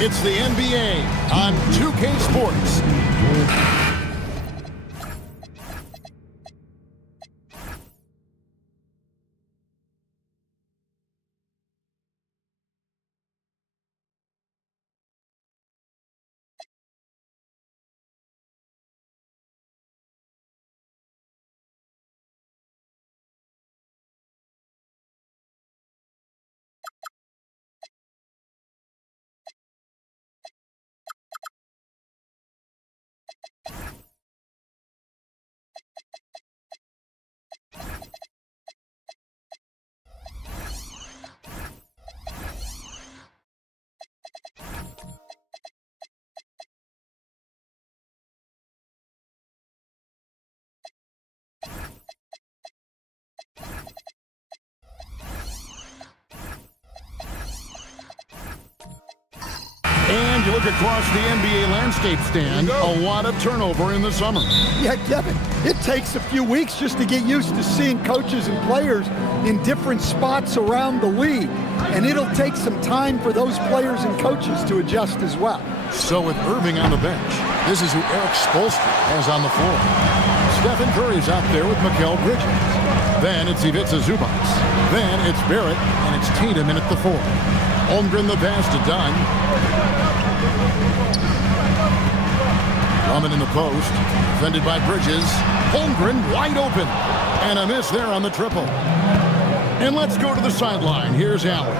It's the NBA on 2K Sports. And you look across the NBA landscape, Stan, a lot of turnover in the summer. Yeah, Kevin, it takes a few weeks just to get used to seeing coaches and players in different spots around the league. And it'll take some time for those players and coaches to adjust as well. So with Irving on the bench, this is who Eric Spoelstra has on the floor. Stephen Curry's out there with Mikal Bridges. Then it's Ivica Zubac. Then it's Barrett, and it's Tatum in at the 4. Holmgren the pass to Dunn. Drummond in the post, defended by Bridges. Holmgren wide open, and a miss there on the triple. And let's go to the sideline. Here's Allen.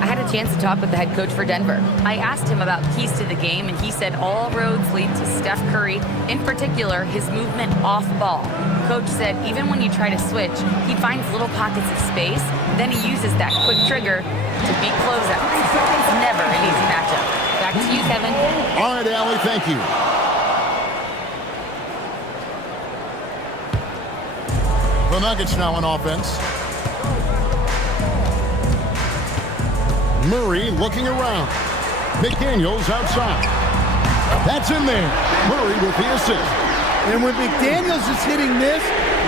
I had a chance to talk with the head coach for Denver. I asked him about keys to the game, and he said all roads lead to Steph Curry, in particular, his movement off ball. Coach said even when you try to switch, he finds little pockets of space, then he uses that quick trigger to beat closeouts. It's never an easy matchup. Back to you, Kevin. All right, Allie, thank you. The Nuggets now on offense. Murray looking around. McDaniels outside. That's in there. Murray with the assist. And when McDaniels is hitting this,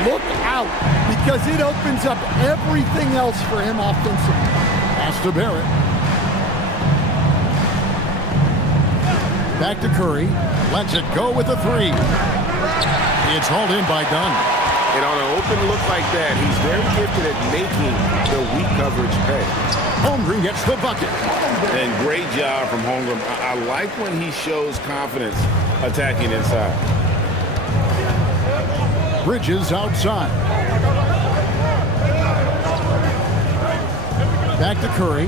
look out, because it opens up everything else for him offensively. Pass to Barrett. Back to Curry. Lets it go with a 3. It's hauled in by Dunn. And on an open look like that, he's very gifted at making the weak coverage pay. Holmgren gets the bucket. And great job from Holmgren. I like when he shows confidence attacking inside. Bridges outside. Back to Curry.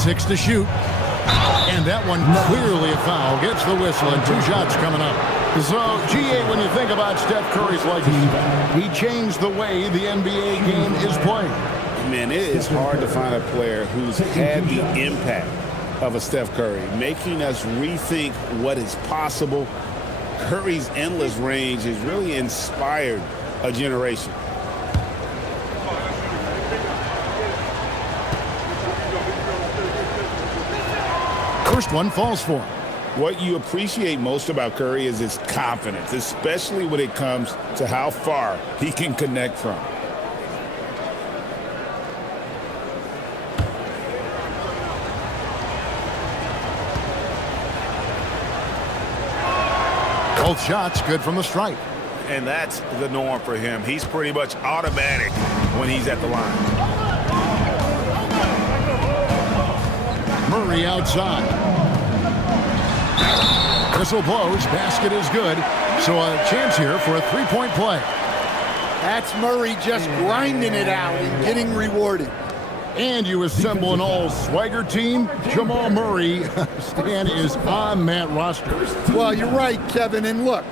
6 to shoot. And that one clearly a foul. Gets the whistle and 2 shots coming up. So, G8, when you think about Steph Curry's legacy, he changed the way the NBA game is played. Man, it is hard to find a player who's had the impact of a Steph Curry, making us rethink what is possible Curry's endless range has really inspired a generation. First one falls for him. What you appreciate most about Curry is his confidence, especially when it comes to how far he can connect from. Both shots good from the stripe. And that's the norm for him. He's pretty much automatic when he's at the line. Murray outside. Whistle blows. Basket is good. So a chance here for a three-point play. That's Murray just grinding it out and getting rewarded. And you assemble an all-swagger team. Jamal Murray, Stan, is on that roster. Well, you're right, Kevin. And look,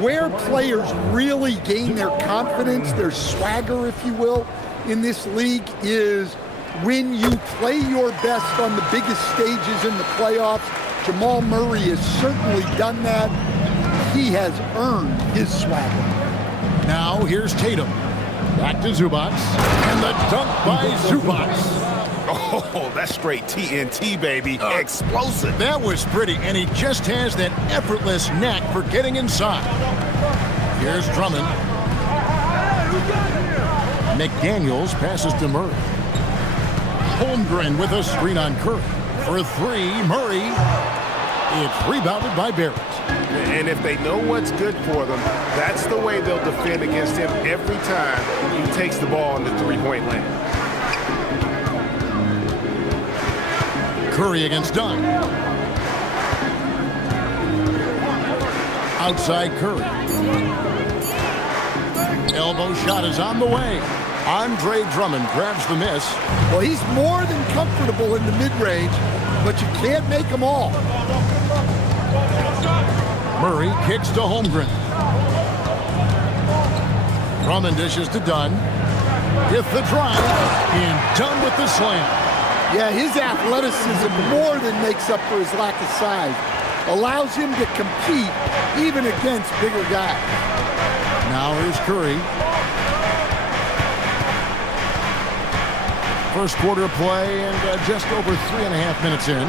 where players really gain their confidence, their swagger, if you will, in this league is when you play your best on the biggest stages in the playoffs. Jamal Murray has certainly done that. He has earned his swagger. Now here's Tatum. Back to Zubac. And the dunk by Zubac. Oh, that's straight TNT, baby. Explosive. That was pretty, and he just has that effortless knack for getting inside. Here's Drummond. McDaniels passes to Murray. Holmgren with a screen on Curry. For three, Murray. It's rebounded by Barrett. And if they know what's good for them, that's the way they'll defend against him every time he takes the ball in the three-point lane. Curry against Dunn. Outside Curry. Elbow shot is on the way. Andre Drummond grabs the miss. Well, he's more than comfortable in the mid-range, but you can't make them all. Murray kicks to Holmgren. Drummond dishes to Dunn. With the drive, and Dunn with the slam. Yeah, his athleticism more than makes up for his lack of size. Allows him to compete even against bigger guys. Now here's Curry. First quarter play and just over 3.5 minutes in.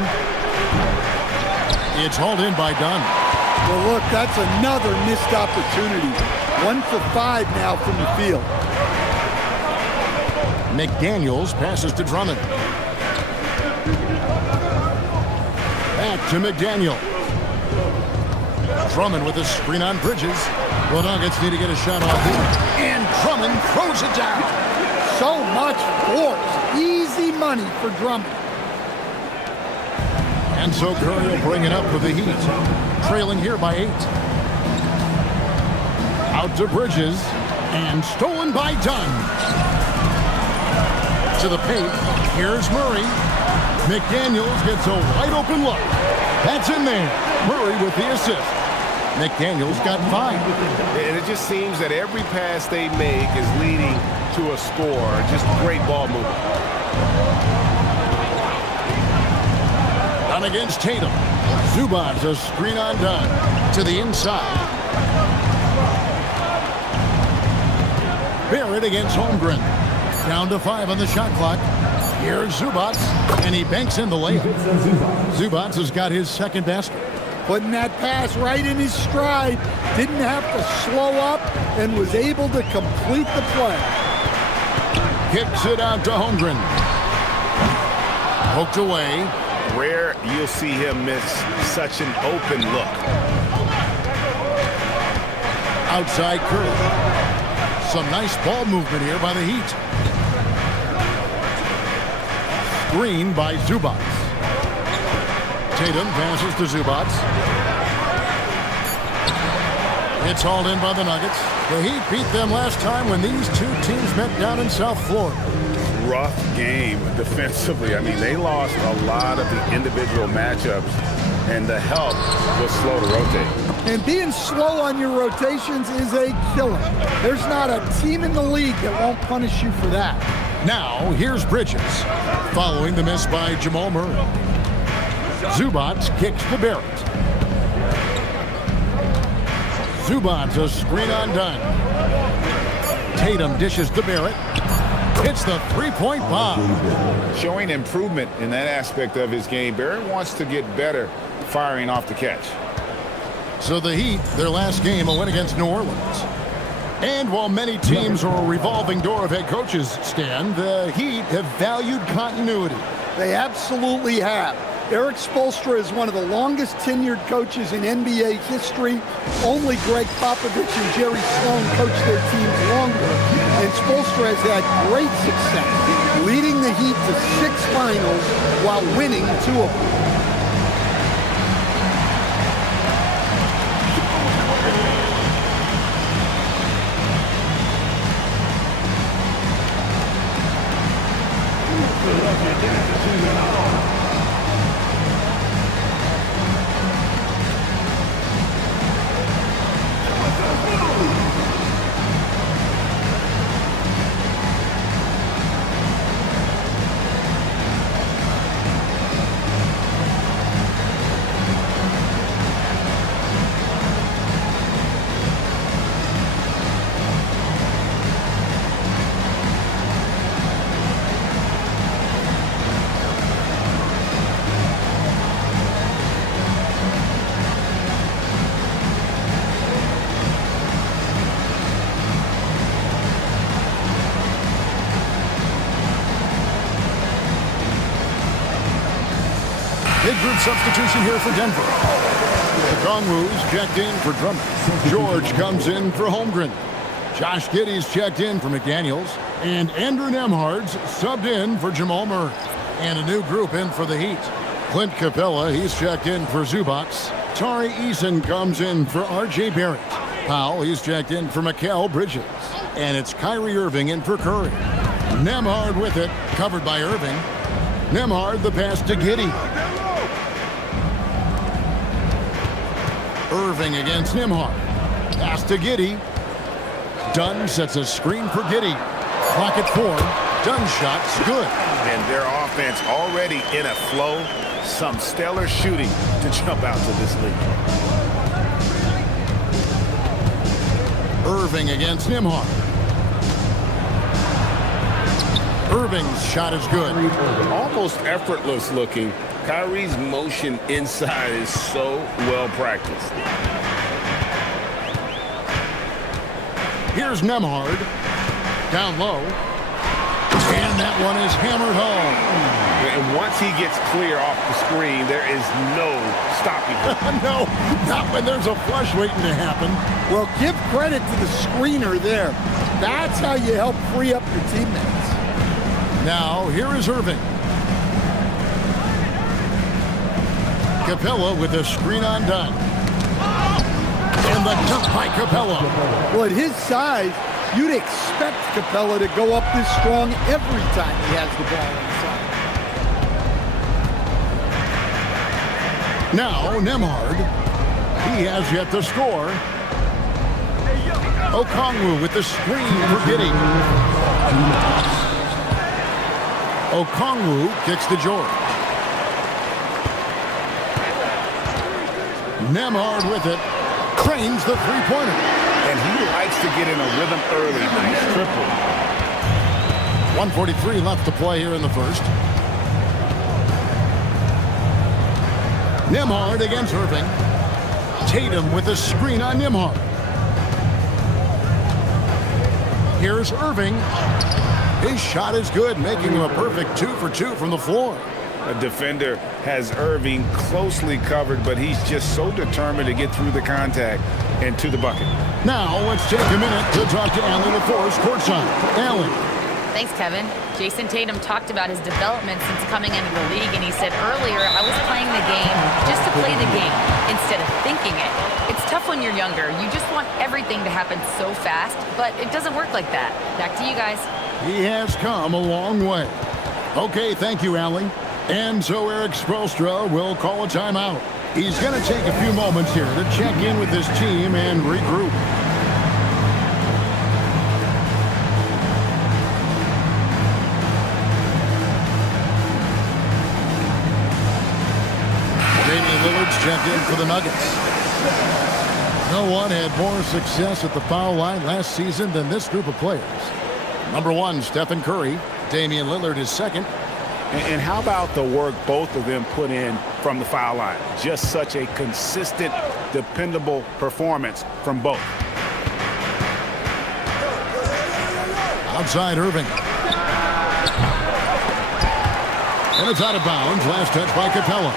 It's hauled in by Dunn. Well, look, that's another missed opportunity. 1 for 5 now from the field. McDaniels passes to Drummond. Back to McDaniel. Drummond with a screen on Bridges. The Nuggets need to get a shot off here. And Drummond throws it down. So much force. Easy money for Drummond. And so Curry will bring it up for the Heat. Trailing here by 8. Out to Bridges. And stolen by Dunn. To the paint. Here's Murray. McDaniels gets a wide open look. That's in there. Murray with the assist. McDaniels got 5. And it just seems that every pass they make is leading to a score. Just great ball movement. Dunn against Tatum. Zubac a screen on Dunn. To the inside. Barrett against Holmgren. Down to 5 on the shot clock. Here's Zubac, and he banks in the layup. Zubac has got his second basket. Putting that pass right in his stride. Didn't have to slow up and was able to complete the play. Kicks it out to Holmgren. Poked away. Rare you'll see him miss such an open look. Outside Curry. Some nice ball movement here by the Heat. Screen by Zubac. Tatum passes to Zubac. It's hauled in by the Nuggets. The Heat beat them last time when these two teams met down in South Florida. Rough game defensively. I mean, they lost a lot of the individual matchups, and the help was slow to rotate. And being slow on your rotations is a killer. There's not a team in the league that won't punish you for that. Now, here's Bridges, following the miss by Jamal Murray. Zubac kicks to Barrett. Zubats a screen on Dunn. Tatum dishes to Barrett. Hits the three-point bomb. Showing improvement in that aspect of his game. Barrett wants to get better firing off the catch. So the Heat, their last game, a win against New Orleans. And while many teams are a revolving door of head coaches, Stan, the Heat have valued continuity. They absolutely have. Eric Spoelstra is one of the longest tenured coaches in NBA history. Only Greg Popovich and Jerry Sloan coached their teams longer. And Spoelstra has had great success, leading the Heat to 6 finals while winning 2 of them. Big group substitution here for Denver. Okongwu's checked in for Drummond. George comes in for Holmgren. Josh Giddey's checked in for McDaniels. And Andrew Nembhard's subbed in for Jamal Murray. And a new group in for the Heat. Clint Capella, he's checked in for Zubats. Tari Eason comes in for R.J. Barrett. Powell, he's checked in for Mikal Bridges. And it's Kyrie Irving in for Curry. Nembhard with it, covered by Irving. Nembhard the pass to Giddey. Irving against Nembhard. Pass to Giddey. Dunn sets a screen for Giddey. Clock at 4. Dunn's shot's good. And their offense already in a flow. Some stellar shooting to jump out to this lead. Irving against Nembhard. Irving's shot is good. Almost effortless looking. Kyrie's motion inside is so well practiced. Here's Nembhard. Down low. And that one is hammered home. And once he gets clear off the screen, there is no stopping him. No, not when there's a flush waiting to happen. Well, give credit to the screener there. That's how you help free up your teammates. Now, here is Irving. Capella with a screen on Dunn. And the dunk by Capella. Well, at his size, you'd expect Capella to go up this strong every time he has the ball inside. Now, Nembhard. He has yet to score. Okongwu with the screen for Giddey. Okongwu kicks to George. Nembhard with it. Cranes the three-pointer. And he likes to get in a rhythm early. Nice triple. 1:43 left to play here in the first. Nembhard against Irving. Tatum with a screen on Nembhard. Here's Irving. His shot is good, making him a perfect 2 for 2 from the floor. A defender has Irving closely covered, but he's just so determined to get through the contact and to the bucket. Now, let's take a minute to talk to Allen LaForce courtside. Allen. Thanks, Kevin. Jason Tatum talked about his development since coming into the league, and he said earlier, I was playing the game just to play the game instead of thinking it. It's tough when you're younger. You just want everything to happen so fast, but it doesn't work like that. Back to you guys. He has come a long way. Okay, thank you, Allen. And so Eric Spoelstra will call a timeout. He's going to take a few moments here to check in with his team and regroup. Damian Lillard's checked in for the Nuggets. No one had more success at the foul line last season than this group of players. Number 1, Stephen Curry. Damian Lillard is second. And how about the work both of them put in from the foul line? Just such a consistent, dependable performance from both. Outside Irving. And it's out of bounds. Last touch by Capella.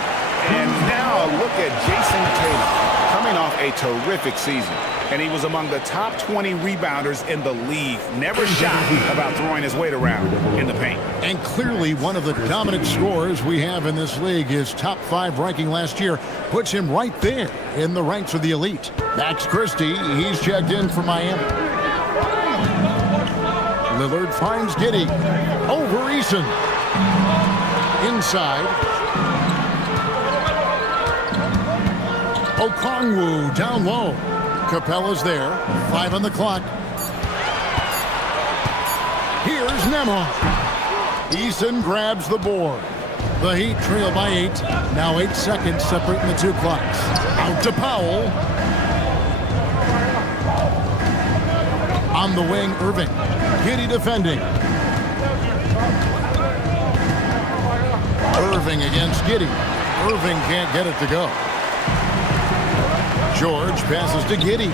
And now look at Jason Tatum coming off a terrific season. And he was among the top 20 rebounders in the league. Never shy about throwing his weight around in the paint. And clearly one of the dominant scorers we have in this league. His top 5 ranking last year puts him right there in the ranks of the elite. Max Christie, he's checked in for Miami. Lillard finds Giddey. Over Eason. Inside. Okongwu down low. Capella's there. 5 on the clock. Here's Nembhard. Eason grabs the board. The Heat trail by 8. Now 8 seconds separating the 2 clocks. Out to Powell. On the wing, Irving. Giddey defending. Irving against Giddey. Irving can't get it to go. George passes to Giddey.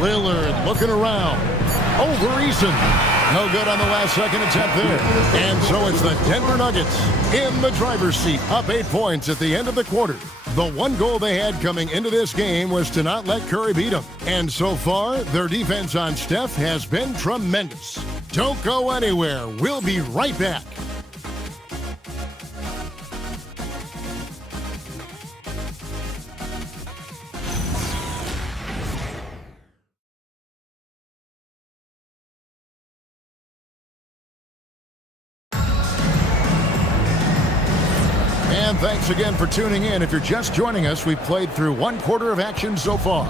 Lillard looking around. Over Eason. No good on the last second attempt there. And so it's the Denver Nuggets in the driver's seat, up 8 points at the end of the quarter. The one goal they had coming into this game was to not let Curry beat them. And so far, their defense on Steph has been tremendous. Don't go anywhere. We'll be right back. And thanks again for tuning in. If you're just joining us, we've played through 1 quarter of action so far.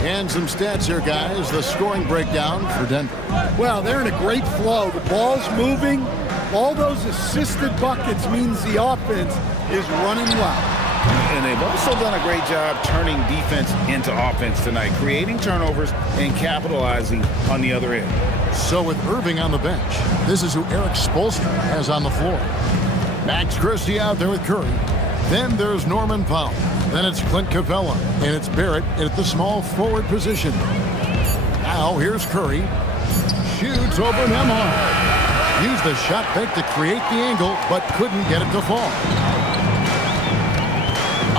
And some stats here, guys. The scoring breakdown for Denver. Well, they're in a great flow. The ball's moving. All those assisted buckets means the offense is running well. And they've also done a great job turning defense into offense tonight, creating turnovers and capitalizing on the other end. So with Irving on the bench, this is who Eric Spoelstra has on the floor. Max Christie out there with Curry. Then there's Norman Powell. Then it's Clint Capella. And it's Barrett at the small forward position. Now here's Curry. Shoots over Nembhard. Used the shot fake to create the angle, but couldn't get it to fall.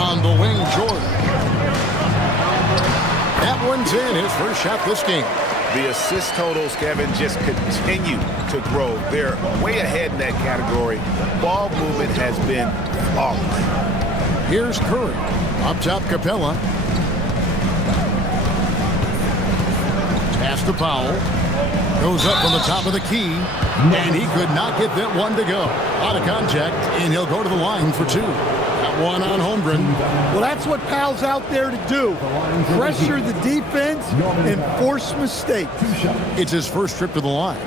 On the wing, Jordan. That one's in. His first shot this game. The assist totals, Kevin, just continue to grow. They're way ahead in that category. Ball movement has been flawless. Here's Curry. Up top, Capella. Pass to Powell. Goes up from the top of the key. And he could not get that one to go. Out of contact, and he'll go to the line for 2. That one on Holmgren. Well, that's what Powell's out there to do. Pressure the defense and force mistakes. It's his first trip to the line.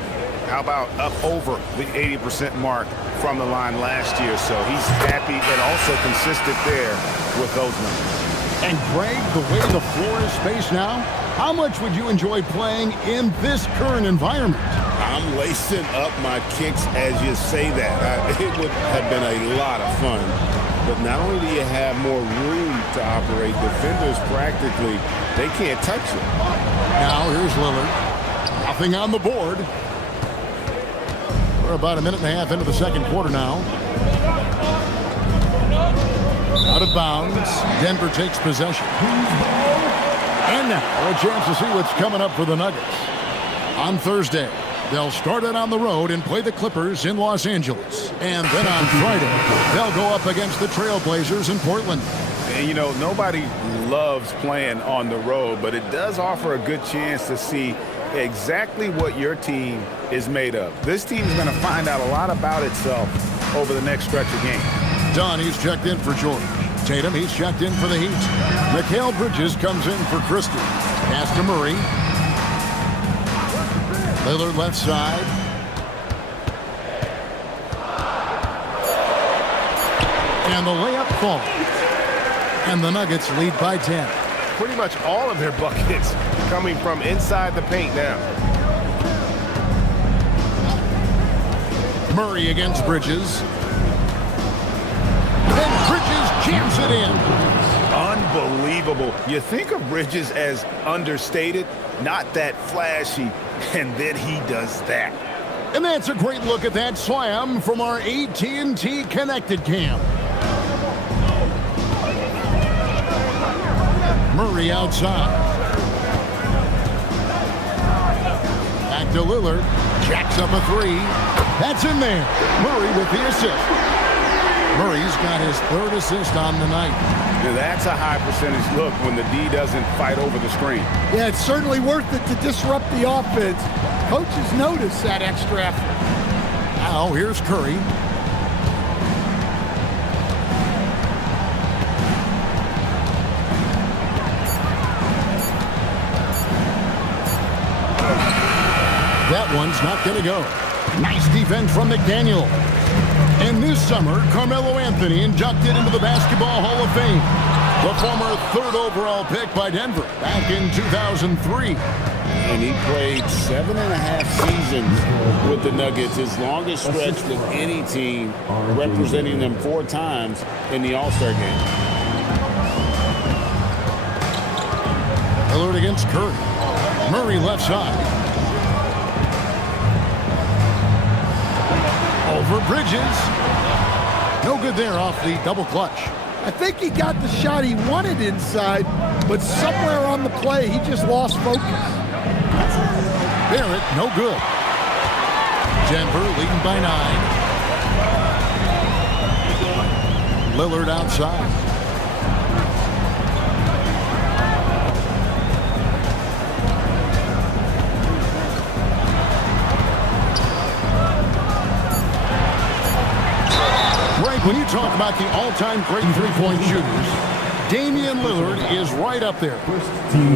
How about up over the 80% mark from the line last year? So he's happy and also consistent there with those numbers. And Greg, the way the floor is spaced now, how much would you enjoy playing in this current environment? I'm lacing up my kicks as you say that. It would have been a lot of fun. But not only do you have more room to operate, defenders practically, they can't touch you. Now here's Lillard. Nothing on the board. We're about a minute and a half into the second quarter now. Out of bounds. Denver takes possession. And now a chance to see what's coming up for the Nuggets. On Thursday, they'll start it on the road and play the Clippers in Los Angeles. And then on Friday, they'll go up against the Trailblazers in Portland. And, you know, nobody loves playing on the road, but it does offer a good chance to see exactly what your team is made of. This team is going to find out a lot about itself over the next stretch of games. Dunn, he's checked in for George. Tatum, he's checked in for the Heat. Mikal Bridges comes in for Christie. Pass to Murray. Lillard left side. And the layup falls. And the Nuggets lead by 10. Pretty much all of their buckets coming from inside the paint now. Murray against Bridges. And Bridges jams it in. Unbelievable. You think of Bridges as understated, not that flashy, and then he does that. And that's a great look at that slam from our AT&T Connected Cam. Murray outside. Back to Lillard. Jacks up a three. That's in there. Murray with the assist. Murray's got his third assist on the night. Yeah, that's a high percentage look when the D doesn't fight over the screen. Yeah, it's certainly worth it to disrupt the offense. Coaches notice that extra effort. Now here's Curry. That one's not going to go. Nice defense from McDaniel. And this summer, Carmelo Anthony inducted into the Basketball Hall of Fame. The former third overall pick by Denver back in 2003. And he played 7.5 seasons with the Nuggets, his longest stretch with any team, representing them 4 times in the All-Star game. Lillard against Curry. Murray left side. Over Bridges. No good there off the double clutch. I think he got the shot he wanted inside, but somewhere on the play, he just lost focus. Barrett, no good. Denver leading by 9. Lillard outside. Right, when you talk about the all-time great three-point shooters, Damian Lillard is right up there.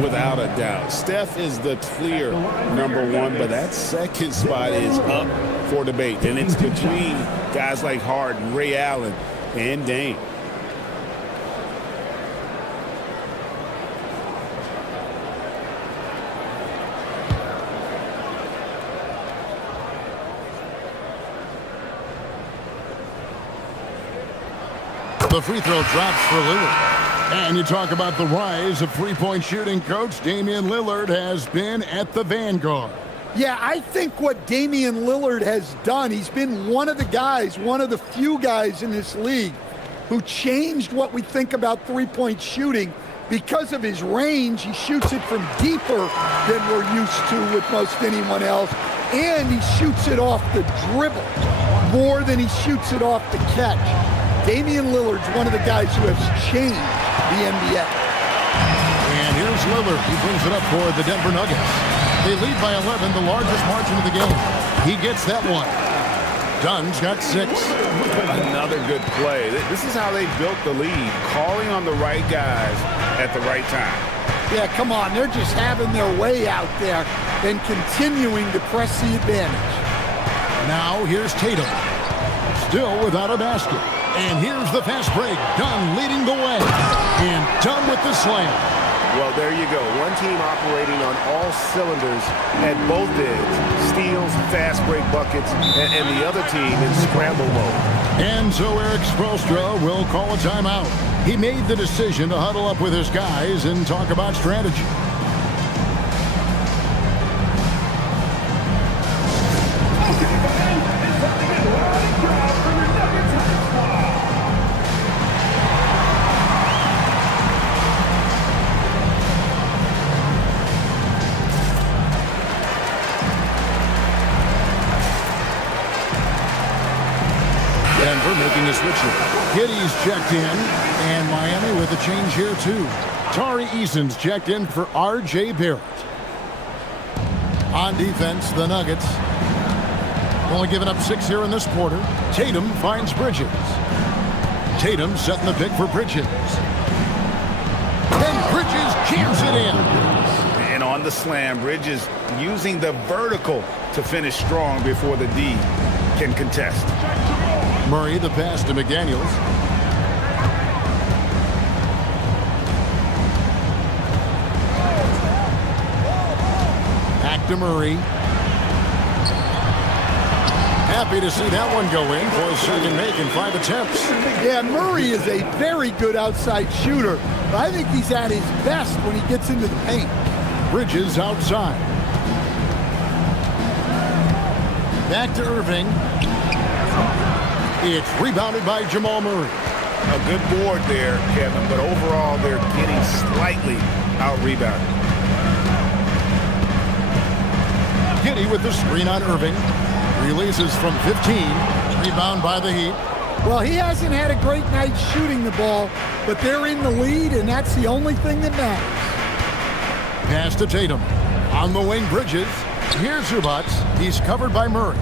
Without a doubt. Steph is the clear #1, but that second spot is up for debate. And it's between guys like Harden, Ray Allen, and Dame. The free throw drops for Lillard. And you talk about the rise of three-point shooting, Coach. Damian Lillard has been at the vanguard. Yeah, I think what Damian Lillard has done, he's been one of the guys, one of the few guys in this league who changed what we think about three-point shooting. Because of his range, he shoots it from deeper than we're used to with most anyone else. And he shoots it off the dribble more than he shoots it off the catch. Damian Lillard's one of the guys who has changed the NBA. And here's Lillard. He brings it up for the Denver Nuggets. They lead by 11, the largest margin of the game. He gets that one. Dunn's got 6. Another good play. This is how they built the lead, calling on the right guys at the right time. Yeah, come on. They're just having their way out there and continuing to press the advantage. Now here's Tatum. Still without a basket. And here's the fast break. Dunn leading the way. And Dunn with the slam. Well, there you go. One team operating on all cylinders at both ends. Steals, fast break buckets, and the other team in scramble mode. And so Eric Spoelstra will call a timeout. He made the decision to huddle up with his guys and talk about strategy. Denver making a switch here. Giddey's checked in, and Miami with a change here too. Tari Eason's checked in for R.J. Barrett. On defense, the Nuggets only giving up 6 here in this quarter. Tatum finds Bridges. Tatum setting the pick for Bridges. And Bridges jams it in. And on the slam, Bridges using the vertical to finish strong before the D can contest. Murray, the pass to McDaniels. Back to Murray. Happy to see that one go in for a second make in 5 attempts. Yeah, Murray is a very good outside shooter, but I think he's at his best when he gets into the paint. Bridges outside. Back to Irving. It's rebounded by Jamal Murray. A good board there, Kevin, but overall they're getting slightly out-rebounded. Giddey with the screen on Irving. Releases from 15. Rebound by the Heat. Well, he hasn't had a great night shooting the ball, but they're in the lead, and that's the only thing that matters. Pass to Tatum. On the wing, Bridges. Here's Zubac. He's covered by Murray.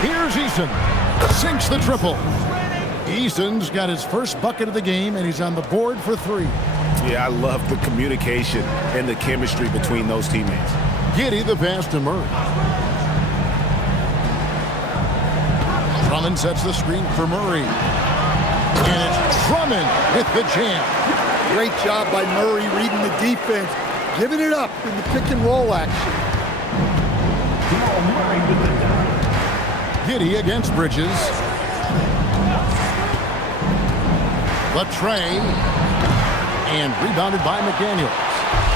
Here's Eason. Sinks the triple. Eason's got his first bucket of the game, and he's on the board for 3. Yeah, I love the communication and the chemistry between those teammates. Giddey the pass to Murray. Drummond sets the screen for Murray. And it's Drummond with the jam. Great job by Murray reading the defense, giving it up in the pick and roll action. Giddey against Bridges. Latrey. And rebounded by McDaniels.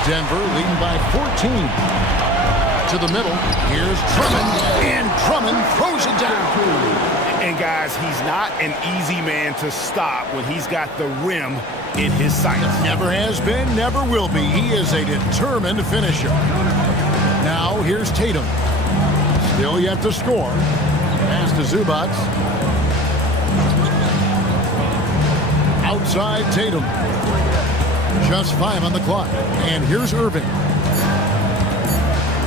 Denver leading by 14. To the middle. Here's Drummond. And Drummond throws it down. And guys, he's not an easy man to stop when he's got the rim in his sights. Never has been, never will be. He is a determined finisher. Now here's Tatum. Still yet to score. Pass to Zubac. Outside Tatum. Just 5 on the clock. And here's Irving.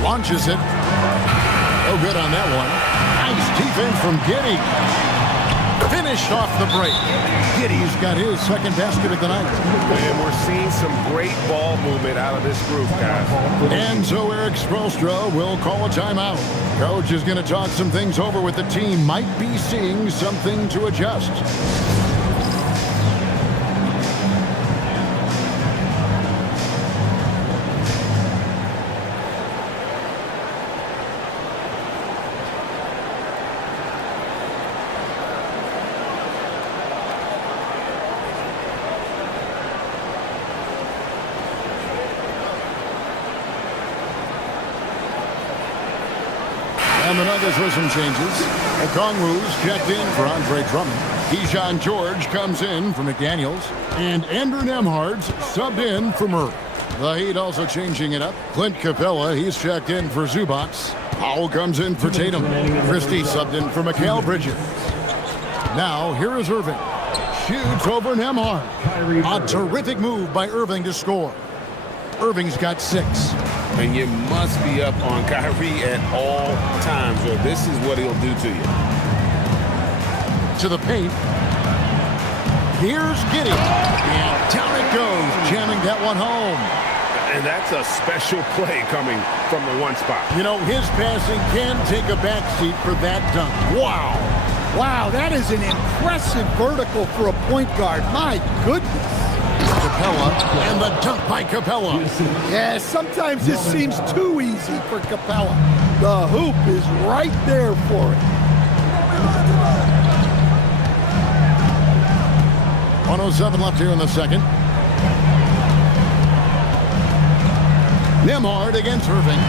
Launches it. No good on that one. Nice defense from Giddey. Finished off the break. Giddey's got his second basket of the night. And we're seeing some great ball movement out of this group, guys. And so Eric Spoelstra will call a timeout. Coach is going to talk some things over with the team. Might be seeing something to adjust. And the Nuggets with some changes. Okongwu's checked in for Andre Drummond. Keyshawn George comes in for McDaniels. And Andrew Nembhard's subbed in for Murray. The Heat also changing it up. Clint Capella, he's checked in for Zubac. Powell comes in for Tatum. Christie subbed in for Mikal Bridges. Now, here is Irving. Shoots over Nembhard. A terrific move by Irving to score. Irving's got 6. And you must be up on Kyrie at all times, or this is what he'll do to you. To the paint. Here's Giddey. And down it goes, jamming that one home. And that's a special play coming from the one spot. You know, his passing can take a backseat for that dunk. Wow. Wow, that is an impressive vertical for a point guard. My goodness. Capella, and the dunk by Capella. Yeah, sometimes this seems too easy for Capella. The hoop is right there for it. 1:07 left here in the second. Nembhard against Irving.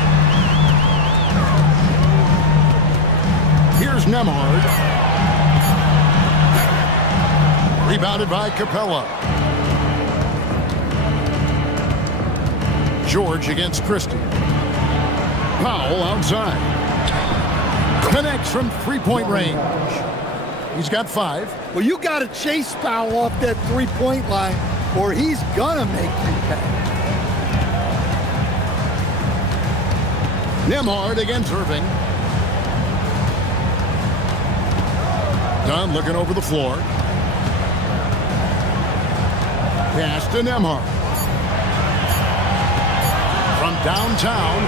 Here's Nembhard. Rebounded by Capella. George against Christie. Powell outside. Connects from three-point range. He's got 5. Well, you got to chase Powell off that three-point line, or he's gonna make you pay. Nembhard against Irving. Dunn looking over the floor. Pass to Nembhard. From downtown,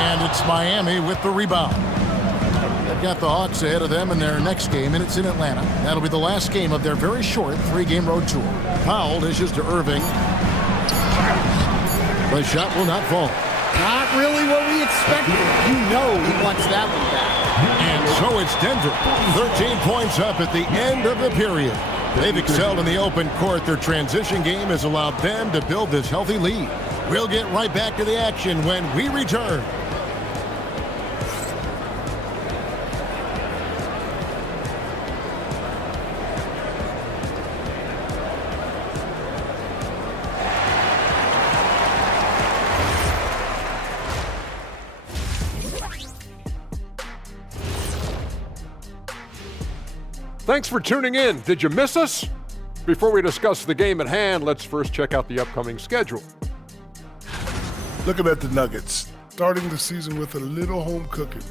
and it's Miami with the rebound. They've got the Hawks ahead of them in their next game, and it's in Atlanta. That'll be the last game of their very short 3-game road tour. Powell dishes to Irving. The shot will not fall. Not really what we expected. You know he wants that one back. And so it's Denver, 13 points up at the end of the period. They've excelled in the open court. Their transition game has allowed them to build this healthy lead. We'll get right back to the action when we return. Thanks for tuning in. Did you miss us? Before we discuss the game at hand, let's first check out the upcoming schedule. Looking at the Nuggets, starting the season with a little home cooking.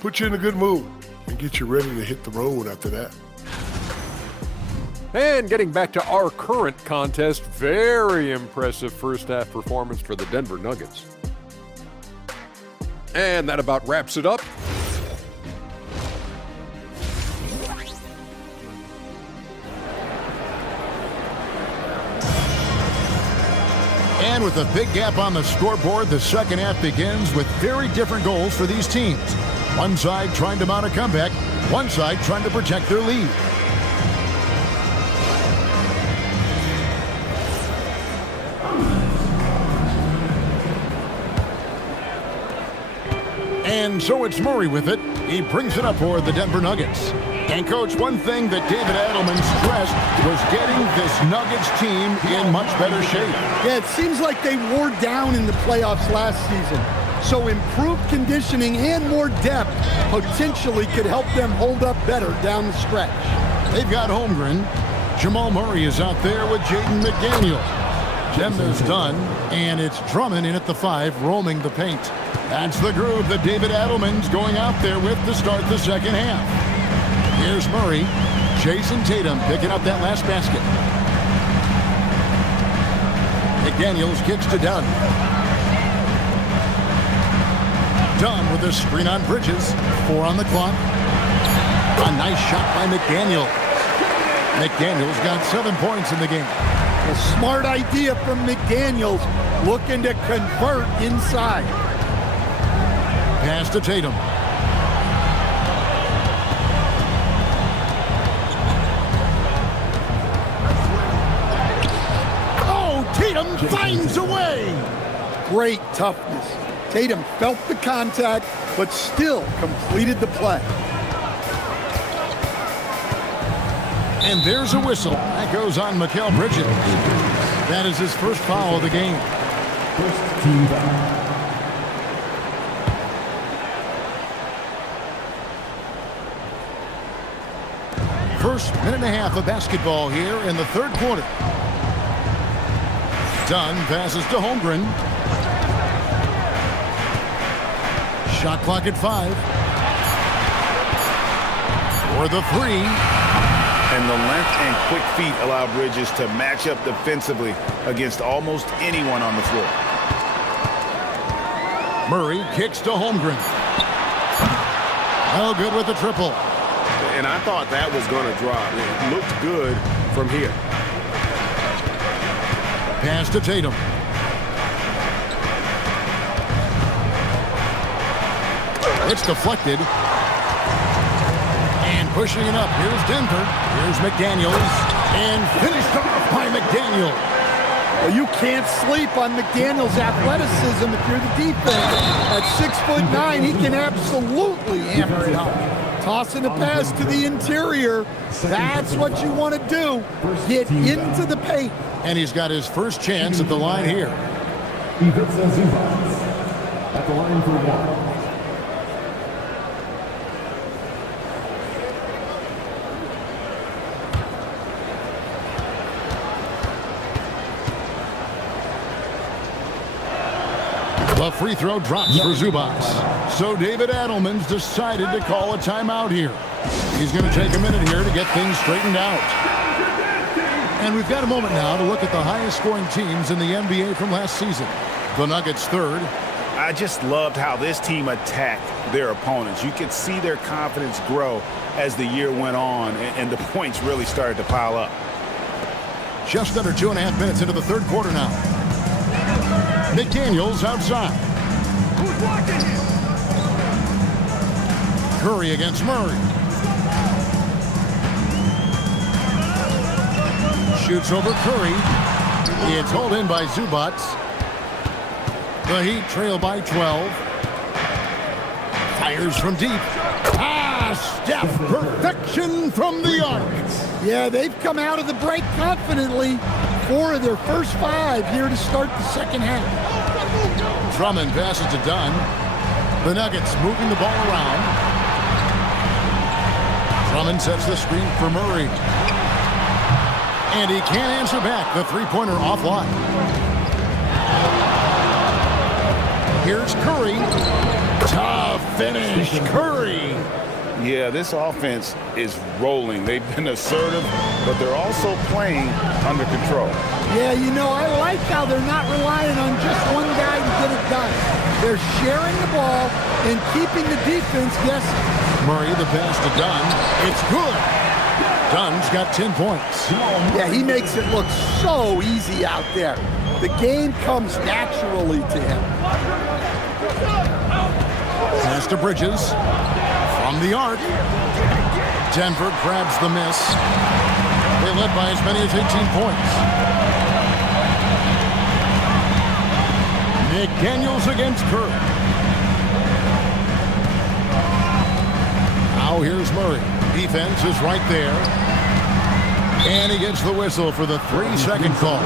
Put you in a good mood and get you ready to hit the road after that. And getting back to our current contest, very impressive first half performance for the Denver Nuggets. And that about wraps it up. And with a big gap on the scoreboard, the second half begins with very different goals for these teams. One side trying to mount a comeback, one side trying to protect their lead. And so it's Murray with it. He brings it up for the Denver Nuggets. And, Coach, one thing that David Adelman stressed was getting this Nuggets team in much better shape. Yeah, it seems like they wore down in the playoffs last season. So improved conditioning and more depth potentially could help them hold up better down the stretch. They've got Holmgren. Jamal Murray is out there with Jaden McDaniel. Jemna's done, and it's Drummond in at the 5, roaming the paint. That's the groove that David Adelman's going out there with to start the second half. Here's Murray. Jason Tatum picking up that last basket. McDaniels kicks to Dunn. Dunn with a screen on Bridges. 4 on the clock. A nice shot by McDaniel. McDaniels got 7 points in the game. A smart idea from McDaniels, looking to convert inside. Pass to Tatum. Oh, Tatum finds a way. Great toughness. Tatum felt the contact, but still completed the play. And there's a whistle. That goes on Mikal Bridges. That is his first foul of the game. First team foul. First minute and a half of basketball here in the third quarter. Dunn passes to Holmgren. Shot clock at 5. For the 3. And the length and quick feet allow Bridges to match up defensively against almost anyone on the floor. Murray kicks to Holmgren. Oh, good with the triple. And I thought that was going to drop. It looked good from here. Pass to Tatum. It's deflected. And pushing it up. Here's Denver. Here's McDaniels. And finished off by McDaniel. Well, you can't sleep on McDaniel's athleticism if you're the defense. At 6'9", he can absolutely hammer it home. Tossing a pass to the interior. That's what you want to do. Get into the paint. And he's got his first chance at the line here. Ivica Zubac at the line for 1. The free throw drops for Zubac. So David Adelman's decided to call a timeout here. He's going to take a minute here to get things straightened out. And we've got a moment now to look at the highest scoring teams in the NBA from last season. The Nuggets third. I just loved how this team attacked their opponents. You could see their confidence grow as the year went on, and the points really started to pile up. Just under 2.5 minutes into the third quarter now. McDaniels outside. Curry against Murray. Shoots over Curry. It's hauled in by Zubac. The Heat trail by 12. Fires from deep. Steph, perfection from the arc. Yeah, they've come out of the break confidently. 4 of their first 5 here to start the second half. Drummond passes to Dunn. The Nuggets moving the ball around. Drummond sets the screen for Murray. And he can't answer back. The three-pointer offline. Here's Curry. Tough finish. Curry. Yeah, this offense is rolling. They've been assertive, but they're also playing under control. Yeah, you know, I like how they're not relying on just one guy to get it done. They're sharing the ball and keeping the defense guessing. Murray, the pass to Dunn. It's good. Dunn's got 10 points. Yeah, he makes it look so easy out there. The game comes naturally to him. Pass to Bridges. From the arc. Denver grabs the miss. They led by as many as 18 points. McDaniels against Curry. Now here's Murray. Defense is right there. And he gets the whistle for the 3-second call.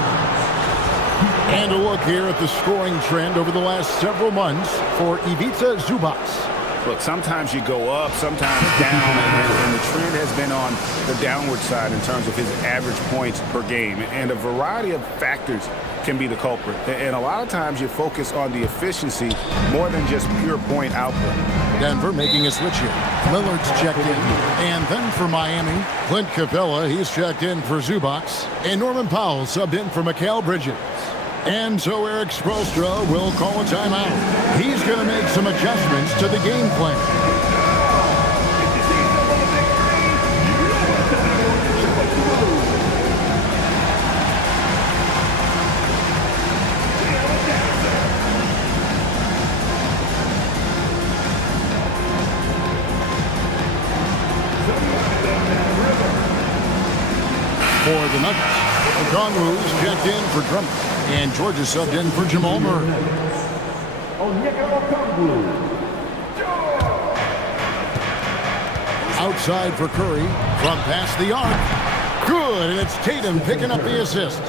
And a look here at the scoring trend over the last several months for Ivica Zubac. Look, sometimes you go up, sometimes down, and the trend has been on the downward side in terms of his average points per game. And a variety of factors can be the culprit. And a lot of times you focus on the efficiency more than just pure point output. Denver making a switch here. Lillard's checked in. And then for Miami, Clint Capella, he's checked in for Zubac. And Norman Powell subbed in for Mikal Bridges. And so Eric Spoelstra will call a timeout. He's going to make some adjustments to the game plan. For the Nuggets, Okongwu's checked in for Drummond. And Georgia subbed in for Jamal Murray. Outside for Curry. From past the arc. Good, and it's Tatum picking up the assist.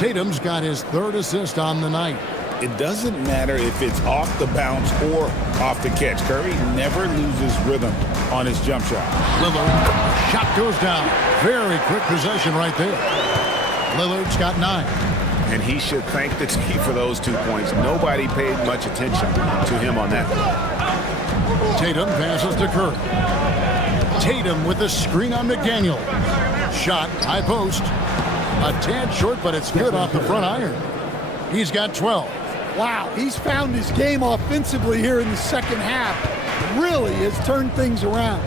Tatum's got his 3rd assist on the night. It doesn't matter if it's off the bounce or off the catch. Curry never loses rhythm on his jump shot. Lillard, shot goes down. Very quick possession right there. Lillard's got 9. And he should thank the team for those 2 points. Nobody paid much attention to him on that. Tatum passes to Curry. Tatum with the screen on McDaniel. Shot, high post. A tad short, but it's good off the front iron. He's got 12. Wow, he's found his game offensively here in the second half. Really has turned things around.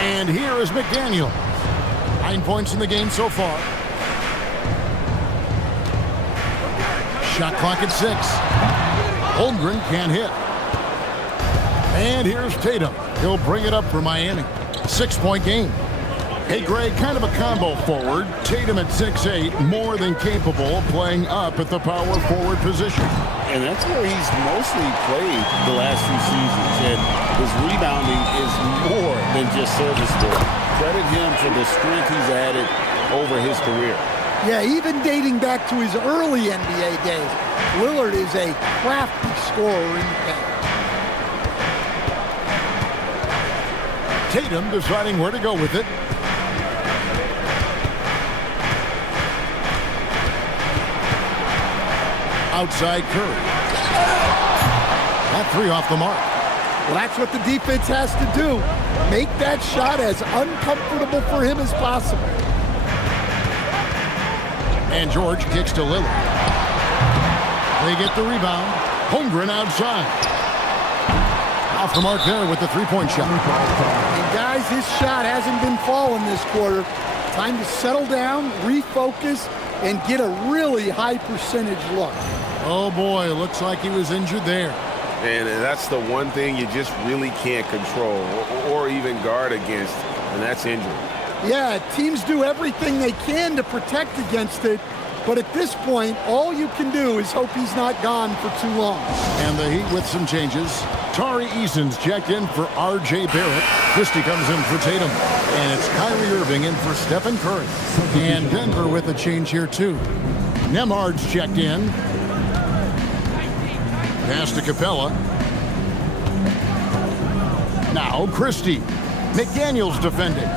And here is McDaniel. 9 points in the game so far. Shot clock at 6. Holmgren can't hit. And here's Tatum. He'll bring it up for Miami. 6-point game. Hey, Greg, kind of a combo forward. Tatum at 6'8", more than capable of playing up at the power forward position. And that's where he's mostly played the last few seasons. And his rebounding is more than just serviceable. Credit him for the strength he's added over his career. Yeah, even dating back to his early NBA days, Lillard is a crafty scorer in the paint. Tatum deciding where to go with it. Outside Curry. That 3 off the mark. Well, that's what the defense has to do. Make that shot as uncomfortable for him as possible. And George kicks to Lillard. They get the rebound. Holmgren outside. Off the mark there with the 3-point shot. And guys, his shot hasn't been falling this quarter. Time to settle down, refocus, and get a really high percentage look. Oh boy, looks like he was injured there. And that's the one thing you just really can't control or even guard against, and that's injury. Yeah, teams do everything they can to protect against it, but at this point, all you can do is hope he's not gone for too long. And the Heat with some changes. Tari Eason's checked in for R.J. Barrett. Christie comes in for Tatum. And it's Kyrie Irving in for Stephen Curry. And Denver with a change here, too. Nembhard's checked in. Pass to Capella. Now Christie. McDaniels defending.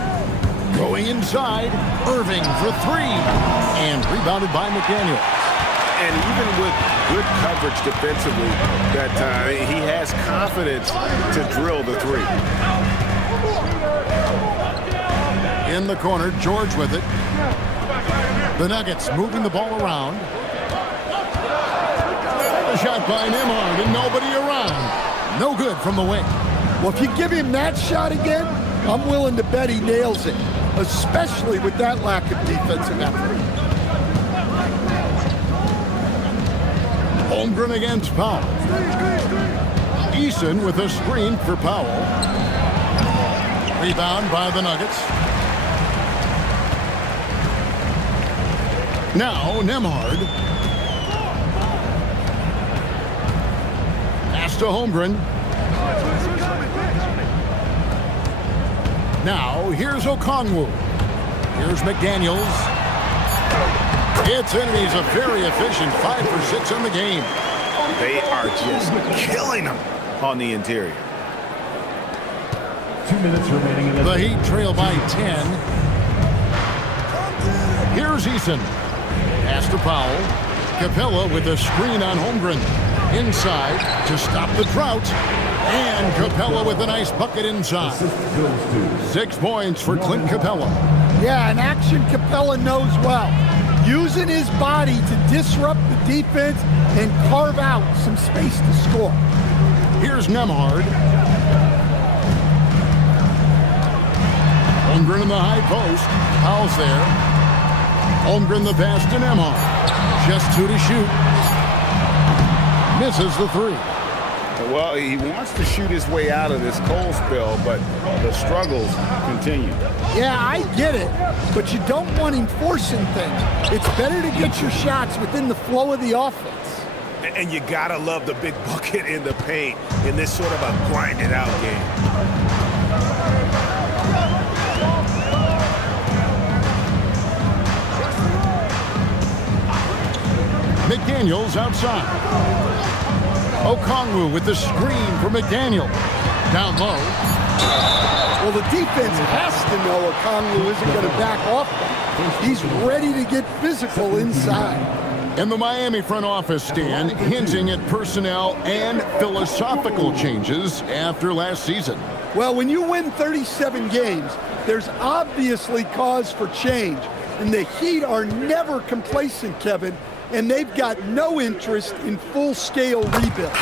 Going inside. Irving for three. And rebounded by McDaniels. And even with good coverage defensively that time, he has confidence to drill the three. In the corner, George with it. The Nuggets moving the ball around. A shot by Nembhard and nobody around. No good from the wing. Well, if you give him that shot again, I'm willing to bet he nails it, especially with that lack of defensive effort. Holmgren against Powell. Eason with a screen for Powell. Rebound by the Nuggets. Now Nembhard. Pass to Holmgren. Now here's Okongwu. Here's McDaniels. It's in, and he's a very efficient 5 for 6 in the game. They are just killing him on the interior. 2 minutes remaining in the The Heat trail by 10. Here's Eason. Pass to Powell. Capella with a screen on Holmgren. Inside to stop the drought. And Capella with a nice bucket inside. 6 points for Clint Capella. Yeah, an action Capella knows well. Using his body to disrupt the defense and carve out some space to score. Here's Nembhard. Holmgren in the high post. Powell's there. Holmgren the pass to Nembhard. Just 2 to shoot. Misses the 3. Well, he wants to shoot his way out of this cold spell, but the struggles continue. Yeah, I get it, but you don't want him forcing things. It's better to get your shots within the flow of the offense. And you gotta love the big bucket in the paint in this sort of a grinded out game. McDaniels outside. Okongwu with the screen for McDaniel. Down low. Well, the defense has to know Okongwu isn't going to back off them. He's ready to get physical inside. And the Miami front office stand hinting at personnel and philosophical changes after last season. Well, when you win 37 games, there's obviously cause for change. And the Heat are never complacent, Kevin, and they've got no interest in full-scale rebuild.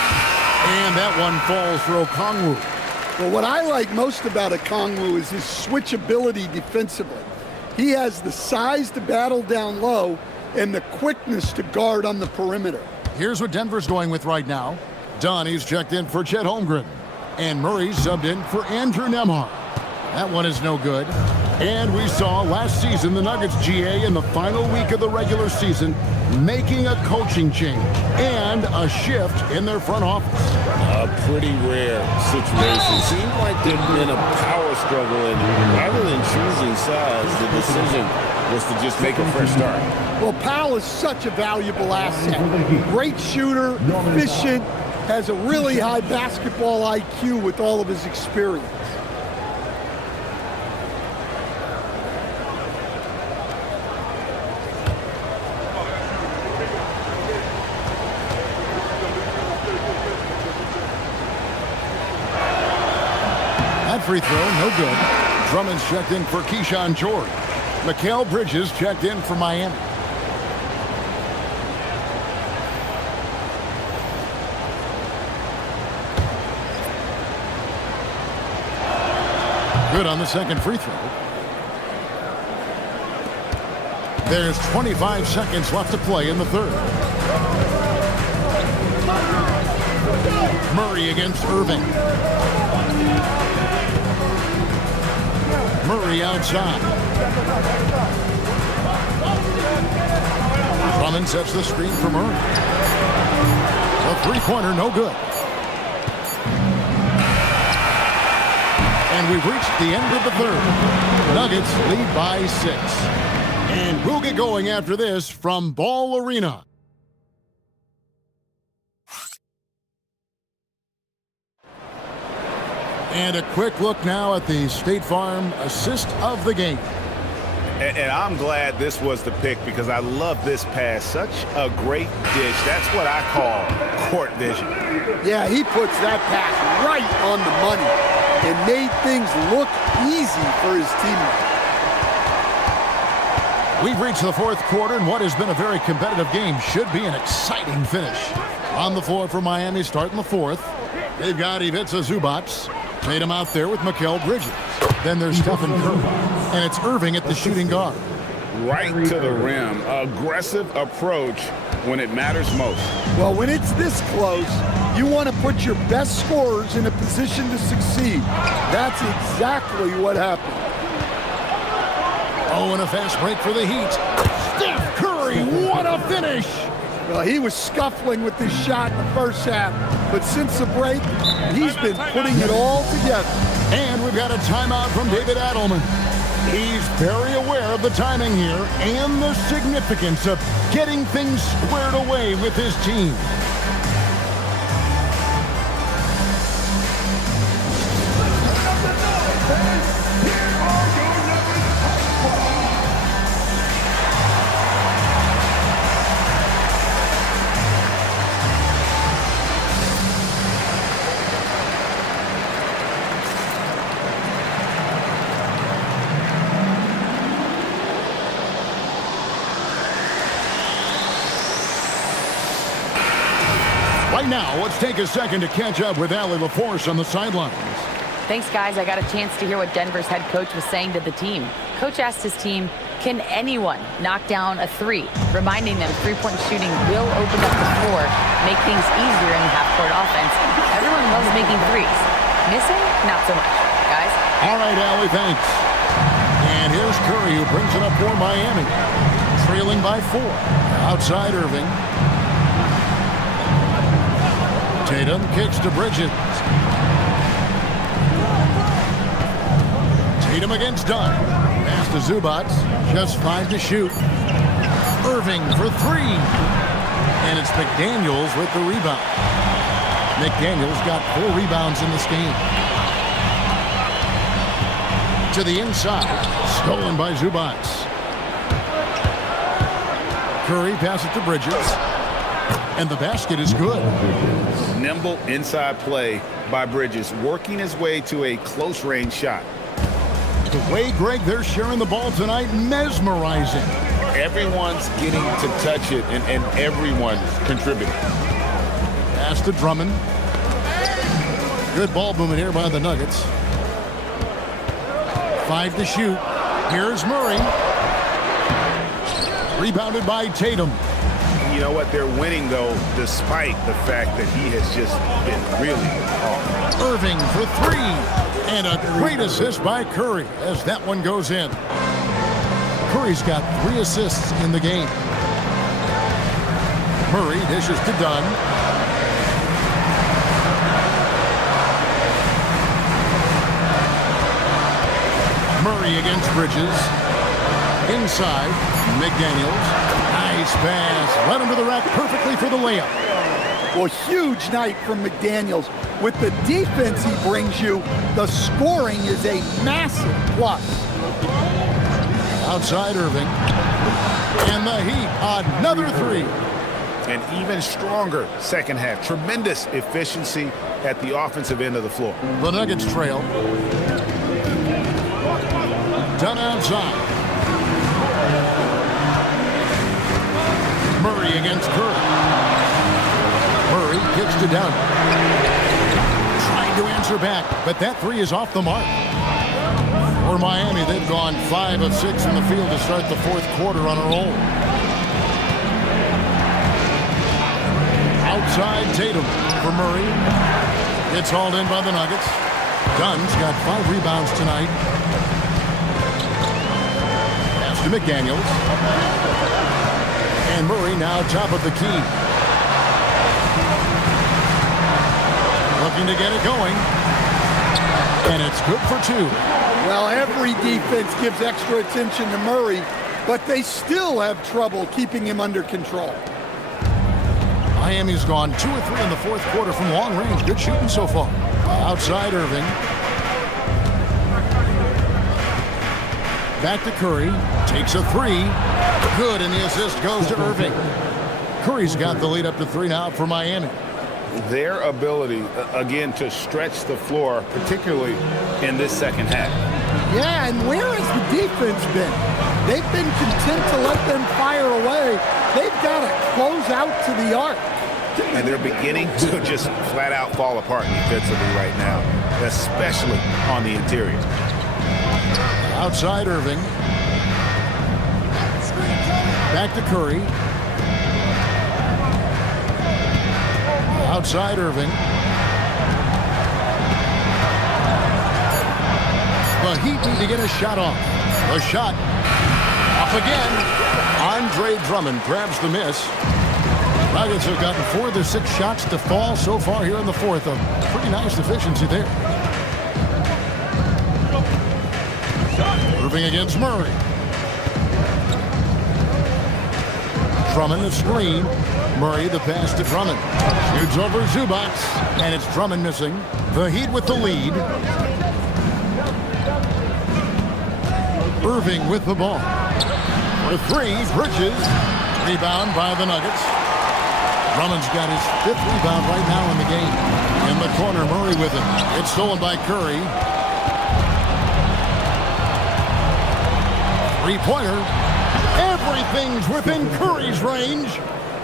And that one falls for Okongwu. Well, what I like most about Okongwu is his switchability defensively. He has the size to battle down low and the quickness to guard on the perimeter. Here's what Denver's going with right now. Donnie's checked in for Chet Holmgren. And Murray's subbed in for Andrew Nembhard. That one is no good. And we saw last season the Nuggets GA in the final week of the regular season making a coaching change and a shift in their front office. A pretty rare situation. Seemed like there'd been a power struggle, and rather than choosing size, the decision was to just make a fresh start. Well, Powell is such a valuable asset. Great shooter, efficient, has a really high basketball IQ with all of his experience. Free throw, no good. Drummond's checked in for Keyshawn George. Mikal Bridges checked in for Miami. Good on the second free throw. There's 25 seconds left to play in the third. Murray against Irving. Murray outside. Drummond sets the screen for Murray. A three-pointer, no good. And we've reached the end of the third. Nuggets lead by 6. And we'll get going after this from Ball Arena. And a quick look now at the State Farm assist of the game. And I'm glad this was the pick because I love this pass. Such a great dish. That's what I call court vision. Yeah, he puts that pass right on the money and made things look easy for his teammates. We've reached the fourth quarter, and what has been a very competitive game should be an exciting finish. On the floor for Miami, starting the fourth. They've got Ivica Zubac. Tatum out there with Mikal Bridges. Then there's Stephen Curry. And it's Irving at the shooting guard. Right to the rim. Aggressive approach when it matters most. Well, when it's this close, you want to put your best scorers in a position to succeed. That's exactly what happened. Oh, and a fast break for the Heat. Steph Curry, what a finish! Well, he was scuffling with this shot in the first half, but since the break, he's been putting it all together. And we've got a timeout from David Adelman. He's very aware of the timing here and the significance of getting things squared away with his team. Right now, let's take a second to catch up with Allie LaForce on the sidelines. Thanks, guys. I got a chance to hear what Denver's head coach was saying to the team. Coach asked his team, can anyone knock down a three? Reminding them three-point shooting will open up the floor, make things easier in the half-court offense. Everyone loves making threes. Missing? Not so much. Guys? All right, Allie, thanks. And here's Curry, who brings it up for Miami. Trailing by 4. Outside Irving. Tatum kicks to Bridges. Tatum against Dunn. Pass to Zubac. Just 5 to shoot. Irving for 3. And it's McDaniels with the rebound. McDaniels got 4 rebounds in this game. To the inside. Stolen by Zubac. Curry passes to Bridges. And the basket is good. Nimble inside play by Bridges, working his way to a close-range shot. The way, Greg, they're sharing the ball tonight, mesmerizing. Everyone's getting to touch it, and everyone contributing. Pass to Drummond. Good ball movement here by the Nuggets. 5 to shoot. Here's Murray. Rebounded by Tatum. You know what? They're winning, though, despite the fact that he has just been really hard. Irving for 3. And a great assist by Curry as that one goes in. Curry's got 3 assists in the game. Murray dishes to Dunn. Murray against Bridges. Inside, McDaniels. Nice pass. Led him to the rack perfectly for the layup. Well, huge night from McDaniels. With the defense he brings you, the scoring is a massive plus. Outside Irving. And the Heat, another 3. And even stronger second half. Tremendous efficiency at the offensive end of the floor. The Nuggets trail. Dunn outside. Murray against Curry. Murray kicks to Dunn. Trying to answer back, but that 3 is off the mark. For Miami, they've gone 5 of 6 in the field to start the fourth quarter on a roll. Outside Tatum for Murray. It's hauled in by the Nuggets. Dunn's got 5 rebounds tonight. Pass to McDaniels. And Murray now top of the key. Looking to get it going. And it's good for 2. Well, every defense gives extra attention to Murray, but they still have trouble keeping him under control. Miami's gone 2 of 3 in the fourth quarter from long range. Good shooting so far. Outside Irving. Back to Curry. Takes a 3. Good, and the assist goes to Irving. Curry's got the lead up to 3 now for Miami. Their ability, again, to stretch the floor, particularly in this second half. Yeah, and where has the defense been? They've been content to let them fire away. They've got to close out to the arc. And they're beginning to just flat out fall apart defensively right now, especially on the interior. Outside Irving. Back to Curry. Outside Irving. The Heat need to get a shot off. The shot up again. Andre Drummond grabs the miss. Nuggets have gotten 4 of their 6 shots to fall so far here in the fourth. A pretty nice efficiency there. Irving against Murray. Drummond the screen. Murray the pass to Drummond. Shoots over Zubac, and it's Drummond missing. The Heat with the lead. Irving with the ball. For 3, Bridges. Rebound by the Nuggets. Drummond's got his 5th rebound right now in the game. In the corner, Murray with it. It's stolen by Curry. 3-pointer. Everything's within Curry's range.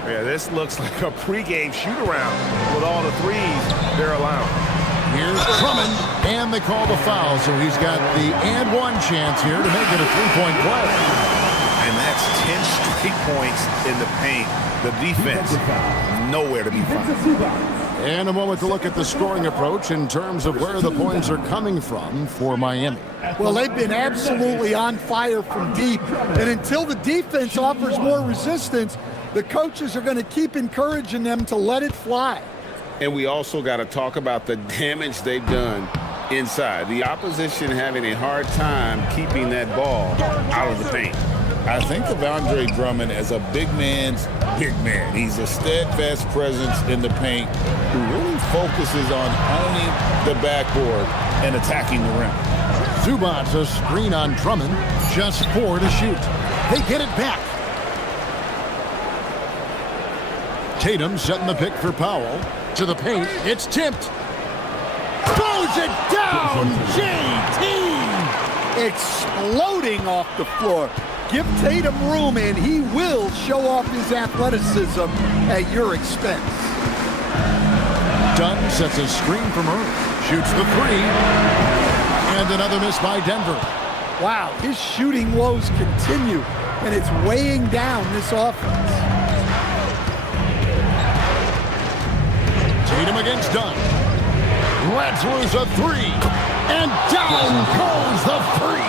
Yeah, this looks like a pregame shoot-around with all the threes they're allowing. Here's Drummond, and they call the foul, so he's got the and 1 chance here to make it a 3-point play. And that's 10 straight points in the paint. The defense, nowhere to be found. And a moment to look at the scoring approach in terms of where the points are coming from for Miami. Well, they've been absolutely on fire from deep, and until the defense offers more resistance, the coaches are going to keep encouraging them to let it fly. And we also got to talk about the damage they've done inside. The opposition having a hard time keeping that ball out of the paint. I think of Andre Drummond as a big man's big man. He's a steadfast presence in the paint who really focuses on owning the backboard and attacking the rim. Zubac a screen on Drummond. Just 4 to shoot. They get it back. Tatum setting the pick for Powell. To the paint. It's tipped. Throws it down. JT exploding off the floor. Give Tatum room, and he will show off his athleticism at your expense. Dunn sets a screen for Murray. Shoots the 3. And another miss by Denver. Wow, his shooting woes continue, and it's weighing down this offense. Tatum against Dunn. Lets loose a 3. And down goes the 3.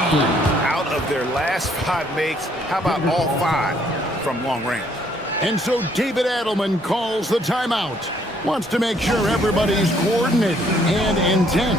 Out of their last 5 makes, how about all 5 from long range? And so David Adelman calls the timeout. Wants to make sure everybody's coordinated and intent.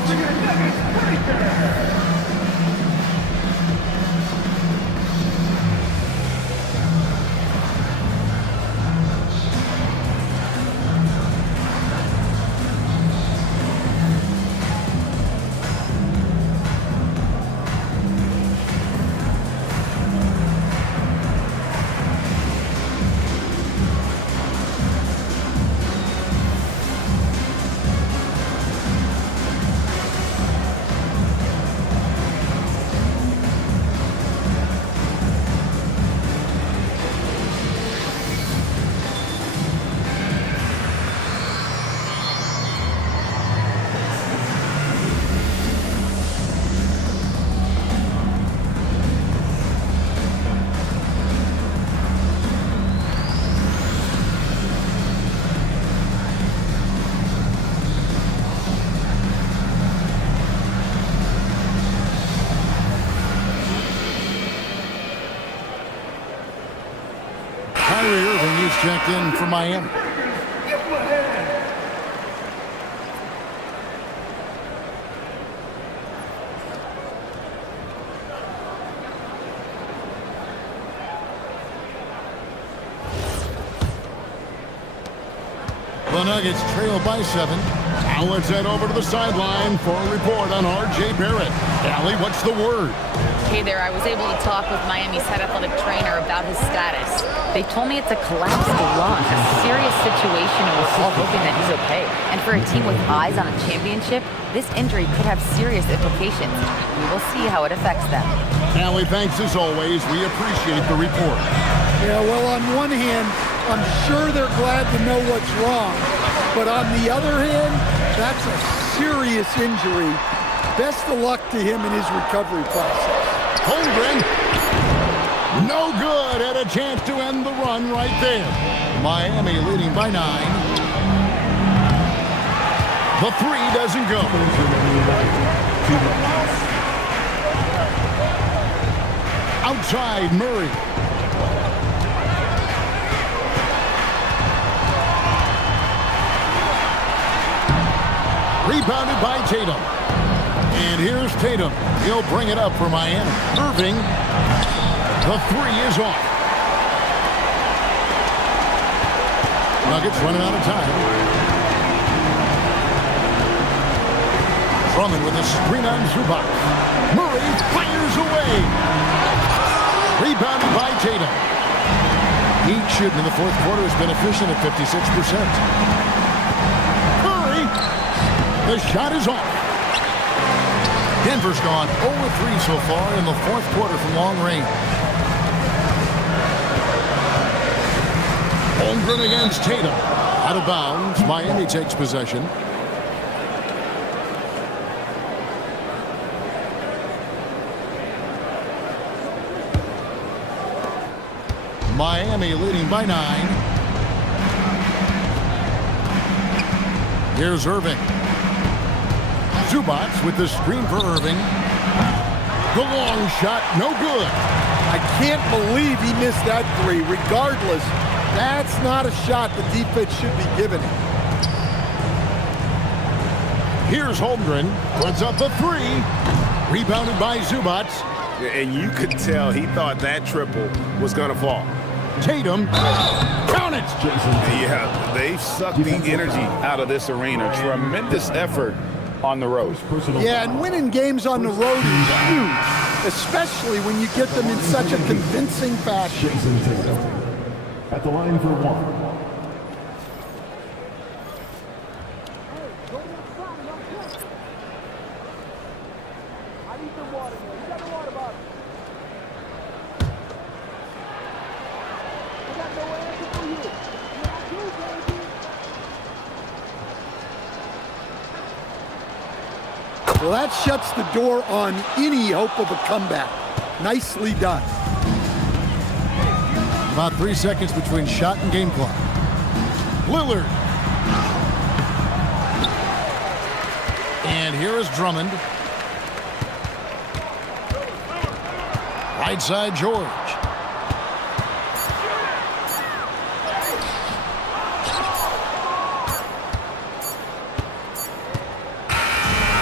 has checked in for Miami. The Nuggets trail by 7. Now let's head over to the sideline for a report on R.J. Barrett. Allie, what's the word? Hey there, I was able to talk with Miami's head athletic trainer about his status. They told me it's a collapsed lung, a serious situation, and we're all hoping that he's okay. And for a team with eyes on a championship, this injury could have serious implications. We will see how it affects them. Allie, thanks as always. We appreciate the report. Yeah, well, on one hand, I'm sure they're glad to know what's wrong. But on the other hand, that's a serious injury. Best of luck to him in his recovery process. Holmgren, no good, and a chance to end the run right there. Miami leading by 9. The 3 doesn't go. Outside, Murray. Rebounded by Tatum. And here's Tatum. He'll bring it up for Miami. Irving. The 3 is off. Nuggets running out of time. Drummond with a screen on Zubac. Murray fires away. Rebounded by Tatum. Heat shooting in the fourth quarter has been efficient at 56%. The shot is off. Denver's gone 0-3 so far in the fourth quarter from long range. Holmgren against Tatum. Out of bounds. Miami takes possession. Miami leading by 9. Here's Irving. Zubac with the screen for Irving. The long shot, no good. I can't believe he missed that 3. Regardless, that's not a shot the defense should be giving him. Here's Holmgren. Puts up the 3. Rebounded by Zubac. And you could tell he thought that triple was going to fall. Tatum. Count it! Yeah, they sucked the energy out of this arena. Tremendous effort on the road. Yeah, and winning games on the road is huge, especially when you get them in such a convincing fashion. Jason Tatum at the line for 1. Well, that shuts the door on any hope of a comeback. Nicely done. About 3 seconds between shot and game clock. Lillard. And here is Drummond. Right side, George.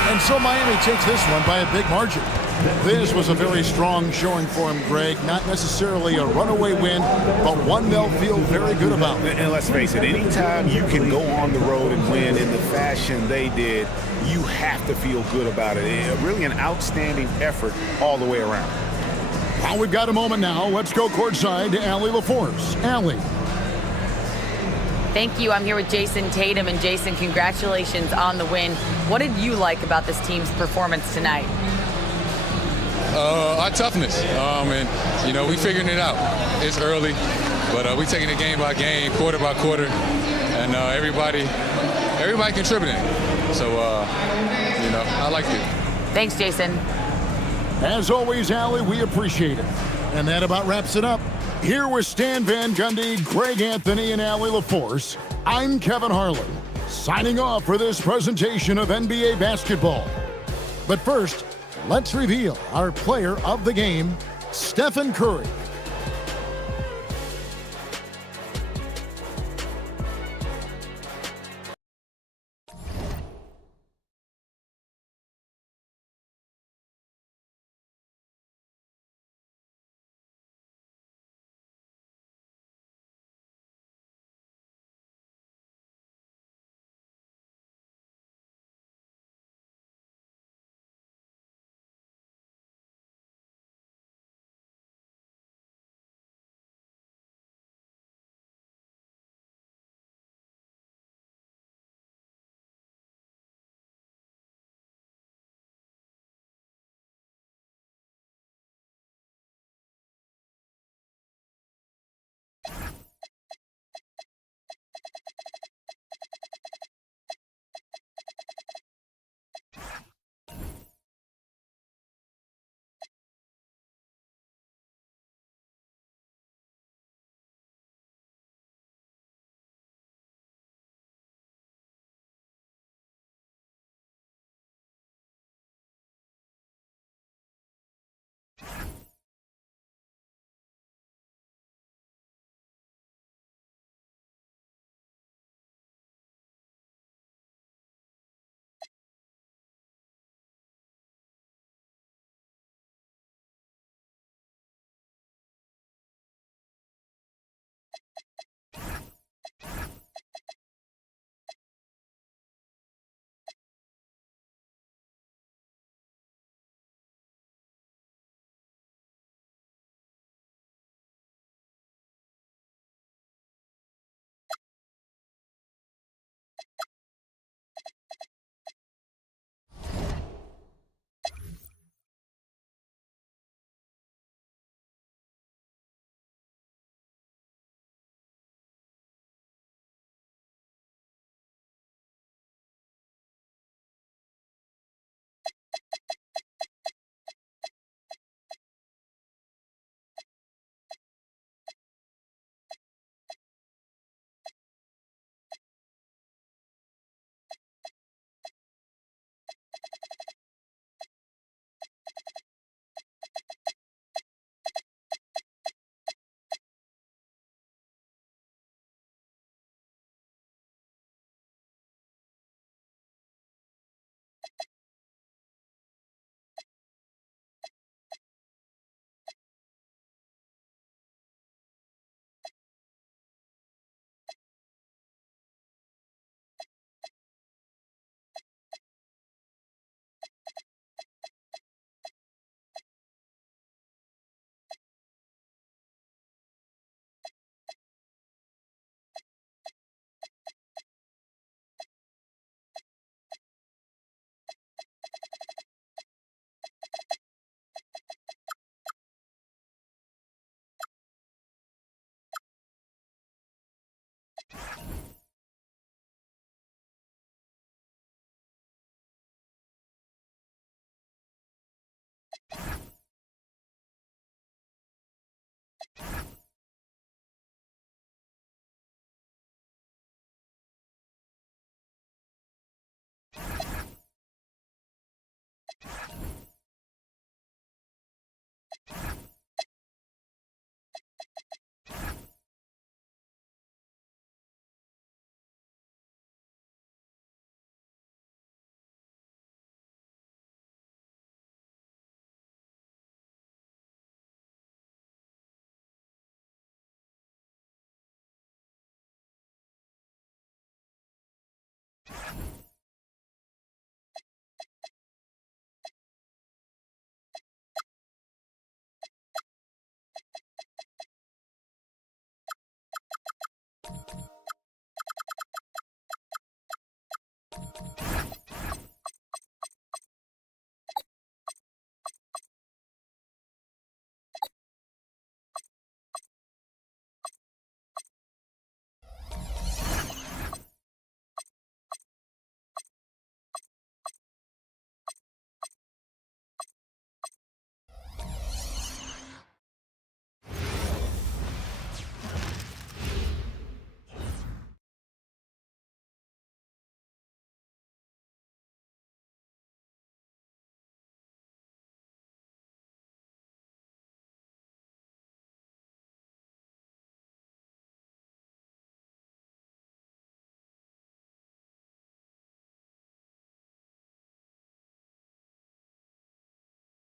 And so Miami takes this one by a big margin. This was a very strong showing for him, Greg. Not necessarily a runaway win, but one they'll feel very good about. And let's face it, anytime you can go on the road and win in the fashion they did, you have to feel good about it. Really an outstanding effort all the way around. Well, we've got a moment now. Let's go courtside to Allie LaForce. Allie. Thank you. I'm here with Jason Tatum. And Jason, congratulations on the win. What did you like about this team's performance tonight? Our toughness. And, you know, we figuring it out. It's early, but we taking it game by game, quarter by quarter, and everybody contributing. So, you know, I like it. Thanks, Jason. As always, Allie, we appreciate it. And that about wraps it up. Here with Stan Van Gundy, Greg Anthony, and Allie LaForce, I'm Kevin Harlan, signing off for this presentation of NBA basketball. But first, let's reveal our player of the game, Stephen Curry.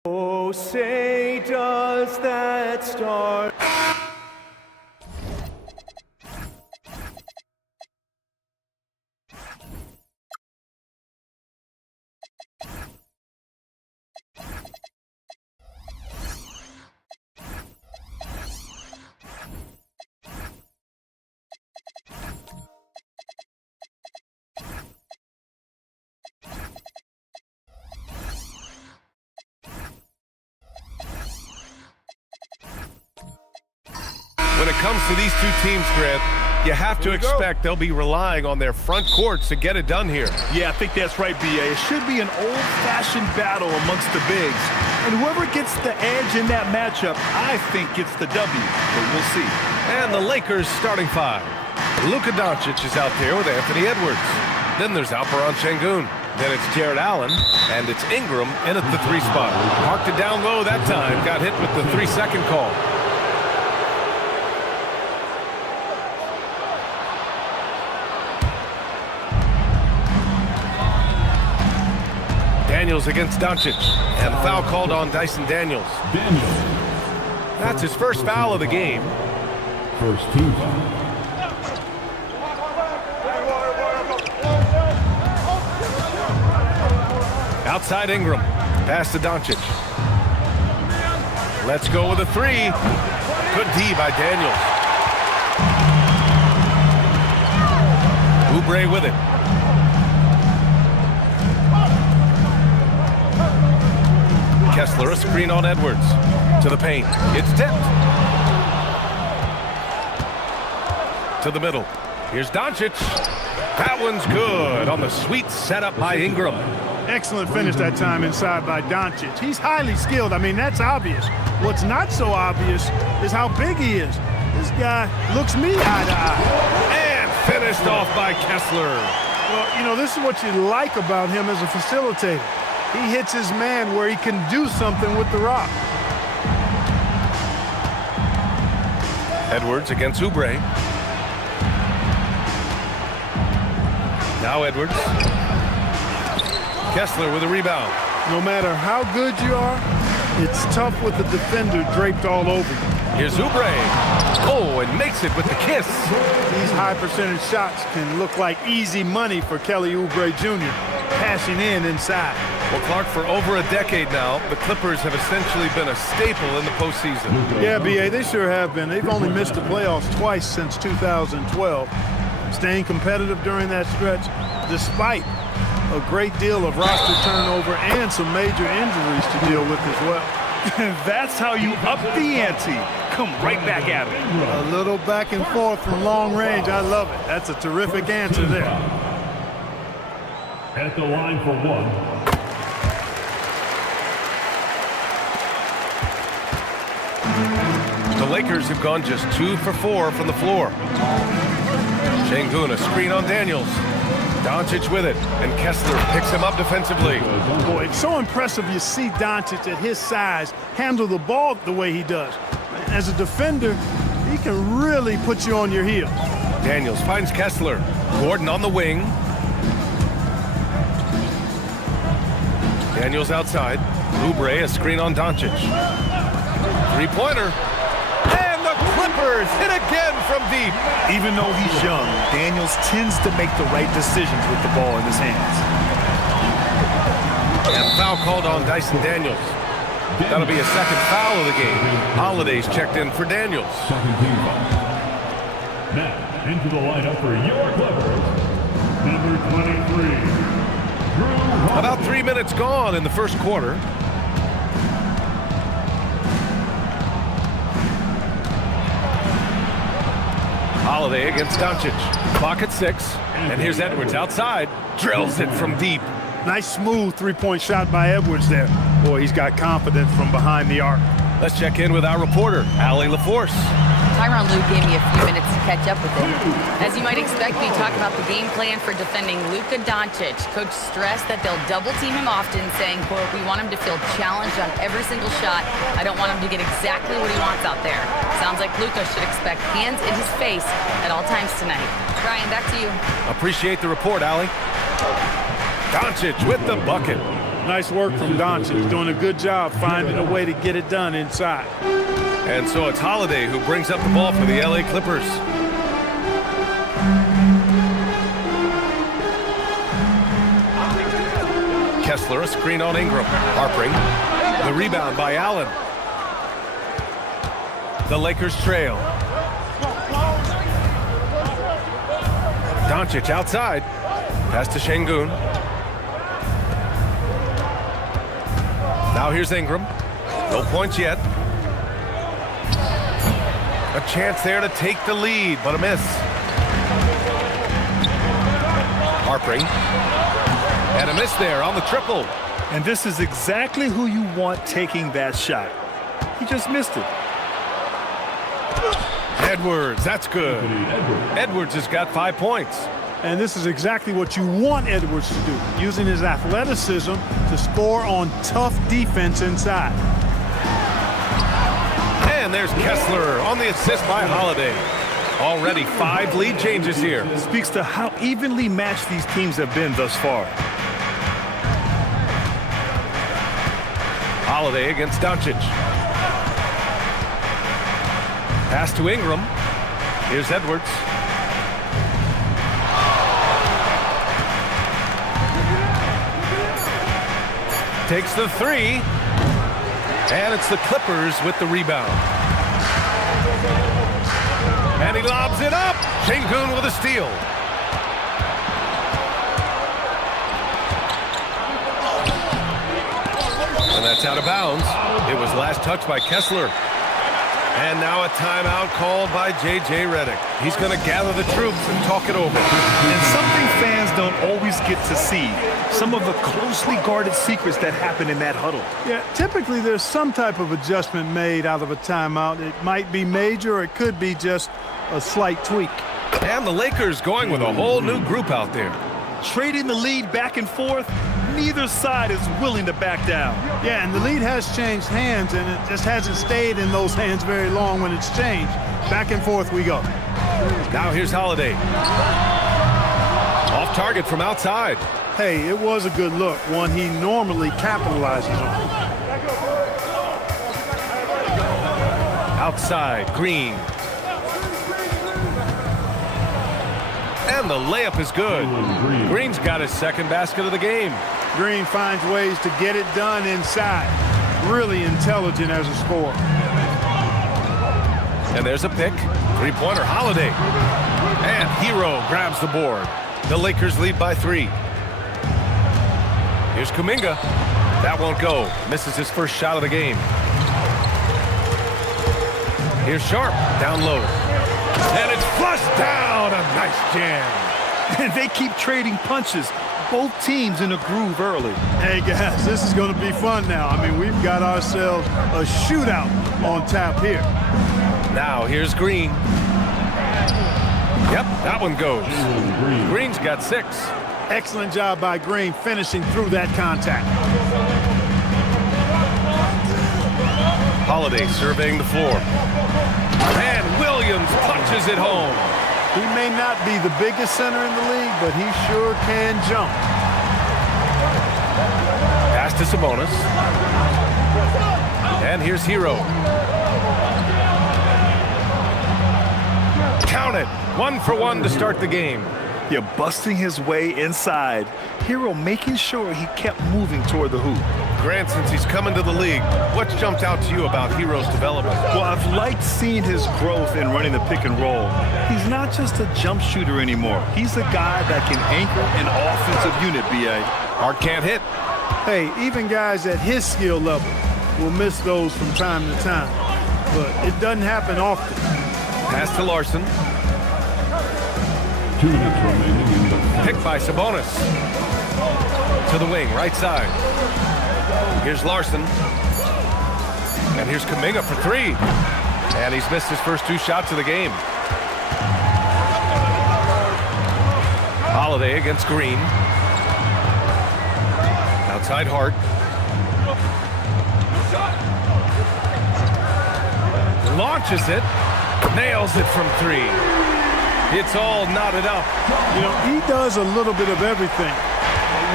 Oh, say does that star... When it comes to these two teams, Grant, you have to expect they'll be relying on their front courts to get it done here. Yeah, I think that's right, B.A. It should be an old-fashioned battle amongst the bigs. And whoever gets the edge in that matchup, I think gets the W. But we'll see. And the Lakers starting five. Luka Doncic is out there with Anthony Edwards. Then there's Alperen Şengün. Then it's Jared Allen. And it's Ingram in at the 3 spot. Marked it down low that time. Got hit with the 3-second call. Daniels against Doncic, and the foul called on Dyson Daniels. That's his first foul of the game. First team foul. Outside Ingram, pass to Doncic. Let's go with a 3. Good D by Daniels. Oubre with it. Kessler, a screen on Edwards. To the paint. It's tipped. To the middle. Here's Doncic. That one's good on the sweet setup by Ingram. Excellent finish that time inside by Doncic. He's highly skilled. I mean, that's obvious. What's not so obvious is how big he is. This guy looks me eye to eye. And finished off by Kessler. Well, you know, this is what you like about him as a facilitator. He hits his man where he can do something with the rock. Edwards against Oubre. Now Edwards. Kessler with a rebound. No matter how good you are, it's tough with the defender draped all over you. Here's Oubre. Oh, and makes it with the kiss. These high percentage shots can look like easy money for Kelly Oubre Jr. Passing in inside. Well, Clark, for over a decade now, the Clippers have essentially been a staple in the postseason. Yeah, B.A., they sure have been. They've only missed the playoffs twice since 2012. Staying competitive during that stretch, despite a great deal of roster turnover and some major injuries to deal with as well. That's how you up the ante. come right back at him. A little back and forth from long range. I love it. That's a terrific answer there. At the line for one. The Lakers have gone just 2 for 4 from the floor. Şengün, a screen on Daniels. Doncic with it, and Kessler picks him up defensively. Boy, it's so impressive you see Doncic at his size handle the ball the way he does. As a defender, he can really put you on your heels. Daniels finds Kessler. Gordon on the wing. Daniels outside. Oubre, a screen on Doncic. Three-pointer. And the Clippers hit again from deep. Even though he's young, Daniels tends to make the right decisions with the ball in his hands. And foul called on Dyson Daniels. That'll be a second foul of the game. Holiday's checked in for Daniels. Second team foul. Now, into the lineup for your Clippers, number 23, Drew Holiday. About 3 minutes gone in the first quarter. Holiday against Doncic. Clock at 6. And here's Edwards outside. Drills it from deep. Nice smooth three-point shot by Edwards there. Boy, he's got confidence from behind the arc. Let's check in with our reporter, Allie LaForce. Tyronn Lue gave me a few minutes to catch up with him. As you might expect, we talk about the game plan for defending Luka Doncic. Coach stressed that they'll double team him often, saying, quote, "We want him to feel challenged on every single shot. I don't want him to get exactly what he wants out there." Sounds like Luka should expect hands in his face at all times tonight. Brian, back to you. Appreciate the report, Allie. Doncic with the bucket. Nice work from Doncic, doing a good job finding a way to get it done inside. And so it's Holiday who brings up the ball for the LA Clippers. Kessler, a screen on Ingram. Harpering. The rebound by Allen. The Lakers trail. Doncic outside. Pass to Şengün. Now here's Ingram. No points yet. A chance there to take the lead, but a miss. Harpering. And a miss there on the triple. And this is exactly who you want taking that shot. He just missed it. Edwards, that's good. Edwards has got 5 points. And this is exactly what you want Edwards to do, using his athleticism to score on tough defense inside. And there's Kessler on the assist by Holiday. Already 5 lead changes here. It speaks to how evenly matched these teams have been thus far. Holiday against Doncic. Pass to Ingram. Here's Edwards. Takes the 3. And it's the Clippers with the rebound. And he lobs it up. Şengün with a steal. And that's out of bounds. It was last touched by Kessler. And now a timeout called by J.J. Redick. He's going to gather the troops and talk it over. And something fans don't always get to see. Some of the closely guarded secrets that happen in that huddle. Yeah, typically there's some type of adjustment made out of a timeout. It might be major, or it could be just a slight tweak. And the Lakers going with a whole new group out there. Trading the lead back and forth, neither side is willing to back down. Yeah, and the lead has changed hands, and it just hasn't stayed in those hands very long when it's changed. Back and forth we go. Now here's Holiday. Off target from outside. Hey, it was a good look, one he normally capitalizes on. Outside, Green. And the layup is good. Green's got his second basket of the game. Green finds ways to get it done inside. Really intelligent as a scorer. And there's a pick. Three-pointer, Holiday. And Hero grabs the board. The Lakers lead by 3. Here's Kuminga. That won't go. Misses his first shot of the game. Here's Sharp, down low. And it's flushed down. A nice jam. And they keep trading punches. Both teams in a groove early. Hey, guys, this is going to be fun now. I mean, we've got ourselves a shootout on tap here. Now, here's Green. Yep, that one goes. Green's got 6. Excellent job by Green finishing through that contact. Holiday surveying the floor. And Williams punches it home. He may not be the biggest center in the league, but he sure can jump. Pass to Sabonis. And here's Hero. Count it. 1 for 1 to start the game. You're busting his way inside. Hero making sure he kept moving toward the hoop. Grant, since he's come into the league, what's jumped out to you about Hero's development? Well, I've liked seeing his growth in running the pick and roll. He's not just a jump shooter anymore. He's a guy that can anchor an offensive unit, B.A. Hart can't hit. Hey, even guys at his skill level will miss those from time to time. But it doesn't happen often. Pass to Larson. 2 minutes remaining in the Picked by Sabonis. To the wing, right side. Here's Larson. And here's Kuminga for 3. And he's missed his first 2 shots of the game. Holiday against Green. Outside Hart. Launches it. Nails it from 3. It's all knotted up. You know, he does a little bit of everything.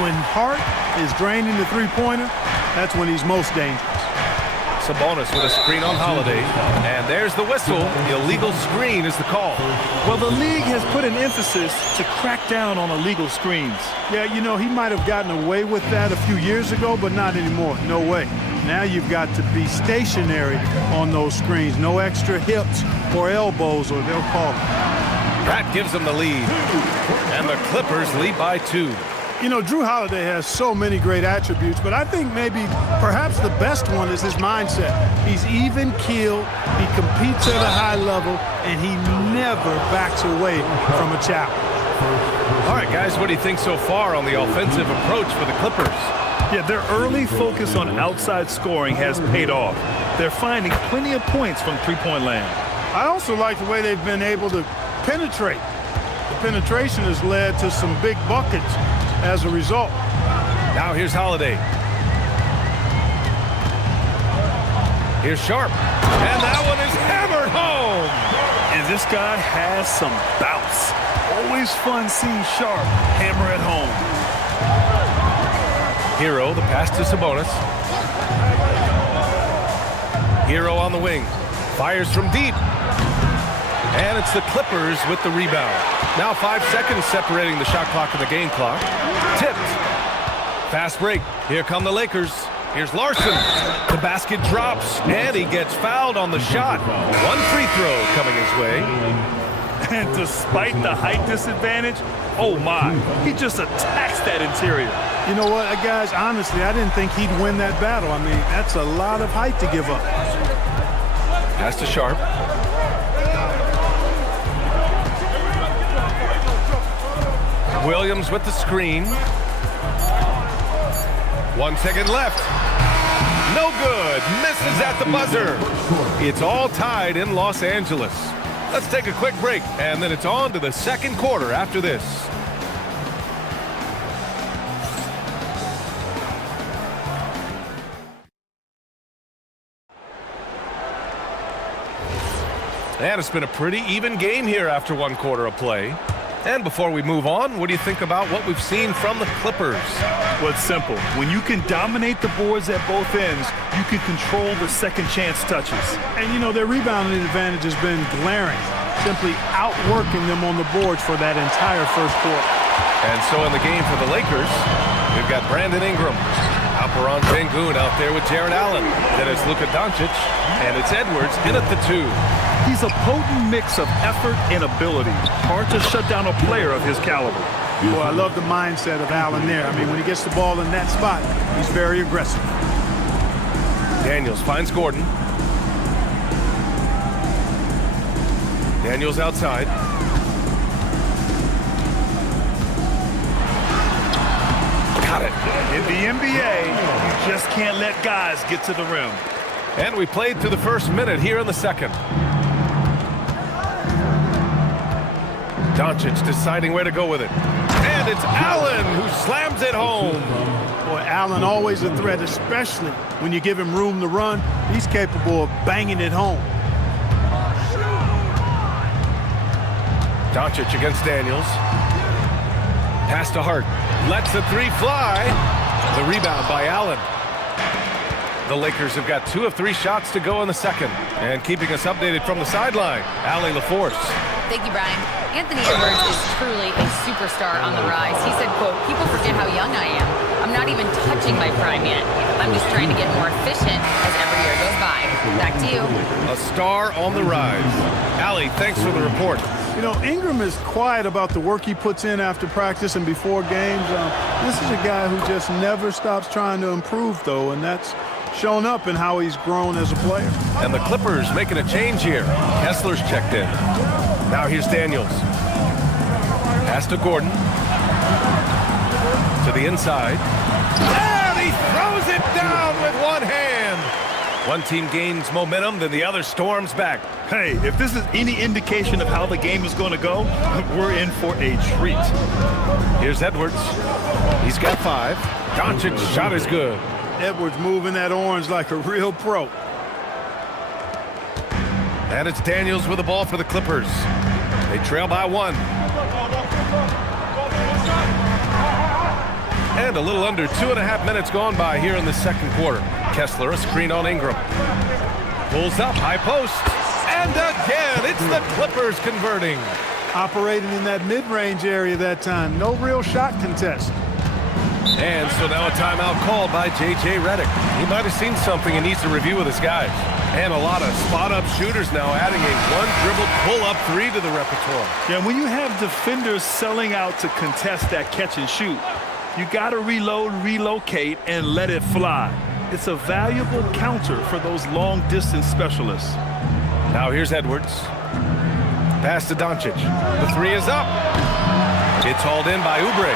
When Hart is draining the three-pointer, that's when he's most dangerous. Sabonis with a screen on Holiday. And there's the whistle. Illegal screen is the call. Well, the league has put an emphasis to crack down on illegal screens. Yeah, you know, he might have gotten away with that a few years ago, but not anymore. No way. Now you've got to be stationary on those screens. No extra hips or elbows, or they'll call it. That gives them the lead. And the Clippers lead by 2. You know, Drew Holiday has so many great attributes, but I think maybe perhaps the best one is his mindset. He's even-keeled, he competes at a high level, and he never backs away from a challenge. All right, guys, what do you think so far on the offensive approach for the Clippers? Yeah, their early focus on outside scoring has paid off. They're finding plenty of points from three-point land. I also like the way they've been able to penetrate. The penetration has led to some big buckets as a result. Now here's Holiday. Here's Sharp. And that one is hammered home. And this guy has some bounce. Always fun seeing Sharp hammer at home. Hero, the pass to Sabonis. Hero on the wing. Fires from deep. And it's the Clippers with the rebound. Now 5 seconds separating the shot clock and the game clock. Tipped. Fast break. Here come the Lakers. Here's Larson. The basket drops, and he gets fouled on the shot. 1 free throw coming his way. And despite the height disadvantage, oh my, he just attacks that interior. You know what, guys, honestly, I didn't think he'd win that battle. I mean, that's a lot of height to give up. Pass to Sharp. Williams with the screen. 1 second left. No good. Misses at the buzzer. It's all tied in Los Angeles. Let's take a quick break, and then it's on to the second quarter after this. And it's been a pretty even game here after 1 quarter of play. And before we move on, what do you think about what we've seen from the Clippers? Well, it's simple. When you can dominate the boards at both ends, you can control the second chance touches. And, you know, their rebounding advantage has been glaring, simply outworking them on the boards for that entire first quarter. And so in the game for the Lakers, we've got Brandon Ingram. Alperen Sengun out there with Jared Allen. Then it's Luka Doncic, and it's Edwards in at the 2. He's a potent mix of effort and ability. Hard to shut down a player of his caliber. Boy, I love the mindset of Allen there. I mean, when he gets the ball in that spot, he's very aggressive. Daniels finds Gordon. Daniels outside. Got it. In the NBA, you just can't let guys get to the rim. And we played through the first minute here in the second. Doncic deciding where to go with it. And it's Allen who slams it home. Boy, Allen always a threat, especially when you give him room to run. He's capable of banging it home. Doncic against Daniels. Pass to Hart. Lets the three fly. The rebound by Allen. The Lakers have got 2 of 3 shots to go in the second. And keeping us updated from the sideline, Allie LaForce. Thank you, Brian. Anthony Edwards is truly a superstar on the rise. He said, quote, "People forget how young I am. I'm not even touching my prime yet. I'm just trying to get more efficient as every year goes by." Back to you. A star on the rise. Allie, thanks for the report. You know, Ingram is quiet about the work he puts in after practice and before games. This is a guy who just never stops trying to improve, though, and that's shown up in how he's grown as a player. And the Clippers making a change here. Kessler's checked in. Now here's Daniels. Pass to Gordon. To the inside. And he throws it down with one hand. One team gains momentum, then the other storms back. Hey, if this is any indication of how the game is going to go, we're in for a treat. Here's Edwards. He's got 5. Doncic's shot is good. Edwards moving that orange like a real pro. And it's Daniels with the ball for the Clippers. They trail by 1. And a little under 2.5 minutes gone by here in the second quarter. Kessler, a screen on Ingram. Pulls up, high post. And again, it's the Clippers converting. Operating in that mid-range area that time. No real shot contest. And so now a timeout called by J.J. Redick. He might have seen something and needs to review with his guys. And a lot of spot-up shooters now, adding a one-dribble pull-up 3 to the repertoire. Yeah, when you have defenders selling out to contest that catch and shoot, you got to reload, relocate, and let it fly. It's a valuable counter for those long-distance specialists. Now here's Edwards. Pass to Doncic. The 3 is up. It's hauled in by Oubre.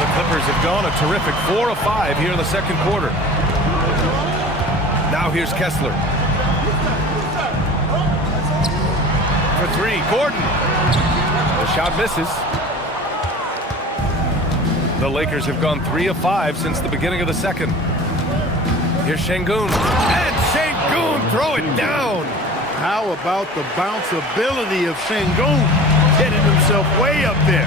The Clippers have gone a terrific 4 of 5 here in the second quarter. Now here's Kessler. For 3, Gordon. The shot misses. The Lakers have gone 3 of 5 since the beginning of the second. Here's Şengün. And Şengün throw it down. How about the bounceability of Şengün getting himself way up there?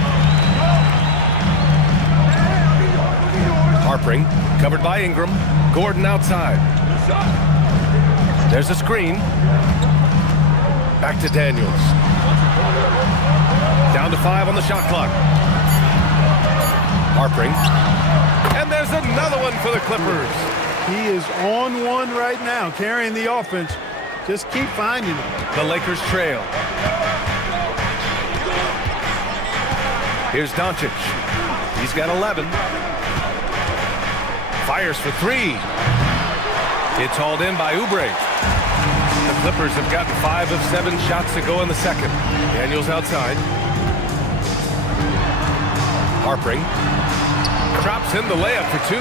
Harpring, covered by Ingram. Gordon outside. There's a screen. Back to Daniels. Down to 5 on the shot clock. Harpring. And there's another one for the Clippers. He is on one right now, carrying the offense. Just keep finding him. The Lakers trail. Here's Doncic. He's got 11. Fires for 3. It's hauled in by Oubre. The Clippers have gotten 5 of 7 shots to go in the second. Daniels outside. Harpring. Drops in the layup for 2.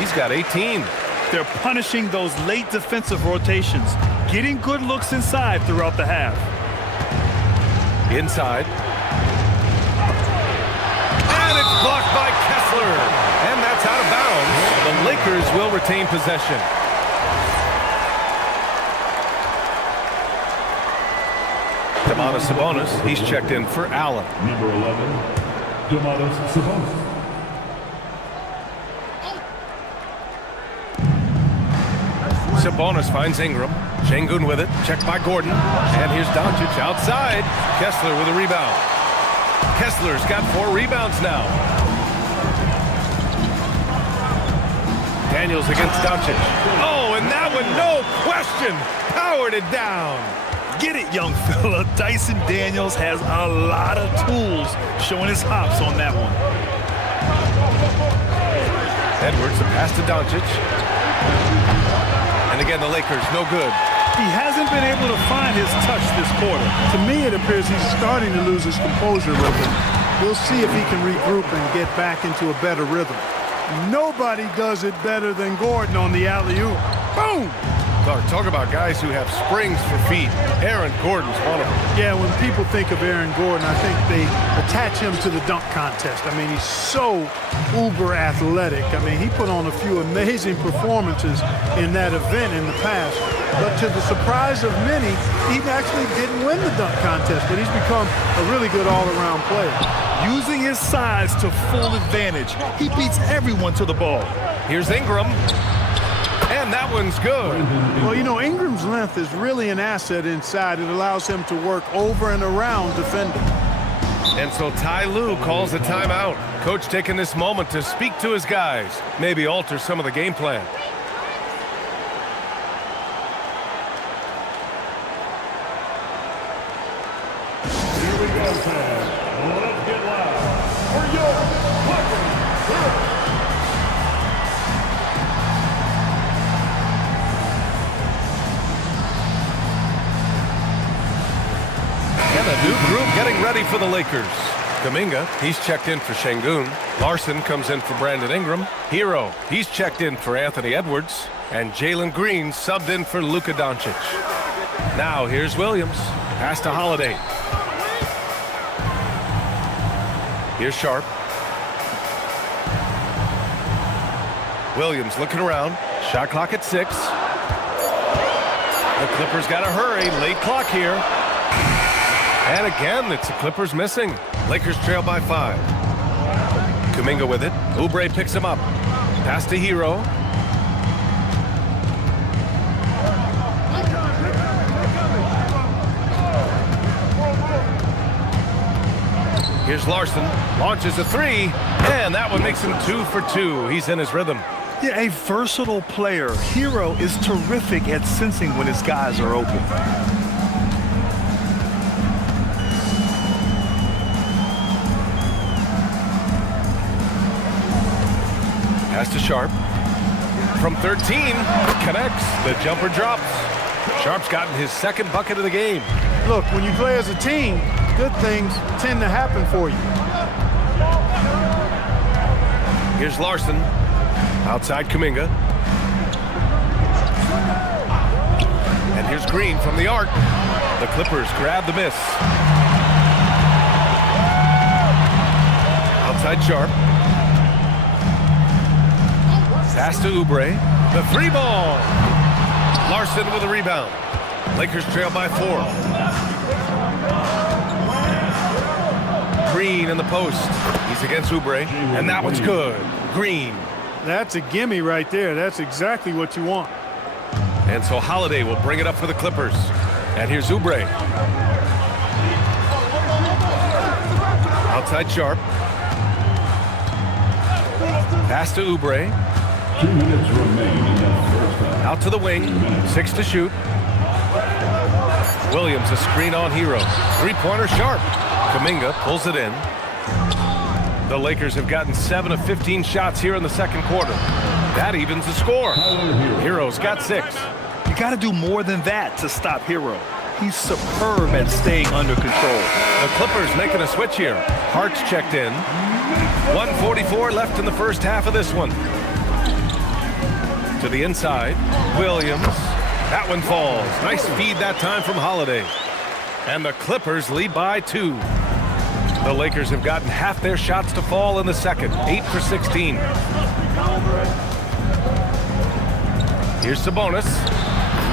He's got 18. They're punishing those late defensive rotations, getting good looks inside throughout the half. Inside. And it's blocked by Kessler. And that's out of bounds. The Lakers will retain possession. Domantas Sabonis, he's checked in for Allen. Number 11, Domantas Sabonis. Sabonis finds Ingram. Şengün with it. Checked by Gordon. And here's Doncic outside. Kessler with a rebound. Kessler's got 4 rebounds now. Daniels against Doncic. Oh, and that one, no question, powered it down. Get it, young fella. Dyson Daniels has a lot of tools, showing his hops on that one. Edwards, a pass to Doncic. And again, the Lakers, no good. He hasn't been able to find his touch this quarter. To me, it appears he's starting to lose his composure a little bit. We'll see if he can regroup and get back into a better rhythm. Nobody does it better than Gordon on the alley-oop. Boom! Talk about guys who have springs for feet. Aaron Gordon's one of them. Yeah, when people think of Aaron Gordon, I think they attach him to the dunk contest. I mean, he's so uber athletic. I mean, he put on a few amazing performances in that event in the past. But to the surprise of many, he actually didn't win the dunk contest, but he's become a really good all-around player. Using his size to full advantage, he beats everyone to the ball. Here's Ingram. And that one's good. Well, you know, Ingram's length is really an asset inside. It allows him to work over and around defenders. And so Ty Lue calls a timeout. Coach taking this moment to speak to his guys, maybe alter some of the game plan. Here we go, fans. Let's get loud for your Clippers. And a new group getting ready for the Lakers. Kuminga, he's checked in for Şengün. Larson comes in for Brandon Ingram. Hero, he's checked in for Anthony Edwards. And Jalen Green subbed in for Luka Doncic. Now here's Williams. Pass to Holiday. Here's Sharp. Williams looking around. Shot clock at 6. The Clippers got to hurry. Late clock here. And again, it's the Clippers missing. Lakers trail by 5. Kuminga with it. Oubre picks him up. Pass to Hero. Here's Larson. Launches a 3. And that one makes him 2 for 2. He's in his rhythm. Yeah, a versatile player. Hero is terrific at sensing when his guys are open. Pass to Sharp. From 13, connects. The jumper drops. Sharp's gotten his second bucket of the game. Look, when you play as a team, good things tend to happen for you. Here's Larson. Outside Kuminga. And here's Green from the arc. The Clippers grab the miss. Outside Sharp. Pass to Oubre. The 3 ball. Larson with a rebound. Lakers trail by 4. Green in the post. He's against Oubre. And that one's good. Green. That's a gimme right there. That's exactly what you want. And so Holiday will bring it up for the Clippers. And here's Oubre. Outside Sharp. Pass to Oubre. 2 minutes remain in the first half. Out to the wing. 6 to shoot. Williams a screen on Hero. 3-pointer Sharp. Kuminga pulls it in. The Lakers have gotten 7 of 15 shots here in the second quarter. That evens the score. Hero's got 6. You got to do more than that to stop Hero. He's superb at staying under control. The Clippers making a switch here. Hart's checked in. 1:44 left in the first half of this one. To the inside. Williams. That one falls. Nice feed that time from Holiday. And the Clippers lead by 2. The Lakers have gotten half their shots to fall in the second. 8 for 16. Here's Sabonis.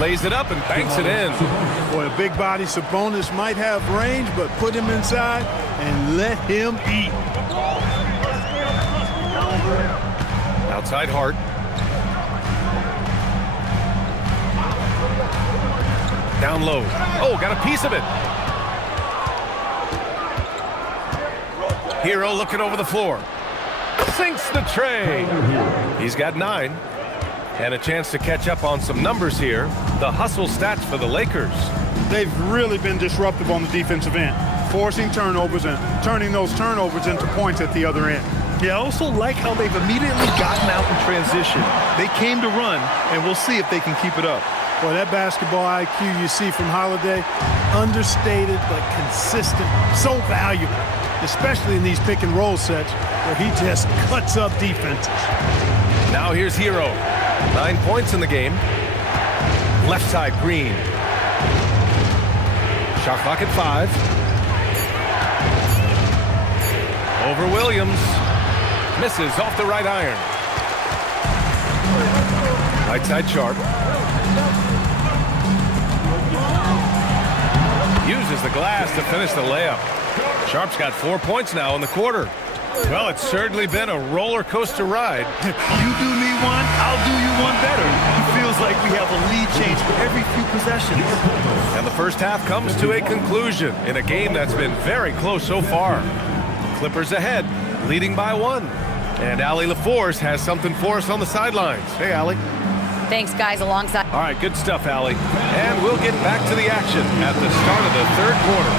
Lays it up and banks it in. Boy, a big body Sabonis might have range, but put him inside and let him eat. Outside Hart. Down low. Oh, got a piece of it. Hero looking over the floor. Sinks the tray. He's got 9. And a chance to catch up on some numbers here. The hustle stats for the Lakers. They've really been disruptive on the defensive end, forcing turnovers and turning those turnovers into points at the other end. Yeah, I also like how they've immediately gotten out in transition. They came to run, and we'll see if they can keep it up. Boy, that basketball IQ you see from Holiday, understated but consistent, so valuable, especially in these pick and roll sets where he just cuts up defenses. Now here's Hero. 9 points in the game. Left side, Green. Shot clock at 5. Over Williams. Misses off the right iron. Right side, Sharp. Uses the glass to finish the layup. Sharp's got 4 points now in the quarter. Well, it's certainly been a roller coaster ride. You do me one, I'll do you one better. It feels like we have a lead change for every few possessions. And the first half comes to a conclusion in a game that's been very close so far. Clippers ahead, leading by 1. And Allie LaForce has something for us on the sidelines. Hey, Allie. Thanks, guys, alongside. All right, good stuff, Allie. And we'll get back to the action at the start of the third quarter.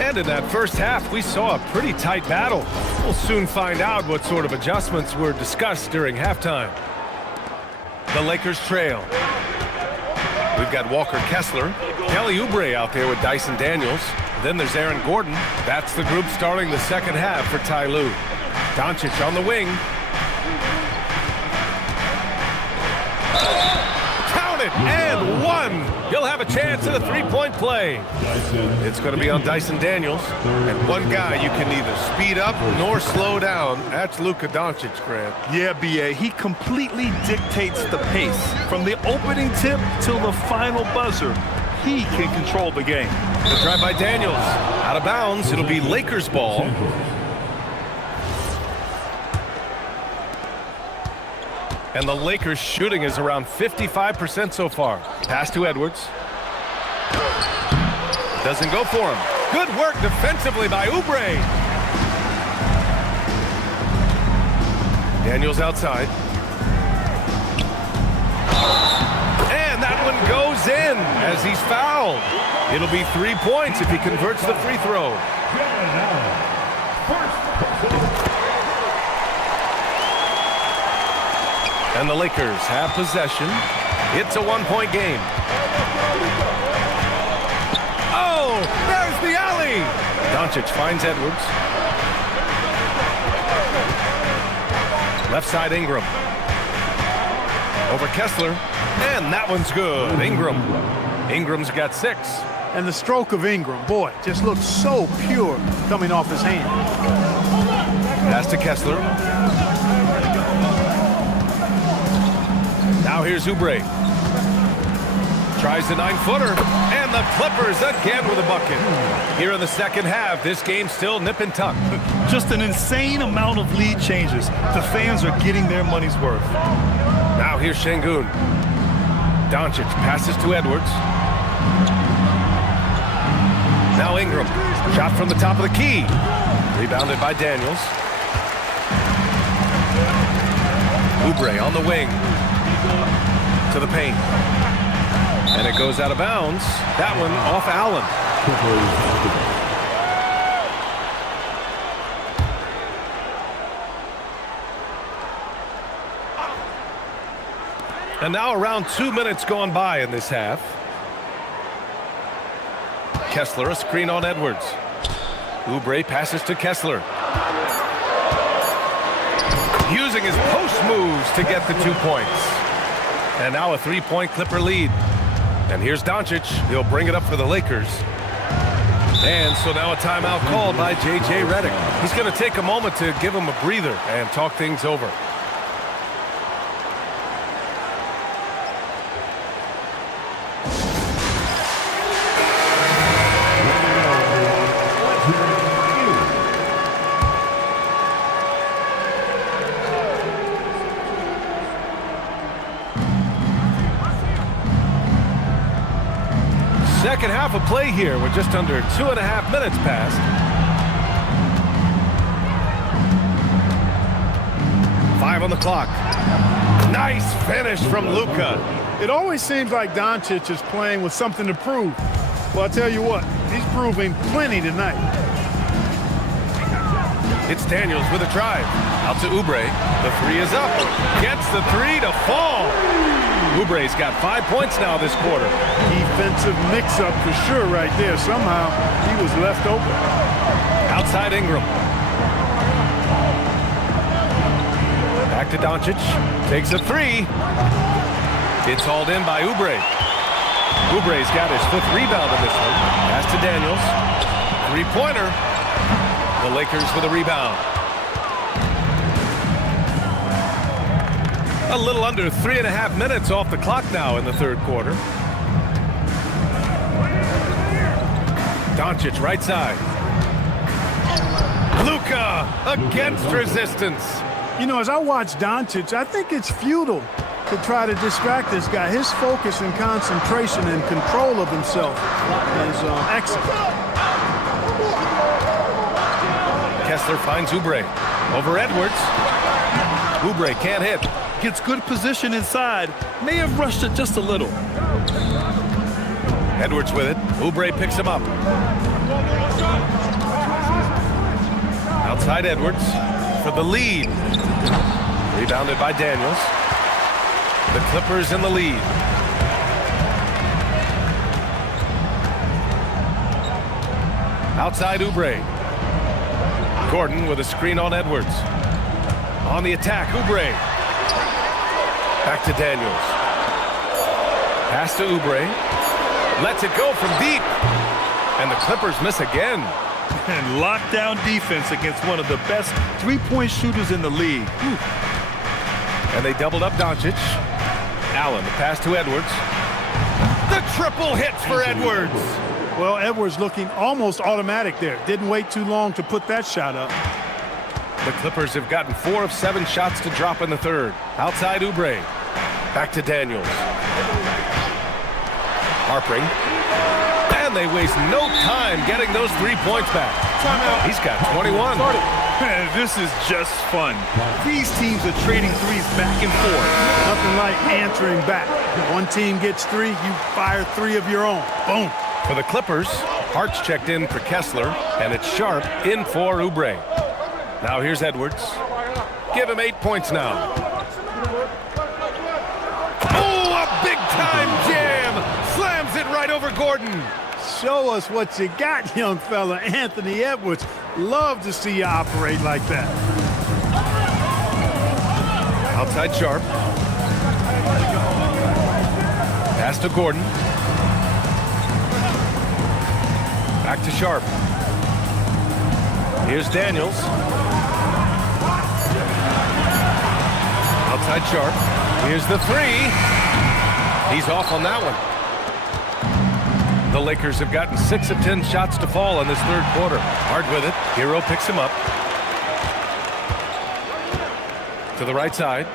And in that first half, we saw a pretty tight battle. We'll soon find out what sort of adjustments were discussed during halftime. The Lakers trail. We've got Walker Kessler, Kelly Oubre out there with Dyson Daniels. Then there's Aaron Gordon. That's the group starting the second half for Ty Lue. Doncic on the wing. Count it, and 1. He'll have a chance at a three-point play. It's going to be on Dyson Daniels. And one guy you can neither speed up nor slow down. That's Luka Doncic, Grant. Yeah, B.A., he completely dictates the pace. From the opening tip till the final buzzer, he can control the game. The drive by Daniels. Out of bounds. It'll be Lakers ball. And the Lakers shooting is around 55% so far. Pass to Edwards. Doesn't go for him. Good work defensively by Oubre. Daniels outside. And that one goes in as he's fouled. It'll be 3 points if he converts the free throw. And the Lakers have possession. It's a one-point game. Oh, there's the alley. Doncic finds Edwards. Left side Ingram. Over Kessler. And that one's good. Ingram's got 6. And the stroke of Ingram, boy, just looks so pure coming off his hand. Pass to Kessler. Now here's Oubre. Tries the 9-footer. And the Clippers again with a bucket. Here in the second half, this game's still nip and tuck. Just an insane amount of lead changes. The fans are getting their money's worth. Now here's Şengün. Doncic passes to Edwards. Now Ingram. Shot from the top of the key. Rebounded by Daniels. Oubre on the wing. To the paint. And it goes out of bounds. That one off Allen. And now around 2 minutes gone by in this half. Kessler, a screen on Edwards. Oubre passes to Kessler. Using his post moves to get the 2 points. And now a 3-point Clipper lead. And here's Doncic. He'll bring it up for the Lakers. And so now a timeout called by J.J. Redick. He's going to take a moment to give him a breather and talk things over. Second half of play here with just under 2.5 minutes passed. 5 on the clock. Nice finish from Luka. It always seems like Doncic is playing with something to prove. Well, I'll tell you what, he's proving plenty tonight. It's Daniels with a drive. Out to Oubre. The three is up. Gets the three to fall. Oubre's got 5 points now this quarter. Defensive mix-up for sure right there. Somehow he was left open. Outside Ingram. Back to Doncic. Takes a three. It's hauled in by Oubre. Oubre's got his 5th rebound in this one. Pass to Daniels. Three-pointer. The Lakers with a rebound. A little under 3.5 minutes off the clock now in the third quarter. Doncic right side. Luka against resistance. You know, as I watch Doncic, I think it's futile to try to distract this guy. His focus and concentration and control of himself is excellent. Kessler finds Oubre. Over Edwards. Oubre can't hit. Gets good position inside. May have rushed it just a little. Edwards with it. Oubre picks him up. Outside Edwards for the lead. Rebounded by Daniels. The Clippers in the lead. Outside Oubre. Gordon with a screen on Edwards. On the attack, Oubre. Back to Daniels. Pass to Oubre. Lets it go from deep. And the Clippers miss again. And lockdown defense against one of the best three-point shooters in the league. And they doubled up Doncic. Allen, the pass to Edwards. The triple hits for Edwards. Well, Edwards looking almost automatic there. Didn't wait too long to put that shot up. The Clippers have gotten 4 of 7 shots to drop in the third. Outside Oubre. Back to Daniels. Harpering. And they waste no time getting those 3 points back. Timeout. He's got 21. This is just fun. These teams are trading threes back and forth. Nothing like answering back. One team gets 3, you fire 3 of your own. Boom. For the Clippers, Hart's checked in for Kessler, and it's Sharp in for Oubre. Now here's Edwards. Give him 8 points now. Oh, a big-time jam! Slams it right over Gordon. Show us what you got, young fella. Anthony Edwards. Love to see you operate like that. Outside Sharp. Pass to Gordon. Back to Sharp. Here's Daniels. Outside Sharp. Here's the three. He's off on that one. The Lakers have gotten 6 of 10 shots to fall in this third quarter. Hard with it. Hero picks him up. To the right side.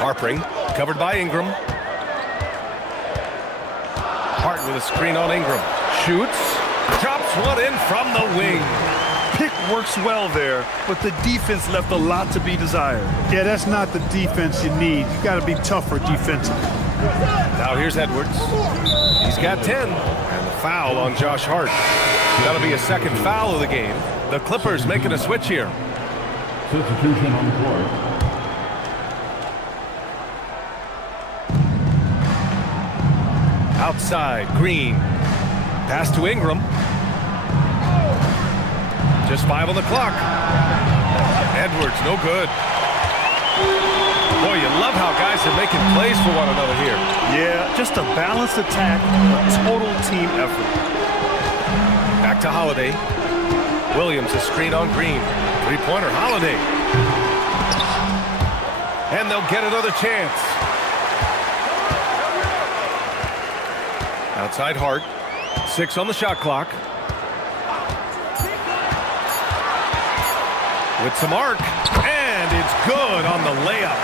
Harpering. Covered by Ingram. Hart with a screen on Ingram. Shoots. Drops one in from the wing. Pick works well there, but the defense left a lot to be desired. Yeah, that's not the defense you need. You got to be tougher defensively. Now here's Edwards. He's got 10. And the foul on Josh Hart. That'll be a second foul of the game. The Clippers making a switch here. Substitution on the court. Outside, Green. Pass to Ingram. Just 5 on the clock. Edwards, no good. Boy, you love how guys are making plays for one another here. Yeah, just a balanced attack, a total team effort. Back to Holiday. Williams, a screen on Green. Three-pointer, Holiday. And they'll get another chance. Outside Hart. 6 on the shot clock. With some arc. And it's good on the layup.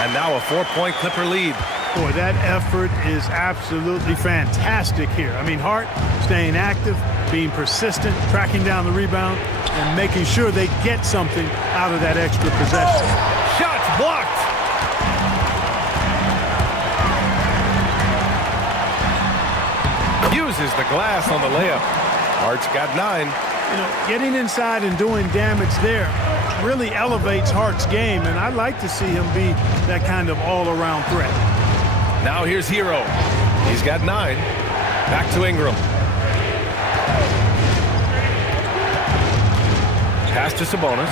And now a 4-point Clipper lead. Boy, that effort is absolutely fantastic here. I mean, Hart staying active, being persistent, tracking down the rebound, and making sure they get something out of that extra possession. Shots blocked. Uses the glass on the layup. Hart's got 9. You know, getting inside and doing damage there really elevates Hart's game, and I'd like to see him be that kind of all-around threat. Now here's Hero. He's got 9. Back to Ingram. Pass to Sabonis.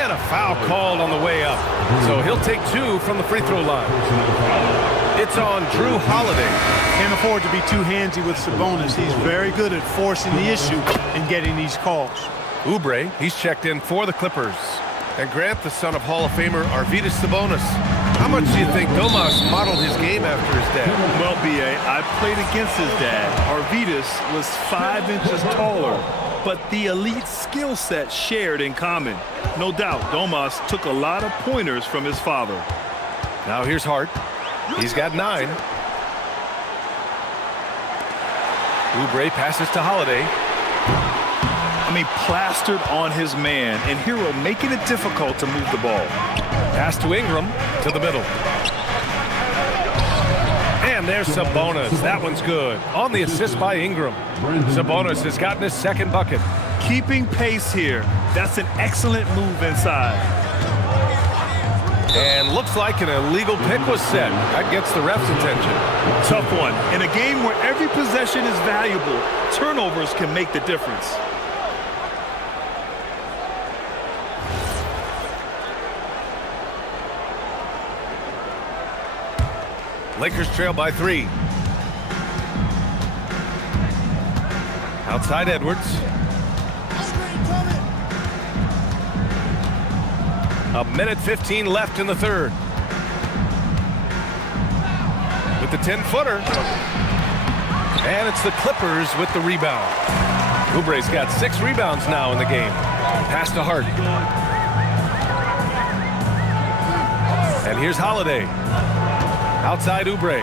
And a foul called on the way up. So he'll take 2 from the free throw line. It's on Drew Holiday. Can't afford to be too handsy with Sabonis. He's very good at forcing the issue and getting these calls. Oubre, he's checked in for the Clippers. And Grant, the son of Hall of Famer Arvydas Sabonis. How much do you think Domas modeled his game after his dad? Well, B.A., I played against his dad. Arvydas was 5 inches taller, but the elite skill set shared in common. No doubt, Domas took a lot of pointers from his father. Now here's Hart. He's got 9. Oubre passes to Holiday. I mean, plastered on his man, and Hero making it difficult to move the ball. Pass to Ingram, to the middle. And there's Sabonis. That one's good. On the assist by Ingram. Sabonis has gotten his 2nd bucket. Keeping pace here. That's an excellent move inside. And looks like an illegal pick was set. That gets the ref's attention. Tough one. In a game where every possession is valuable, turnovers can make the difference. Lakers trail by 3. Outside Edwards. A minute 15 left in the 3rd. With the 10-footer. And it's the Clippers with the rebound. Oubre's got 6 rebounds now in the game. Pass to Hart. And here's Holiday. Outside Oubre.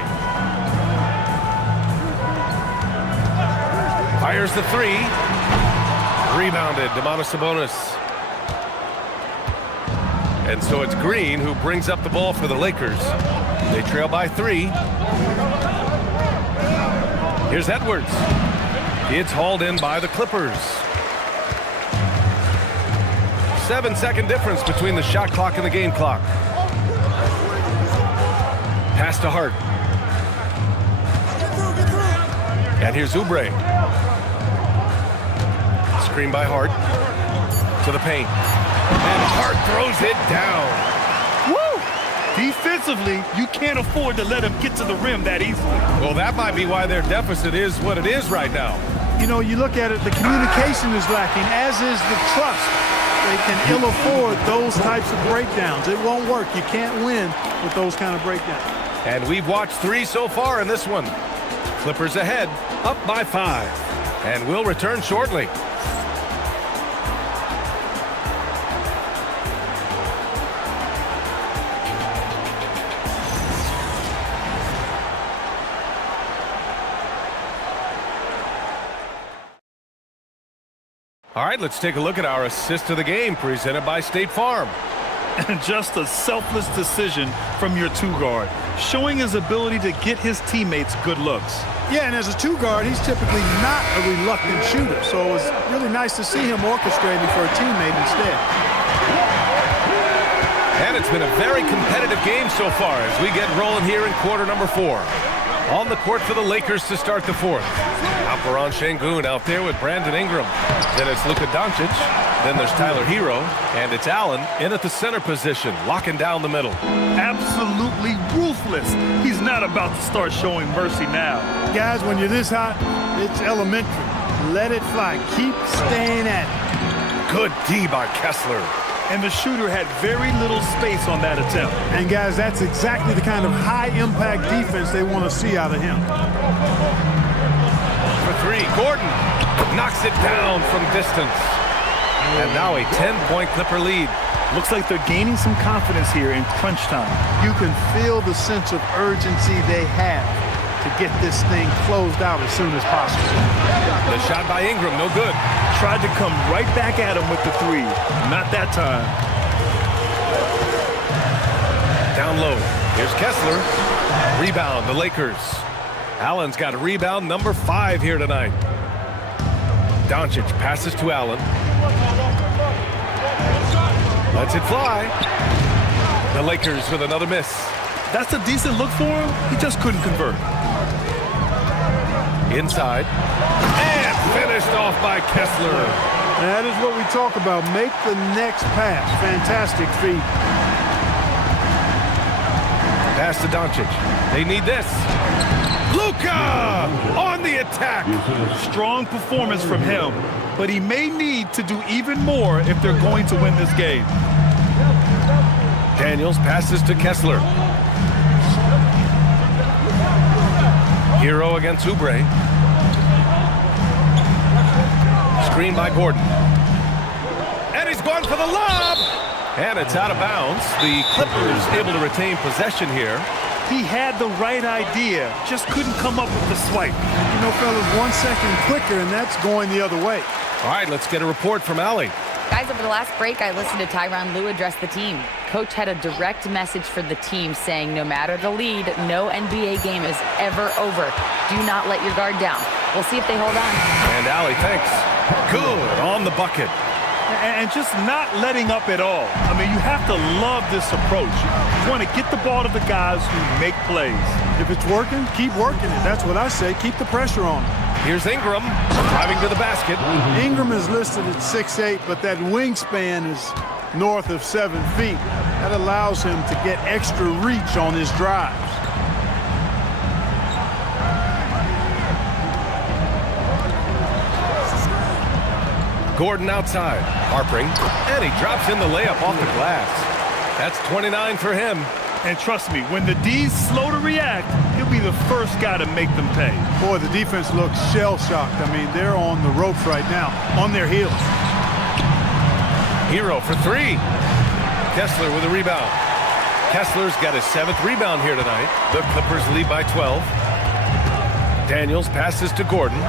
Fires the 3. Rebounded, Domantas Sabonis. And so it's Green who brings up the ball for the Lakers. They trail by 3. Here's Edwards. It's hauled in by the Clippers. 7-second difference between the shot clock and the game clock. Pass to Hart. And here's Oubre. Screen by Hart. To the paint. And Hart throws it down. Woo! Defensively, you can't afford to let him get to the rim that easily. Well, that might be why their deficit is what it is right now. You know, you look at it, the communication is lacking, as is the trust. They can ill afford those types of breakdowns. It won't work. You can't win with those kind of breakdowns. And we've watched 3 so far in this one. Clippers ahead, up by 5. And we'll return shortly. All right, let's take a look at our assist of the game presented by State Farm. And just a selfless decision from your 2-guard, showing his ability to get his teammates good looks. Yeah, and as a 2-guard, he's typically not a reluctant shooter, so it was really nice to see him orchestrating for a teammate instead. And it's been a very competitive game so far as we get rolling here in quarter number 4. On the court for the Lakers to start the 4th. Alperen Sengun out there with Brandon Ingram. Then it's Luka Doncic. Then there's Tyler Hero. And it's Allen in at the center position, locking down the middle. Absolutely ruthless. He's not about to start showing mercy now. Guys, when you're this hot, it's elementary. Let it fly. Keep staying at it. Good D by Kessler. And the shooter had very little space on that attempt. And guys, that's exactly the kind of high-impact defense they want to see out of him. For 3, Gordon knocks it down from distance. And now a 10-point Clipper lead. Looks like they're gaining some confidence here in crunch time. You can feel the sense of urgency they have to get this thing closed out as soon as possible. The shot by Ingram, no good. Tried to come right back at him with the three. Not that time. Down low. Here's Kessler. Rebound, the Lakers. Allen's got a rebound number 5 here tonight. Doncic passes to Allen. Lets it fly. The Lakers with another miss. That's a decent look for him. He just couldn't convert. Inside. And finished off by Kessler. That is what we talk about. Make the next pass. Fantastic feat. Pass to Doncic. They need this. Luka on the attack. Strong performance from him, but he may need to do even more if they're going to win this game. Daniels passes to Kessler. Hero against Oubre. Screen by Gordon. And he's going for the lob. And it's out of bounds. The Clippers able to retain possession here. He had the right idea, just couldn't come up with the swipe. You know, fellas, 1 second quicker, and that's going the other way. All right, let's get a report from Allie. Guys, over the last break, I listened to Tyronn Lue address the team. Coach had a direct message for the team saying no matter the lead, no NBA game is ever over. Do not let your guard down. We'll see if they hold on. And Allie, thanks. Good on the bucket. And just not letting up at all. I mean, you have to love this approach. You want to get the ball to the guys who make plays. If it's working, keep working it. That's what I say. Keep the pressure on. Here's Ingram driving to the basket. Ingram is listed at 6'8", but that wingspan is north of 7 feet. That allows him to get extra reach on his drives. Gordon outside. Harpering. And he drops in the layup off the glass. That's 29 for him. And trust me, when the D's slow to react, he'll be the first guy to make them pay. Boy, the defense looks shell-shocked. I mean, they're on the ropes right now, on their heels. Hero for 3. Kessler with a rebound. Kessler's got his 7th rebound here tonight. The Clippers lead by 12. Daniels passes to Gordon.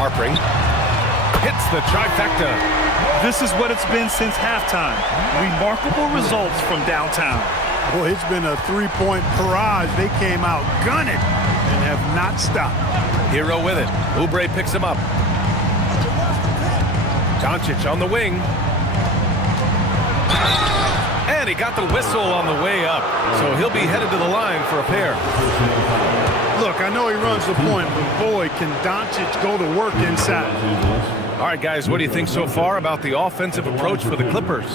Harpering. Hits the trifecta. This is what it's been since halftime. Remarkable results from downtown. Boy, it's been a three-point barrage. They came out gunning and have not stopped. Hero with it. Oubre picks him up. Doncic on the wing. And he got the whistle on the way up. So he'll be headed to the line for a pair. Look, I know he runs the point, but boy, can Doncic go to work inside. All right, guys, what do you think so far about the offensive approach for the Clippers?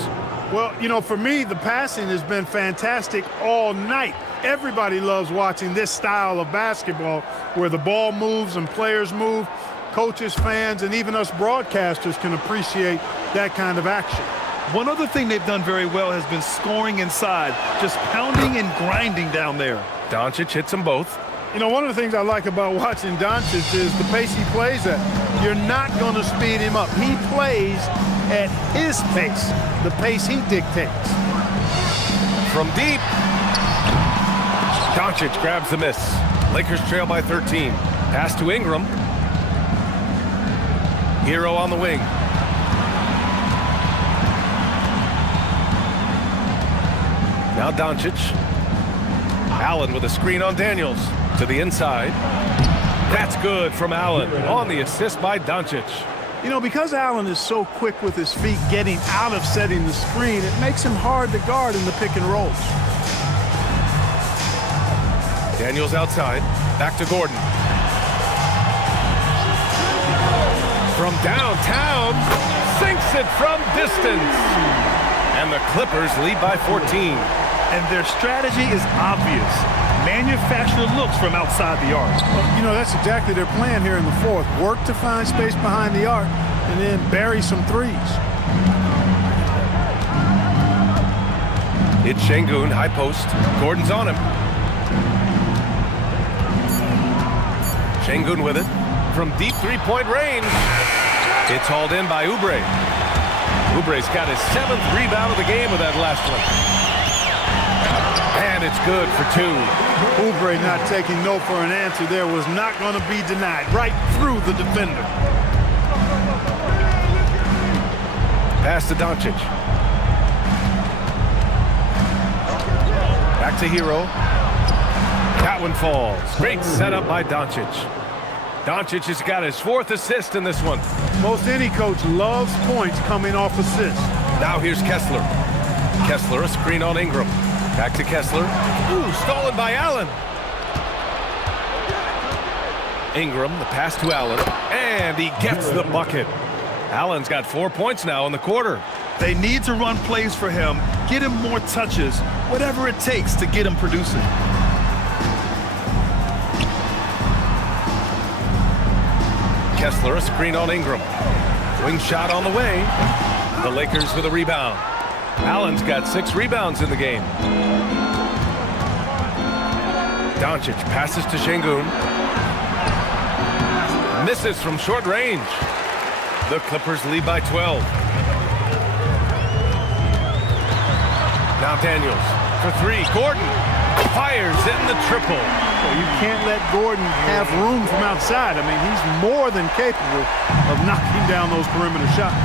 Well, you know, for me, the passing has been fantastic all night. Everybody loves watching this style of basketball where the ball moves and players move. Coaches, fans, and even us broadcasters can appreciate that kind of action. One other thing they've done very well has been scoring inside, just pounding and grinding down there. Doncic hits them both. You know, one of the things I like about watching Doncic is the pace he plays at. You're not going to speed him up. He plays at his pace, the pace he dictates. From deep. Doncic grabs the miss. Lakers trail by 13. Pass to Ingram. Hero on the wing. Now Doncic. Allen with a screen on Daniels. To the inside. That's good from Allen on the assist by Doncic. You know, because Allen is so quick with his feet getting out of setting the screen, it makes him hard to guard in the pick and rolls. Daniels outside. Back to Gordon. From downtown. Sinks it from distance. And the Clippers lead by 14. And their strategy is obvious. Manufacture looks from outside the arc. Well, you know, that's exactly their plan here in the fourth. Work to find space behind the arc and then bury some threes. It's Şengün, high post. Gordon's on him. Şengün with it. From deep three-point range. It's hauled in by Oubre. Oubre's got his 7th rebound of the game with that last one. And it's good for 2. Oubre not taking no for an answer there was not going to be denied. Right through the defender. Pass to Doncic. Back to Hero. That one falls. Great setup by Doncic. Doncic has got his 4th assist in this one. Most any coach loves points coming off assists. Now here's Kessler. Kessler, a screen on Ingram. Back to Kessler. Ooh, stolen by Allen. Ingram, the pass to Allen. And he gets the bucket. Allen's got 4 points now in the quarter. They need to run plays for him, get him more touches, whatever it takes to get him producing. Kessler, a screen on Ingram. Wing shot on the way. The Lakers with a rebound. Allen's got 6 rebounds in the game. Doncic passes to Şengün. Misses from short range. The Clippers lead by 12. Now Daniels for 3. Gordon fires in the triple. Well, you can't let Gordon have room from outside. I mean, he's more than capable of knocking down those perimeter shots.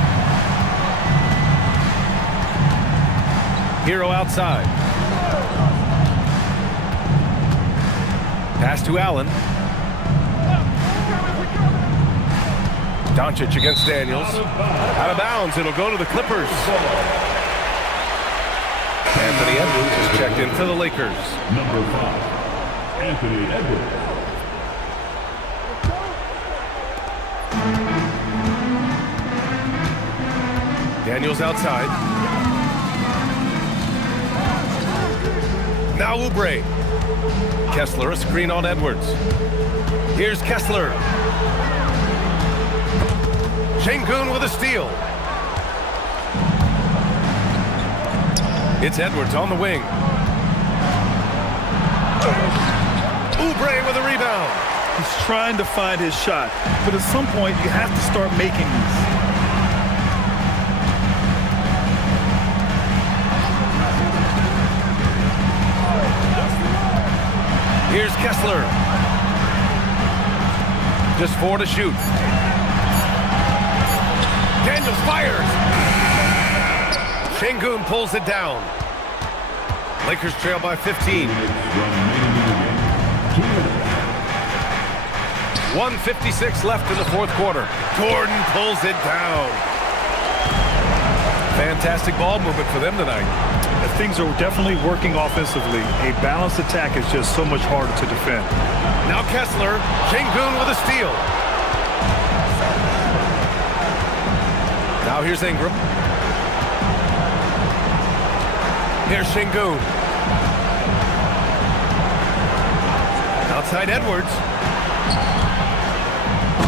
Hero outside. Pass to Allen. Doncic against Daniels. Out of bounds. It'll go to the Clippers. Anthony Edwards is checked in for the Lakers. Number 5, Anthony Edwards. Daniels outside. Now Oubre. Kessler, a screen on Edwards. Here's Kessler. Şengün with a steal. It's Edwards on the wing. Oubre with a rebound. He's trying to find his shot, but at some point you have to start making these. Here's Kessler. Just 4 to shoot. Daniels fires. Şengün pulls it down. Lakers trail by 15. 1:56 left in the 4th quarter. Gordon pulls it down. Fantastic ball movement for them tonight. Things are definitely working offensively. A balanced attack is just so much harder to defend. Now Kessler, Şengün with a steal. Now here's Ingram. Here's Şengün. Outside Edwards.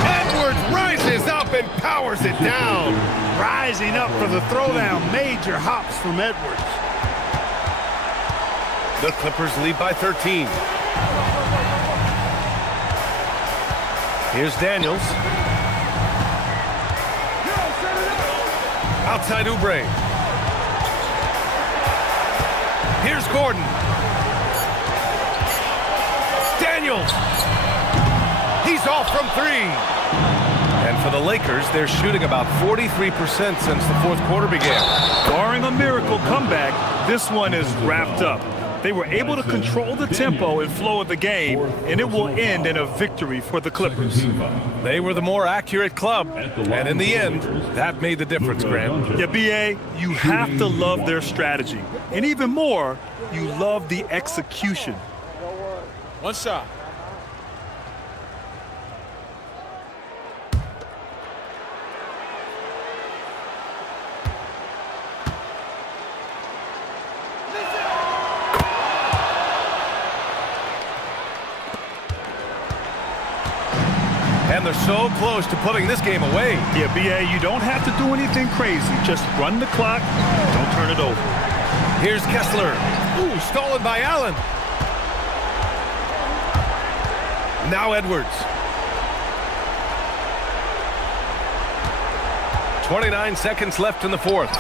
Edwards rises up and powers it down. Rising up for the throwdown. Major hops from Edwards. The Clippers lead by 13. Here's Daniels. Outside Oubre. Here's Gordon. Daniels. He's off from 3. And for the Lakers, they're shooting about 43% since the 4th quarter began. Barring a miracle comeback, this one is wrapped up. They were able to control the tempo and flow of the game, and it will end in a victory for the Clippers. They were the more accurate club, and in the end, that made the difference, Grant. Yeah, B.A., you have to love their strategy. And even more, you love the execution. One shot. And they're so close to putting this game away. Yeah, B.A., you don't have to do anything crazy. Just run the clock. Don't turn it over. Here's Kessler. Ooh, stolen by Allen. Now Edwards. 29 seconds left in the fourth.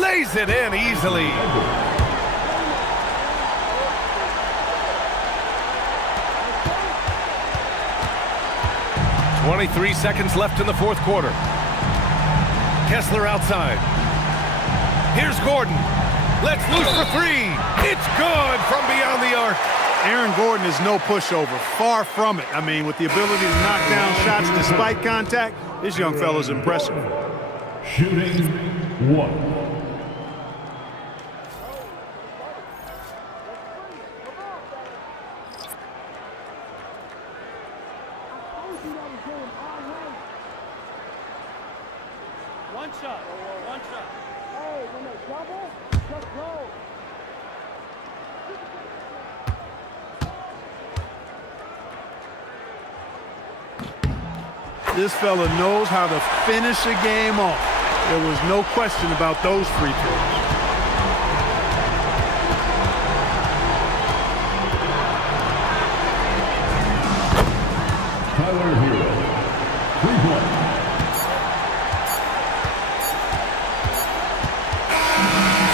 Lays it in easily. "23 seconds left in the fourth quarter. Kessler outside. Here's Gordon. Let's loose for three. It's good from beyond the arc. Aaron Gordon is no pushover. Far from it. I mean, with the ability to knock down shots despite contact, this young fella's impressive. Shooting one. One shot. One shot. Hey, when they double, just go. This fella knows how to finish a game off. There was no question about those free throws. Tyler Hero. 3-1.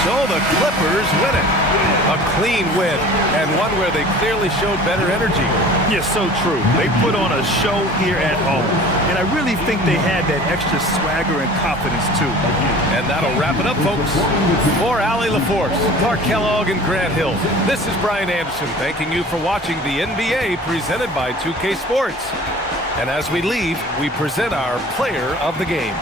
So the Clippers win it. A clean win, and one where they clearly showed better energy. Yes, so true. They put on a show here at home, and I really think they had that extra swagger and confidence, too. And that'll wrap it up, folks. For Allie LaForce, Clark Kellogg, and Grant Hill, this is Brian Anderson thanking you for watching the NBA presented by 2K Sports. And as we leave, we present our player of the game.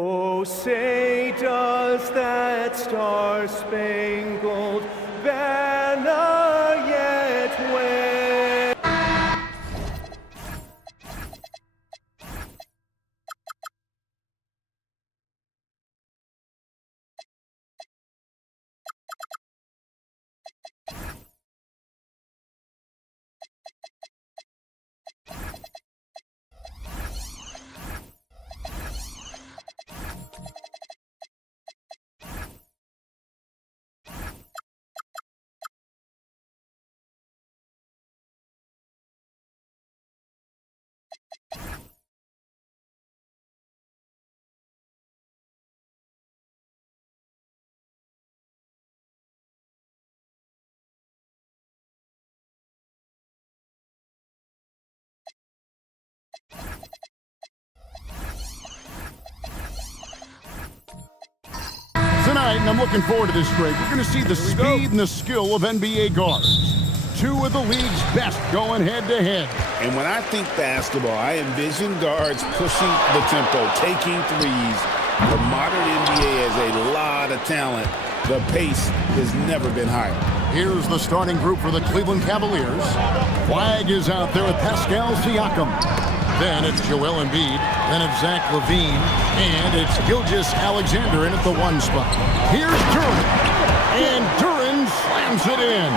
Oh, say does that star-spangled banner yet wave? Tonight, and I'm looking forward to this break, we're going to see the speed and the skill of NBA guards. Two of the league's best going head-to-head. And when I think basketball, I envision guards pushing the tempo, taking threes. The modern NBA has a lot of talent. The pace has never been higher. Here's the starting group for the Cleveland Cavaliers. Flag is out there with Pascal Siakam. Then it's Joel Embiid. Then it's Zach LaVine. And it's Gilgeous-Alexander in at the 1 spot. Here's Duren. And Duren slams it in.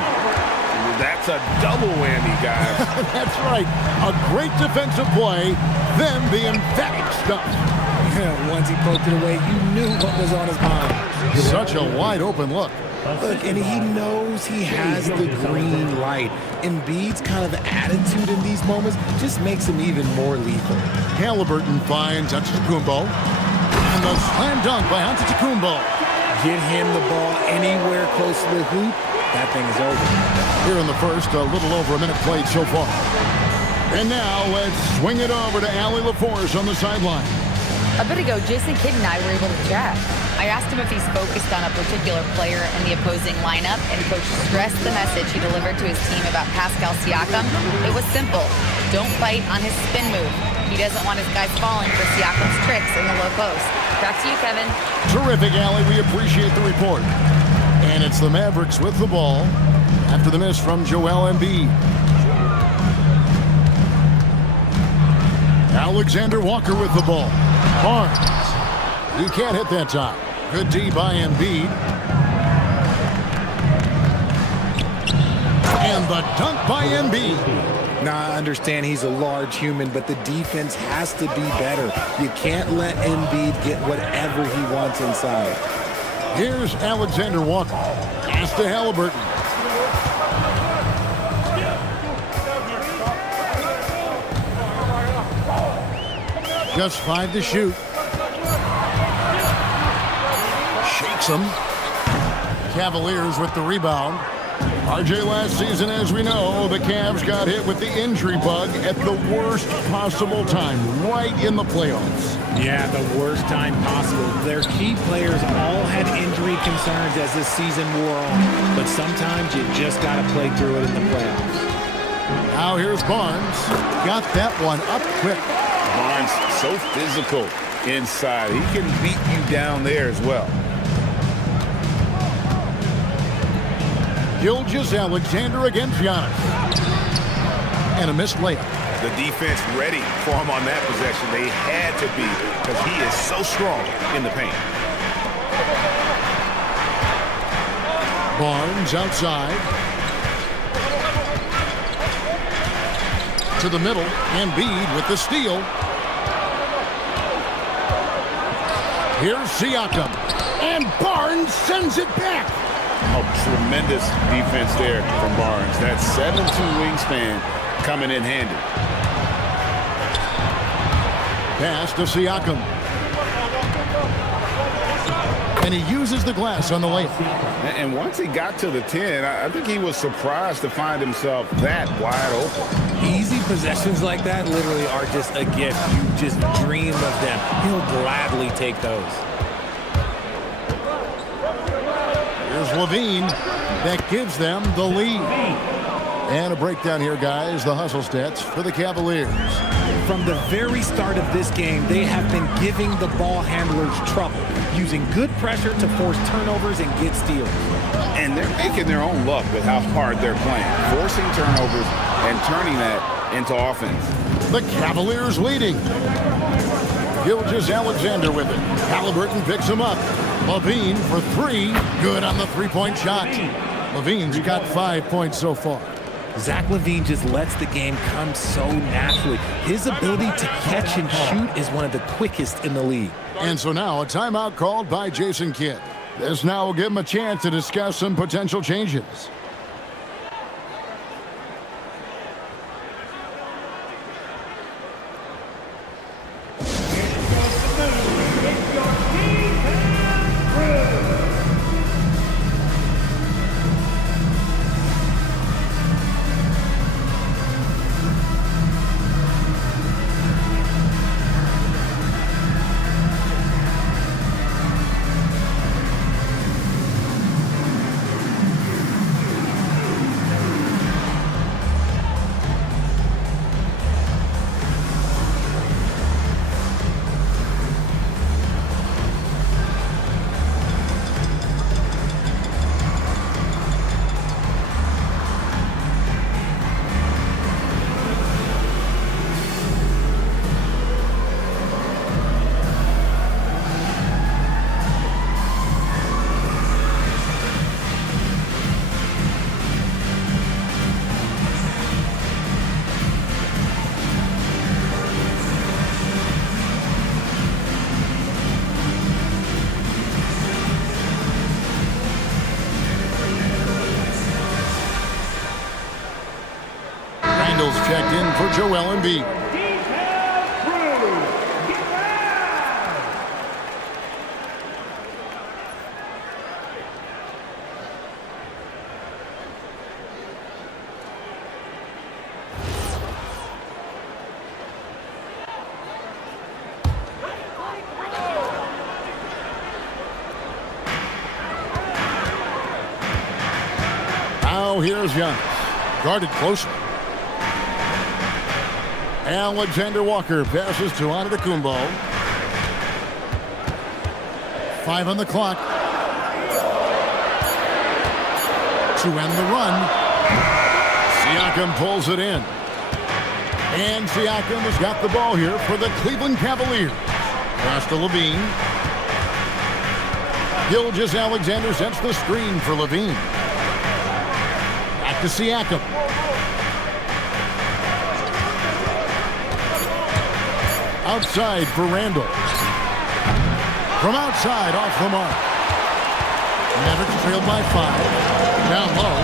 That's a double whammy, guys. That's right. A great defensive play, then the emphatic stuff. Once he poked it away, you knew what was on his mind. Such a wide open look. Look, and he knows he has the green light. Embiid's kind of attitude in these moments just makes him even more lethal. Halliburton finds Antetokounmpo. And the slam dunk by Antetokounmpo. Get him the ball anywhere close to the hoop, that thing is over. Here in the first, a little over a minute played so far. And now let's swing it over to Allie LaForce on the sideline. A bit ago, Jason Kidd and I were able to chat. I asked him if he's focused on a particular player in the opposing lineup, and Coach stressed the message he delivered to his team about Pascal Siakam. It was simple. Don't bite on his spin move. He doesn't want his guys falling for Siakam's tricks in the low post. Back to you, Kevin. Terrific, Allie. We appreciate the report. And it's the Mavericks with the ball after the miss from Joel Embiid. Alexander Walker with the ball. Barnes. He can't hit that time. Good D by Embiid. And the dunk by Embiid. Now, I understand he's a large human, but the defense has to be better. You can't let Embiid get whatever he wants inside. Here's Alexander Walker. Pass to Halliburton. Just 5 to shoot. Shakes him. Cavaliers with the rebound. RJ, last season, as we know, the Cavs got hit with the injury bug at the worst possible time, right in the playoffs. Yeah, the worst time possible. Their key players all had injury concerns as the season wore on, but sometimes you just got to play through it in the playoffs. Now here's Barnes. Got that one up quick. Barnes, so physical inside. He can beat you down there as well. Gilgeous-Alexander against Giannis. And a missed layup. The defense ready for him on that possession. They had to be because he is so strong in the paint. Barnes outside. To the middle. Embiid with the steal. Here's Siakam. And Barnes sends it back. Oh, tremendous defense there from Barnes. That 7'2" wingspan coming in handy. Pass to Siakam. And he uses the glass on the layup. And once he got to the 10, I think he was surprised to find himself that wide open. Easy possessions like that literally are just a gift. You just dream of them. He'll gladly take those. Here's Levine. That gives them the lead. And a breakdown here, guys. The hustle stats for the Cavaliers. From the very start of this game, they have been giving the ball handlers trouble, using good pressure to force turnovers and get steals. And they're making their own luck with how hard they're playing, forcing turnovers and turning that into offense. The Cavaliers leading. Gilgeous-Alexander with it. Halliburton picks him up. Levine for 3. Good on the three-point shot. Levine's got 5 points so far. Zach LaVine just lets the game come so naturally. His ability to catch and shoot is one of the quickest in the league. And so now a timeout called by Jason Kidd. This now will give him a chance to discuss some potential changes. Checked in for Joel Embiid. Now here's Giannis, guarded closely. Alexander Walker passes to Antetokounmpo. 5 on the clock. To end the run. Siakam pulls it in. And Siakam has got the ball here for the Cleveland Cavaliers. Pass to Levine. Gilgeous-Alexander sets the screen for Levine. Back to Siakam. Outside for Randall. From outside, off the mark. Mavericks trailed by 5. Down low.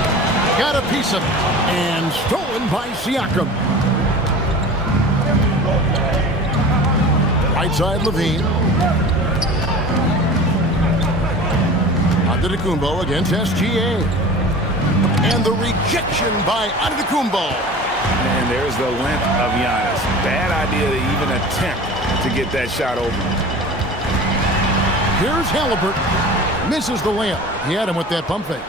Got a piece of it. And stolen by Siakam. Right side, Levine. Antetokounmpo against SGA. And the rejection by Antetokounmpo. And there's the length of Giannis. Bad idea to even attempt to get that shot open. Here's Halliburton. Misses the layup. He had him with that pump fake.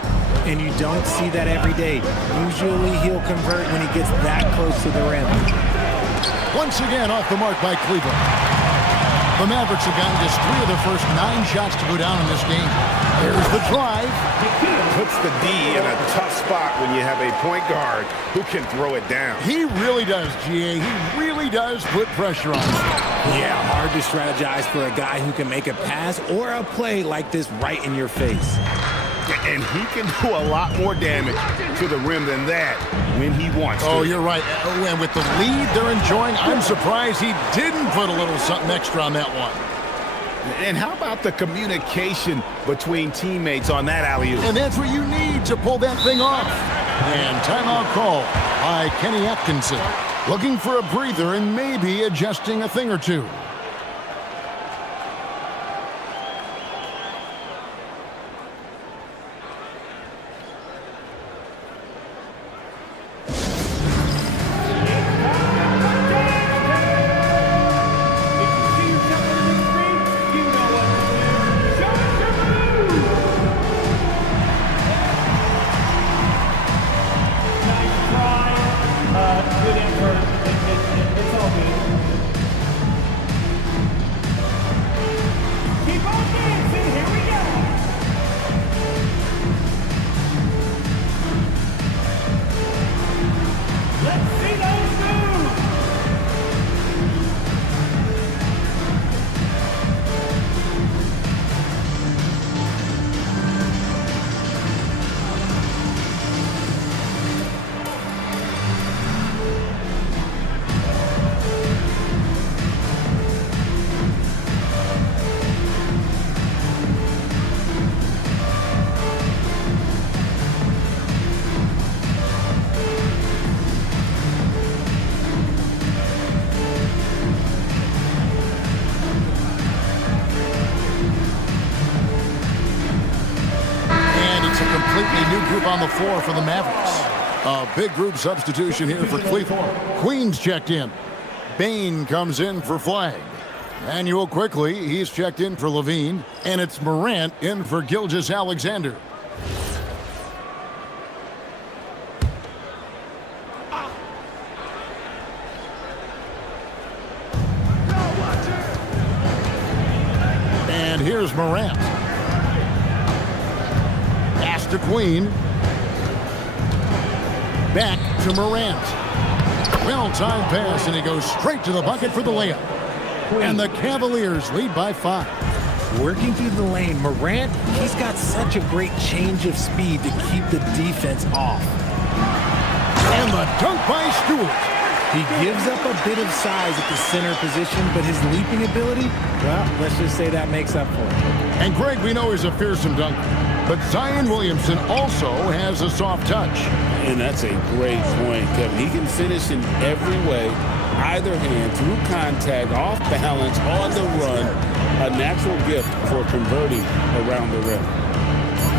And you don't see that every day. Usually he'll convert when he gets that close to the rim. Once again off the mark by Cleveland. The Mavericks have gotten just 3 of their first 9 shots to go down in this game. There's the drive. Puts the D in a tough spot when you have a point guard who can throw it down. He really does, GA. He really does put pressure on him. Yeah, hard to strategize for a guy who can make a pass or a play like this right in your face. And he can do a lot more damage to the rim than that when he wants to. Oh, you're right. Oh, and with the lead they're enjoying, I'm surprised he didn't put a little something extra on that one. And how about the communication between teammates on that alley-oop? And that's what you need to pull that thing off. And timeout call by Kenny Atkinson. Looking for a breather and maybe adjusting a thing or two. On the floor for the Mavericks. A big group substitution here for Cleveland. Queens checked in. Bain comes in for Flag. Manuel quickly, he's checked in for Levine. And it's Morant in for Gilgeous-Alexander. And here's Morant. Pass to Queen. Back to Morant. Well-timed pass, and he goes straight to the bucket for the layup. And the Cavaliers lead by 5. Working through the lane, Morant, he's got such a great change of speed to keep the defense off. And the dunk by Stewart. He gives up a bit of size at the center position, but his leaping ability, well, let's just say that makes up for it. And Greg, we know he's a fearsome dunker, but Zion Williamson also has a soft touch. And that's a great point, Kevin. He can finish in every way, either hand, through contact, off balance, on the run. A natural gift for converting around the rim.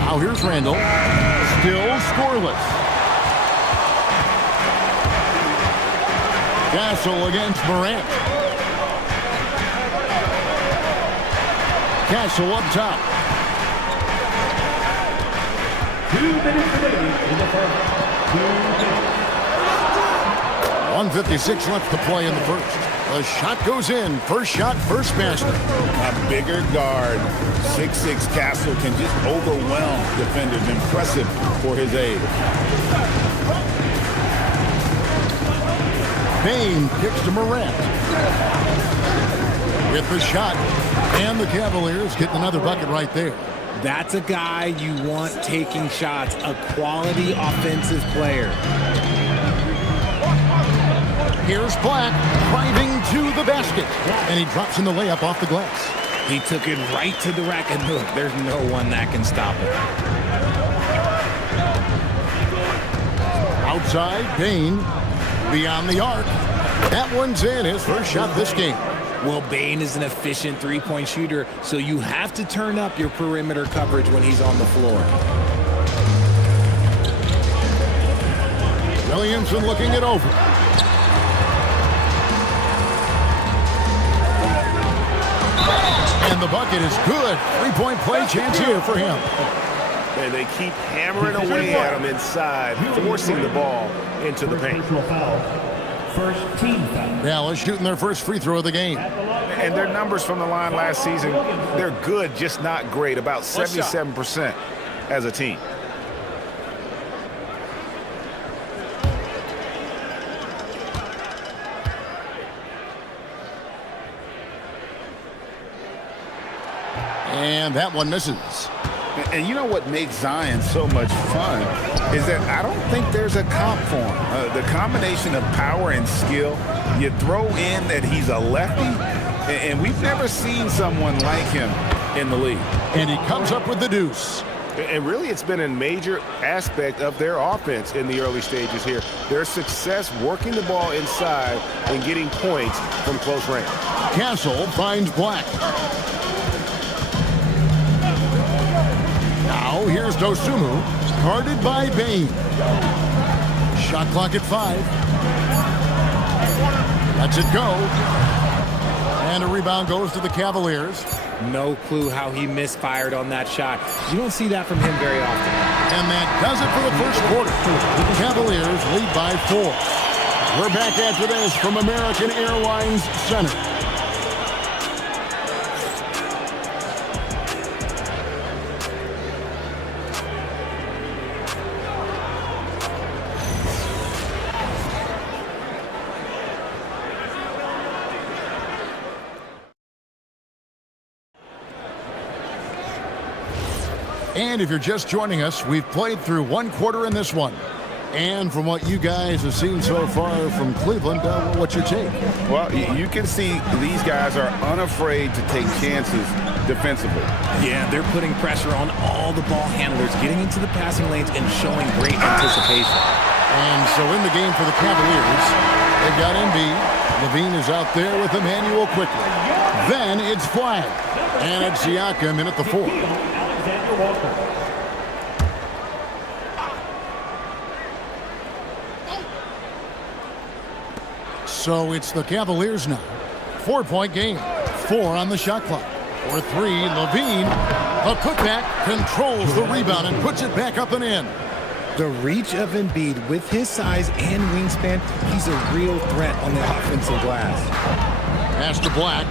Now here's Randall. Still scoreless. Castle against Morant. Castle up top. 2 minutes remaining in the first. 1:56 left to play in the first. The shot goes in. First shot, first basket. A bigger guard, 6'6" Castle, can just overwhelm defenders. Impressive for his age. Bane kicks to Morant. With the shot. And the Cavaliers getting another bucket right there. That's a guy you want taking shots, a quality offensive player. Here's Black driving to the basket. And he drops in the layup off the glass. He took it right to the rack, and look, there's no one that can stop it. Outside, Bane beyond the arc. That one's in, his first shot this game. Well, Bane is an efficient three-point shooter, so you have to turn up your perimeter coverage when he's on the floor. Williamson looking it over. And the bucket is good. Three-point play chance here for him. And they keep hammering away at him inside, forcing the ball into the paint. First team foul. Dallas shooting their first free throw of the game. And their numbers from the line last season, they're good, just not great. About 77% as a team. And that one misses. And you know what makes Zion so much fun is that I don't think there's a comp for him. The combination of power and skill, you throw in that he's a lefty, and we've never seen someone like him in the league. And he comes up with the deuce. And really, it's been a major aspect of their offense in the early stages here. Their success working the ball inside and getting points from close range. Castle finds Black. Now here's Dosunmu, guarded by Bane. Shot clock at 5. Lets it go. And a rebound goes to the Cavaliers. No clue how he misfired on that shot. You don't see that from him very often. And that does it for the first quarter. The Cavaliers lead by 4. We're back after this from American Airlines Center. And if you're just joining us, we've played through one quarter in this one. And from what you guys have seen so far from Cleveland, what's your take? Well, you can see these guys are unafraid to take chances defensively. Yeah, they're putting pressure on all the ball handlers, getting into the passing lanes and showing great anticipation. And so in the game for the Cavaliers, they've got Embiid. Levine is out there with Emmanuel quickly. Then it's Flag. And it's Siakam in at the 4. So it's the Cavaliers now. 4-point game. 4 on the shot clock. For 3, Levine. A putback controls the rebound and puts it back up and in. The reach of Embiid with his size and wingspan, he's a real threat on the offensive glass. Pass to Black.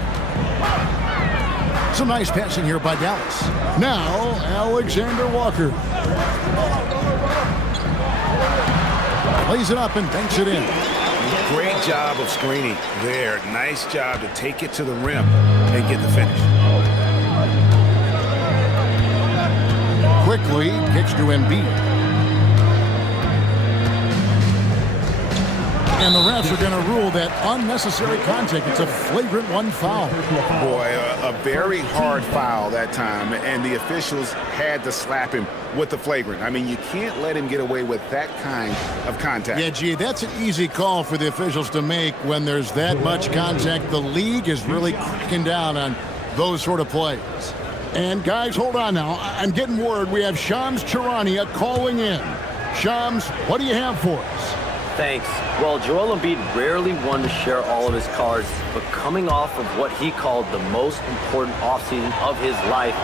Some nice passing here by Dallas. Now, Alexander Walker. Lays it up and banks it in. Great job of screening there. Nice job to take it to the rim and get the finish. Quickly kicks to Embiid. And the refs are going to rule that unnecessary contact. It's a flagrant 1 foul. Boy, a very hard foul that time, and the officials had to slap him with the flagrant. I mean, you can't let him get away with that kind of contact. Yeah, gee, that's an easy call for the officials to make when there's that much contact. The league is really cracking down on those sort of plays. And guys, hold on now. I'm getting word we have Shams Charania calling in. Shams, what do you have for us? Thanks. Well, Joel Embiid rarely wanted to share all of his cards, but coming off of what he called the most important offseason of his life,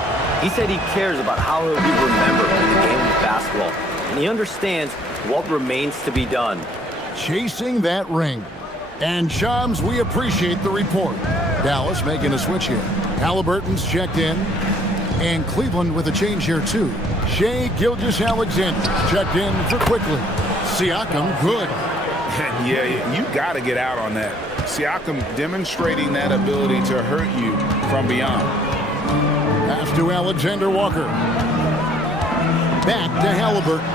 he said he cares about how he'll be remembered in the game of basketball, and he understands what remains to be done. Chasing that ring. And Shams, we appreciate the report. Dallas making a switch here. Halliburton's checked in. And Cleveland with a change here too. Shai Gilgeous-Alexander checked in for Quickly. Siakam, good. Yeah, you got to get out on that. Siakam demonstrating that ability to hurt you from beyond. Pass to Alexander Walker. Back to Halliburton.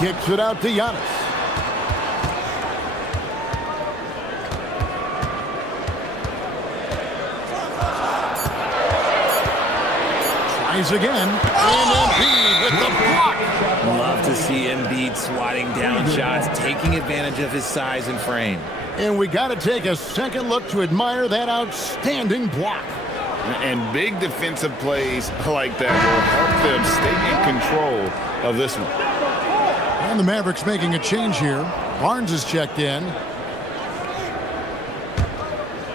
Kicks it out to Giannis. Tries again. And Embiid with the block. Love to see Embiid swatting down shots, taking advantage of his size and frame. And we got to take a second look to admire that outstanding block. And big defensive plays like that will help them stay in control of this one. And the Mavericks making a change here. Barnes is checked in.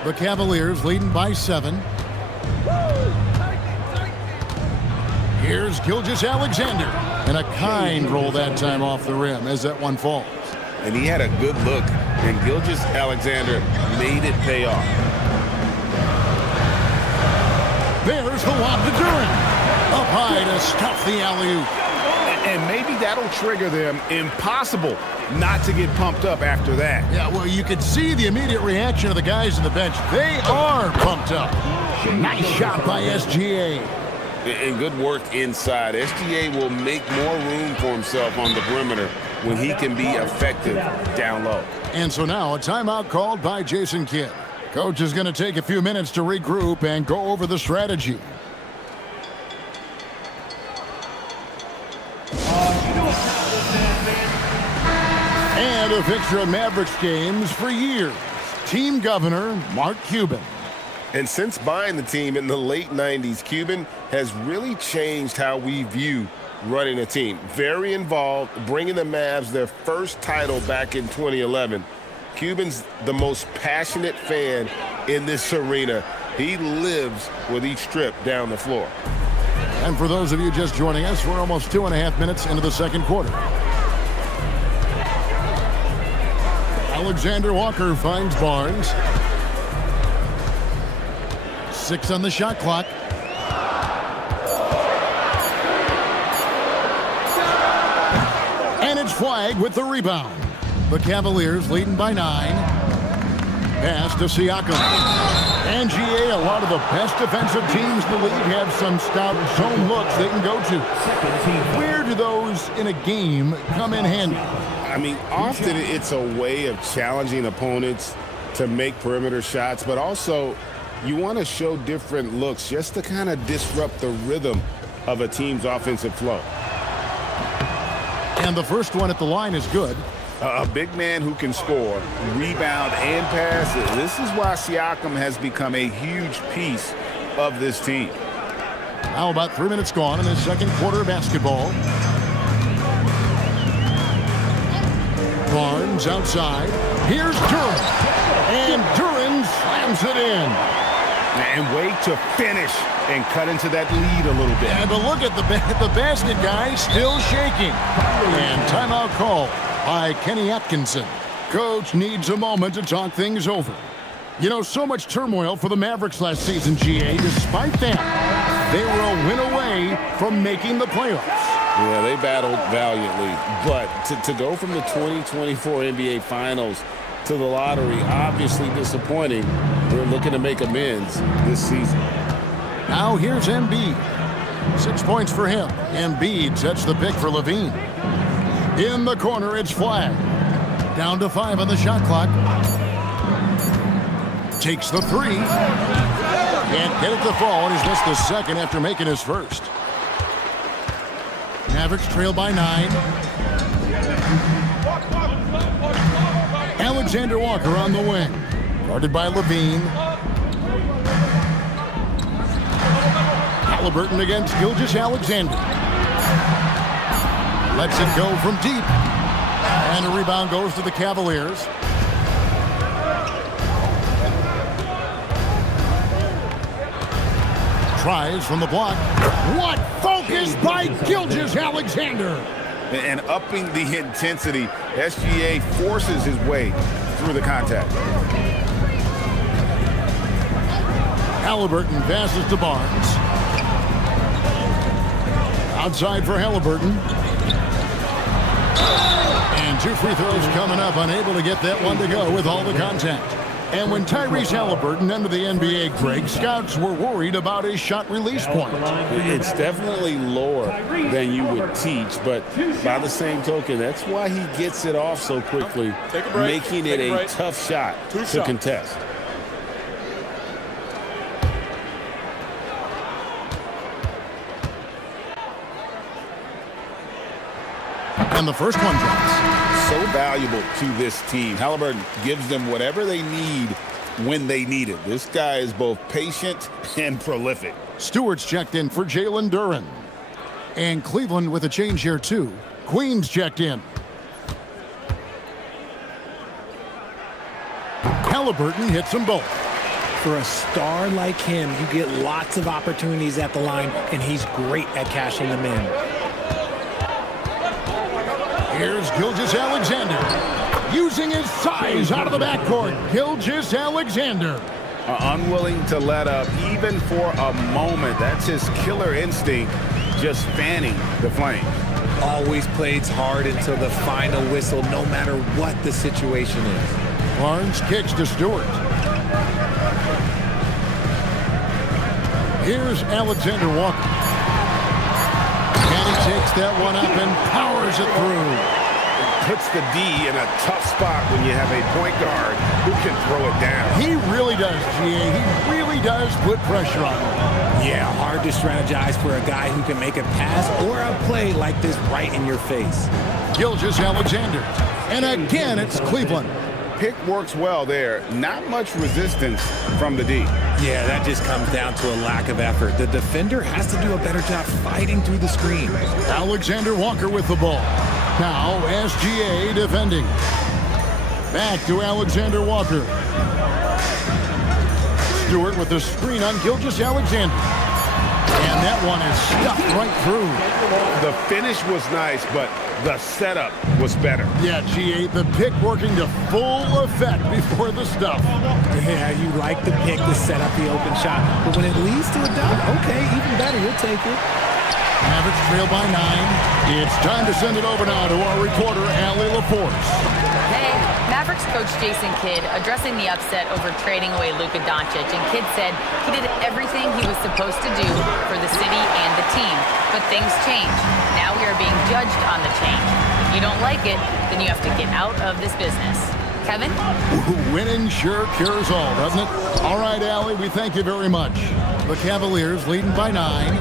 The Cavaliers leading by 7. Here's Gilgeous-Alexander. And a kind roll that time off the rim as that one falls. And he had a good look, and Gilgeous-Alexander made it pay off. There's the lob to Durant. Up high to stuff the alley-oop. And maybe that'll trigger them. Impossible not to get pumped up after that. Yeah, well, you could see the immediate reaction of the guys on the bench. They are pumped up. Nice shot by SGA. And good work inside. SGA will make more room for himself on the perimeter when he can be effective down low. And so now a timeout called by Jason Kidd. Coach is going to take a few minutes to regroup and go over the strategy. And a fixture of Mavericks games for years. Team governor Mark Cuban. And since buying the team in the late 90s, Cuban has really changed how we view running a team. Very involved, bringing the Mavs their first title back in 2011. Cuban's the most passionate fan in this arena. He lives with each trip down the floor. And for those of you just joining us, we're almost 2.5 minutes into the second quarter. Alexander Walker finds Barnes. 6 on the shot clock. And it's Flag with the rebound. The Cavaliers leading by 9. Pass to Siakam. And GA, a lot of the best defensive teams in the league have some stout zone looks they can go to. Where do those in a game come in handy? I mean, often it's a way of challenging opponents to make perimeter shots, but also you want to show different looks just to kind of disrupt the rhythm of a team's offensive flow. And the first one at the line is good. A big man who can score, rebound, and pass. This is why Siakam has become a huge piece of this team. Now about 3 minutes gone in the second quarter of basketball. Barnes outside. Here's Durant. And Durant slams it in. And wait to finish and cut into that lead a little bit. Yeah, but look at the basket guy still shaking. And timeout call by Kenny Atkinson. Coach needs a moment to talk things over. You know, so much turmoil for the Mavericks last season, GA. Despite that, they were a win away from making the playoffs. Yeah, they battled valiantly. But to go from the 2024 NBA Finals to the lottery, obviously disappointing. They're looking to make amends this season. Now here's Embiid. 6 points for him. Embiid sets the pick for Levine. In the corner, it's Flag. Down to 5 on the shot clock. Takes the 3. Can't get it to fall, and he's missed the second after making his first. Mavericks trail by 9. Alexander Walker on the wing. Guarded by Levine. Halliburton against Gilgeous-Alexander. Lets it go from deep. And a rebound goes to the Cavaliers. Tries from the block. What focus by Gilgeous-Alexander. And upping the intensity, SGA forces his way through the contact. Halliburton passes to Barnes. Outside for Halliburton. And 2 free throws coming up, unable to get that one to go with all the contact. And when Tyrese Halliburton entered the NBA, Greg, scouts were worried about his shot release point. It's definitely lower than you would teach, but by the same token, that's why he gets it off so quickly, making it a tough shot to contest. And the first one drops. So valuable to this team. Halliburton gives them whatever they need when they need it. This guy is both patient and prolific. Stewart's checked in for Jalen Duren. And Cleveland with a change here, too. Queens checked in. Halliburton hits them both. For a star like him, you get lots of opportunities at the line, and he's great at cashing them in. Here's Gilgeous-Alexander. Using his size out of the backcourt. Gilgeous-Alexander. Unwilling to let up even for a moment. That's his killer instinct, just fanning the flame. Always plays hard until the final whistle, no matter what the situation is. Barnes kicks to Stewart. Here's Alexander Walker. And he takes that one up and powers it through. Puts the D in a tough spot when you have a point guard who can throw it down. He really does, GA. He really does put pressure on him. Yeah, hard to strategize for a guy who can make a pass or a play like this right in your face. Gilgeous-Alexander. And again, it's Cleveland. Pick works well there. Not much resistance from the D. Yeah, that just comes down to a lack of effort. The defender has to do a better job fighting through the screen. Alexander Walker with the ball. Now SGA defending. Back to Alexander Walker. Stewart with the screen on Gilgeous-Alexander. And that one is stuffed right through. The finish was nice, but the setup was better. Yeah, GA, the pick working to full effect before the stuff. Yeah, you like the pick to set up the open shot, but when it leads to a dunk, okay, even better, you'll take it. Mavericks trail by 9. It's time to send it over now to our reporter, Allie LaForce. Hey, Mavericks coach Jason Kidd addressing the upset over trading away Luka Doncic, and Kidd said he did everything he was supposed to do for the city and the team. But things change. Now we are being judged on the change. If you don't like it, then you have to get out of this business. Kevin? Winning sure cures all, doesn't it? All right, Allie, we thank you very much. The Cavaliers leading by 9.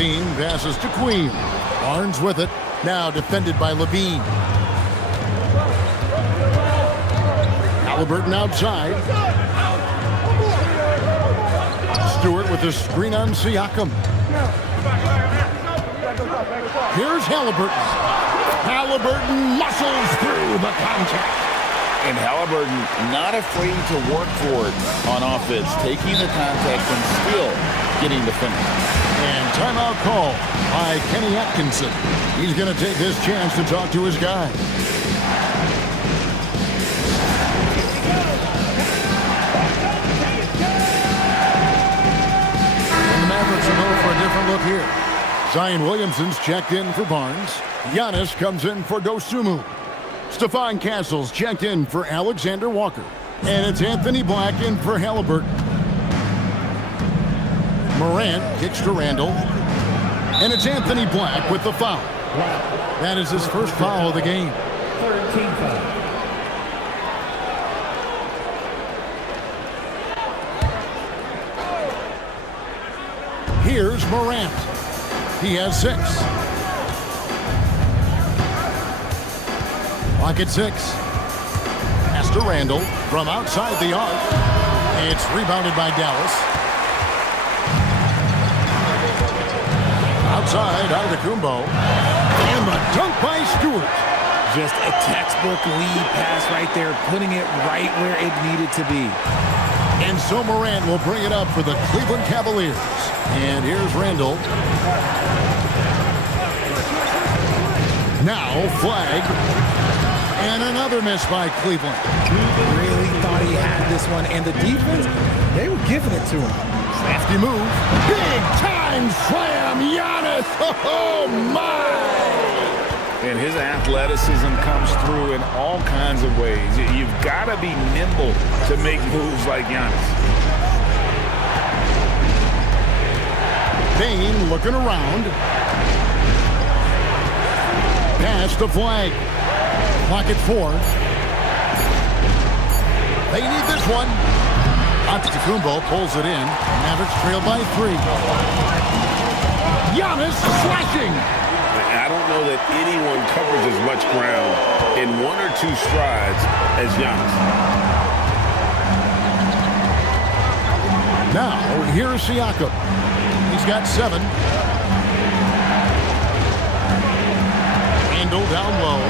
Levine passes to Queen. Barnes with it. Now defended by Levine. Halliburton outside. Stewart with the screen on Siakam. Here's Halliburton. Halliburton muscles through the contact. And Halliburton not afraid to work for it on offense, taking the contact and still getting the finish. And timeout call by Kenny Atkinson. He's going to take this chance to talk to his guys. And the Mavericks will go for a different look here. Zion Williamson's checked in for Barnes. Giannis comes in for Dosunmu. Stephon Castle's checked in for Alexander Walker. And it's Anthony Black in for Halliburton. Morant kicks to Randall. And it's Anthony Black with the foul. That is his first foul of the game. 13 foul. Here's Morant. He has 6. Black at 6. Pass to Randall from outside the arc. It's rebounded by Dallas. Outside, Antetokounmpo. And the dunk by Stewart. Just a textbook lead pass right there, putting it right where it needed to be. And so Morant will bring it up for the Cleveland Cavaliers. And here's Randall. Now flag. And another miss by Cleveland. Really thought he had this one. And the defense, they were giving it to him. Crafty move. Big time slam. Giannis. Oh, my. And his athleticism comes through in all kinds of ways. You've got to be nimble to make moves like Giannis. Bane looking around. Pass the flag. Clock at 4. They need this one. Antetokounmpo pulls it in. Mavericks trail by 3. Giannis slashing. I don't know that anyone covers as much ground in 1 or 2 strides as Giannis. Now, here's Siakam. He's got 7. Randall down low.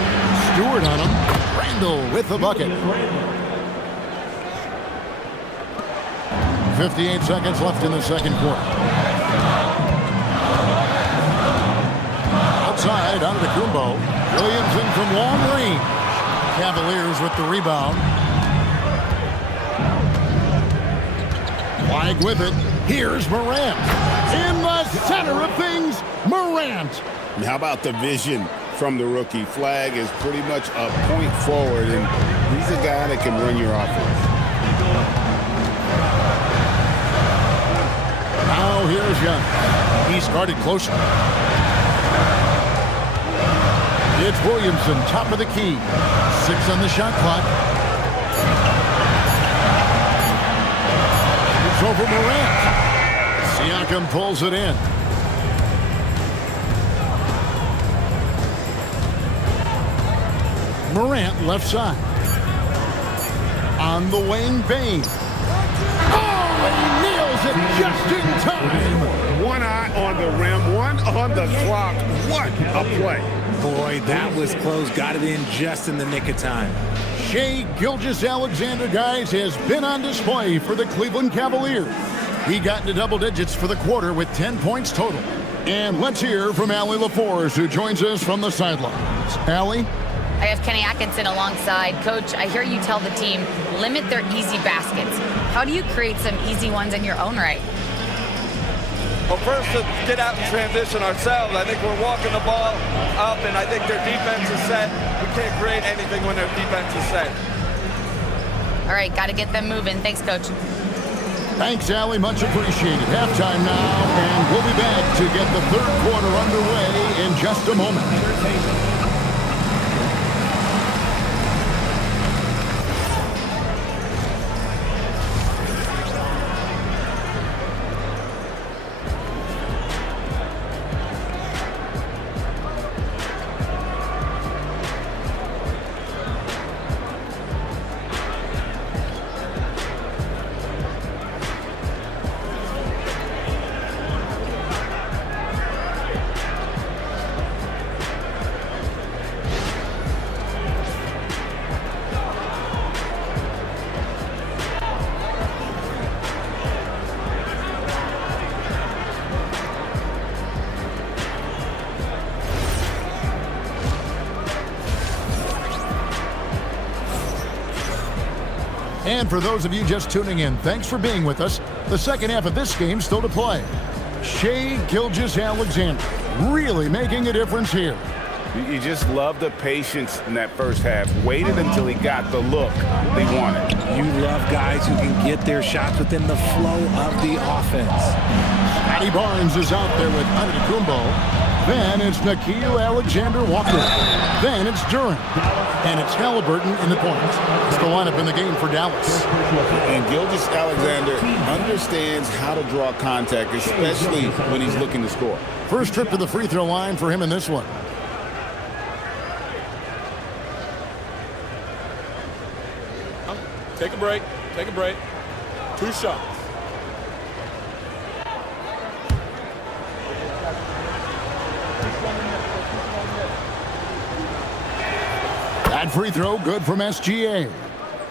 Stewart on him. Randall with the bucket. 58 seconds left in the second quarter. Outside, Antetokounmpo. Williamson from long range. Cavaliers with the rebound. Flag with it. Here's Morant. In the center of things, Morant. And how about the vision from the rookie? Flag is pretty much a point forward, and he's a guy that can run your offense. Now here's Young. He started closer. It's Williamson, top of the key. 6 on the shot clock. It's over Morant. Siakam pulls it in. Morant left side. On the wing, Bane. Oh, and he nails it just in time. One eye on the rim, one on the clock. What a play. Boy, that was close. Got it in just in the nick of time. Shai Gilgeous-Alexander, guys, has been on display for the Cleveland Cavaliers. He got into double digits for the quarter with 10 points total. And let's hear from Allie LaForce, who joins us from the sidelines. Allie? I have Kenny Atkinson alongside. Coach, I hear you tell the team, limit their easy baskets. How do you create some easy ones in your own right? Well, first, to get out and transition ourselves. I think we're walking the ball up, and I think their defense is set. We can't create anything when their defense is set. All right, got to get them moving. Thanks, Coach. Thanks, Allie. Much appreciated. Halftime now, and we'll be back to get the third quarter underway in just a moment. And for those of you just tuning in, thanks for being with us. The second half of this game still to play. Shai Gilgeous-Alexander really making a difference here. You just love the patience in that first half. Waited until he got the look they wanted. You love guys who can get their shots within the flow of the offense. Scotty Barnes is out there with Antetokounmpo. Then it's Nickeil Alexander-Walker. Then it's Durant. And it's Halliburton in the point. It's the lineup in the game for Dallas. And Gilgeous-Alexander understands how to draw contact, especially when he's looking to score. First trip to the free throw line for him in this one. Take a break. Take a break. 2 shots. That free throw good from SGA.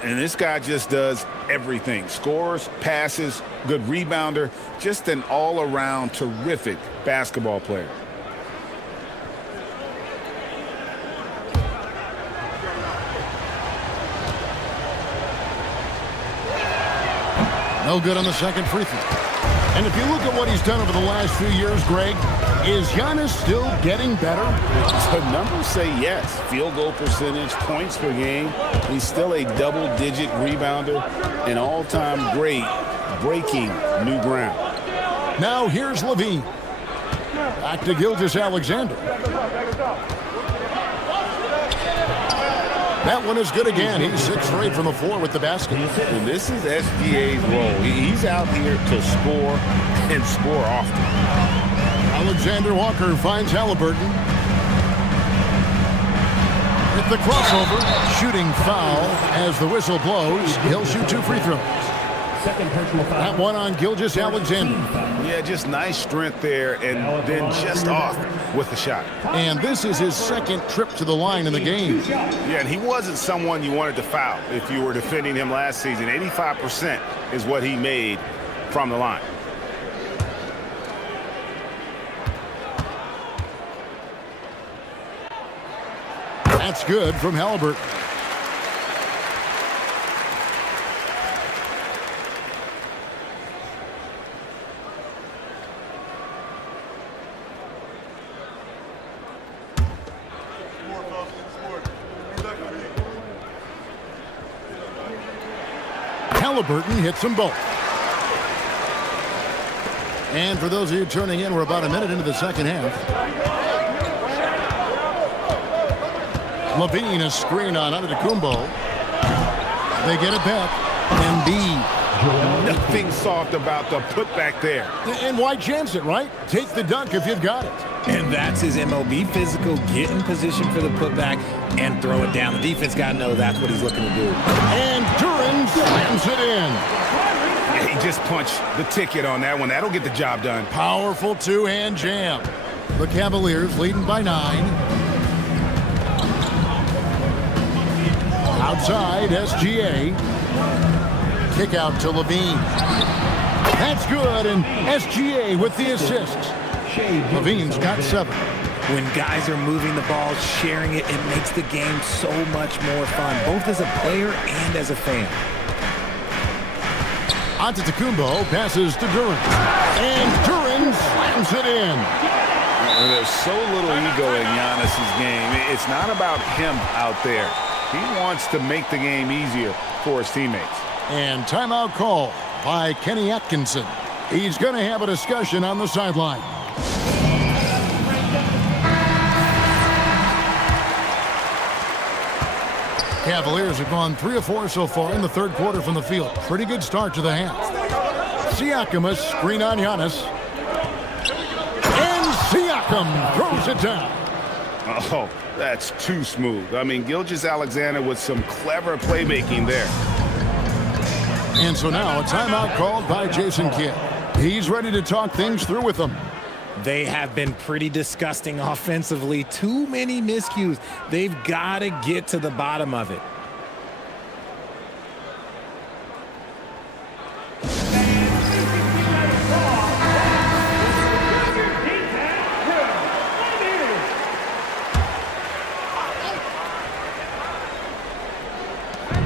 And this guy just does everything. Scores, passes, good rebounder, just an all-around terrific basketball player. No good on the second free throw. And if you look at what he's done over the last few years, Greg, is Giannis still getting better? The numbers say yes. Field goal percentage, points per game. He's still a double-digit rebounder, an all-time great, breaking new ground. Now here's Levine. Back to Gilgeous-Alexander. That one is good again. He's 6 for 8 from the floor with the basket. And this is SGA's role. He's out here to score and score often. Alexander Walker finds Halliburton. With the crossover, shooting foul as the whistle blows. He'll shoot 2 free throws. That one on Gilgeous-Alexander. Yeah, just nice strength there, and then just off with the shot. And this is his second trip to the line in the game. Yeah, and he wasn't someone you wanted to foul if you were defending him last season. 85% is what he made from the line. That's good from Halliburton. Halliburton hits them both. And for those of you turning in, we're about a minute into the second half. Levine, a screen on Antetokounmpo. They get it back. Embiid. Nothing soft about the putback there. And why chance it, right? Take the dunk if you've got it. And that's his MO. Be physical, get in position for the putback, and throw it down. The defense got to know that's what he's looking to do. And Duren slams it in. Yeah, he just punched the ticket on that one. That'll get the job done. Powerful two-hand jam. The Cavaliers leading by 9. Outside, SGA. Kick out to Levine. That's good, and SGA with the assist. Levine's got 7. When guys are moving the ball, sharing it, it makes the game so much more fun, both as a player and as a fan. Antetokounmpo passes to Duren. And Duren slams it in. There's so little ego in Giannis's game. It's not about him out there. He wants to make the game easier for his teammates. And timeout call by Kenny Atkinson. He's going to have a discussion on the sideline. Cavaliers have gone 3 of 4 so far in the third quarter from the field. Pretty good start to the half. Siakam, a screen on Giannis. And Siakam throws it down. Oh, that's too smooth. I mean, Gilgeous-Alexander with some clever playmaking there. And so now a timeout called by Jason Kidd. He's ready to talk things through with them. They have been pretty disgusting offensively. Too many miscues. They've got to get to the bottom of it.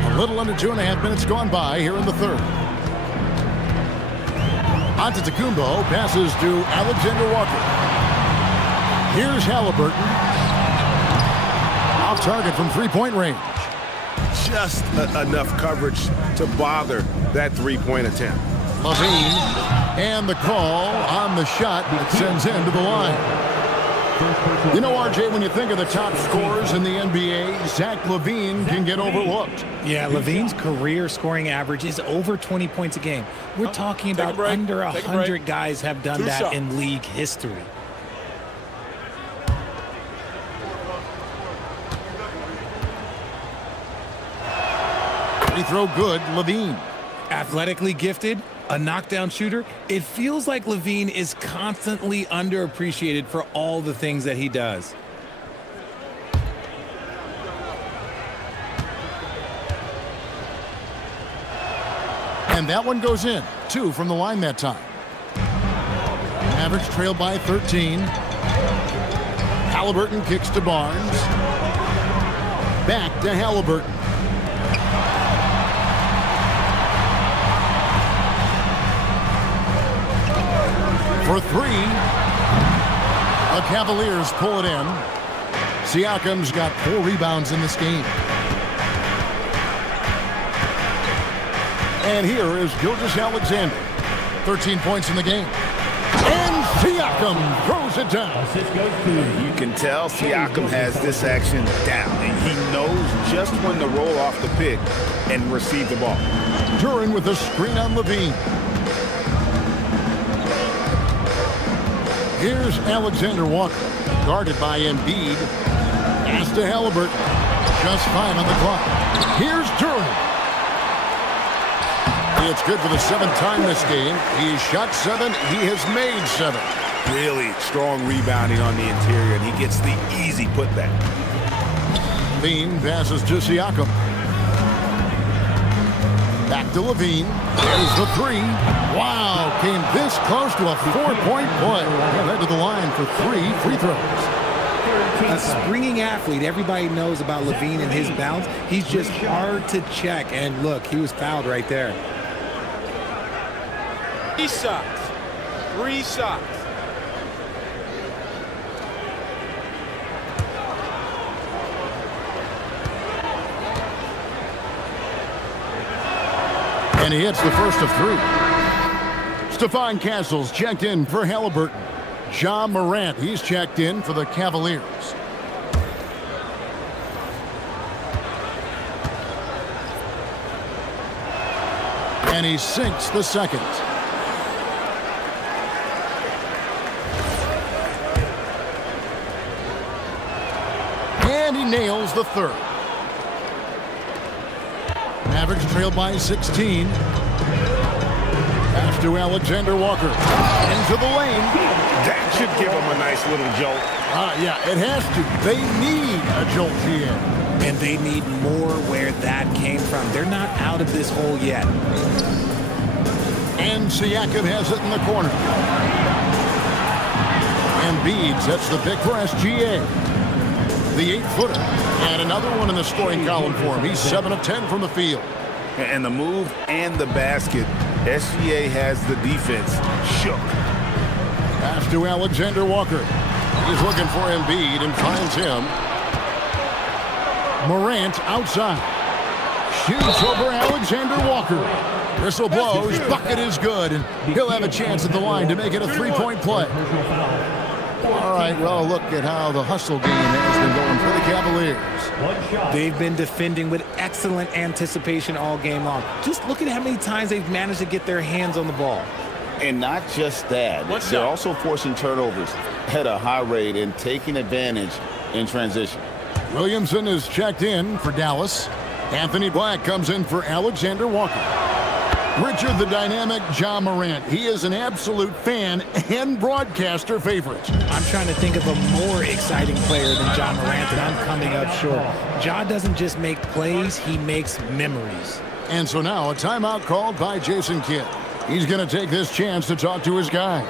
A little under 2.5 minutes gone by here in the third. Antetokounmpo passes to Alexander Walker. Here's Halliburton. Off target from three-point range. Just enough coverage to bother that three-point attempt. Levine, and the call on the shot that sends him to the line. You know, RJ, when you think of the top scorers in the NBA, Zach LaVine can get overlooked. Yeah, LaVine's career scoring average is over 20 points a game. We're talking about under 100 guys have done that in league history. Free throw good, LaVine. Athletically gifted, a knockdown shooter. It feels like LaVine is constantly underappreciated for all the things that he does. And that one goes in. 2 from the line that time. Mavericks trail by 13. Halliburton kicks to Barnes. Back to Halliburton. for three. The Cavaliers pull it in. Siakam's got 4 rebounds in this game. And here is Gilgeous-Alexander. 13 points in the game. And Siakam throws it down. You can tell Siakam has this action down. And he knows just when to roll off the pick and receive the ball. Duren with the screen on Levine. Here's Alexander Walker, guarded by Embiid. Pass to Halliburton. Just 5 on the clock. Here's Duren. It's good for the 7th time this game. He's shot 7. He has made 7. Really strong rebounding on the interior, and he gets the easy putback. Levine passes to Siakam. Back to Levine. There's the 3. Wow, came this close to a 4-point play. He'll head to the line for 3 free throws. A springing athlete. Everybody knows about Levine and his bounce. He's just hard to check. And look, he was fouled right there. 3 shots. 3 shots. And he hits the first of 3. Stephon Castles checked in for Halliburton. Ja Morant, he's checked in for the Cavaliers. And he sinks the second. And he nails the third. Mavericks trail by 16. Pass to Alexander Walker. Into the lane. That should give him a nice little jolt. Yeah, it has to. They need a jolt here. And they need more where that came from. They're not out of this hole yet. And Siakam has it in the corner. Embiid sets the pick for SGA. The 8-footer. And another one in the scoring column for him. He's 7 of 10 from the field. And the move and the basket, SGA has the defense shook. Pass to Alexander Walker. He's looking for Embiid and finds him. Morant outside. Shoots over Alexander Walker. Whistle blows. Bucket is good. And he'll have a chance at the line to make it a 3-point play. All right, well, look at how the hustle game has been going for the Cavaliers. They've been defending with excellent anticipation all game long. Just look at how many times they've managed to get their hands on the ball. And not just that, they're also forcing turnovers at a high rate and taking advantage in transition. Williamson is checked in for Dallas. Anthony Black comes in for Alexander Walker. Richard the dynamic Ja Morant. He is an absolute fan and broadcaster favorite. I'm trying to think of a more exciting player than Ja Morant, and I'm coming up short. Ja doesn't just make plays, he makes memories. And so now a timeout called by Jason Kidd. He's going to take this chance to talk to his guys.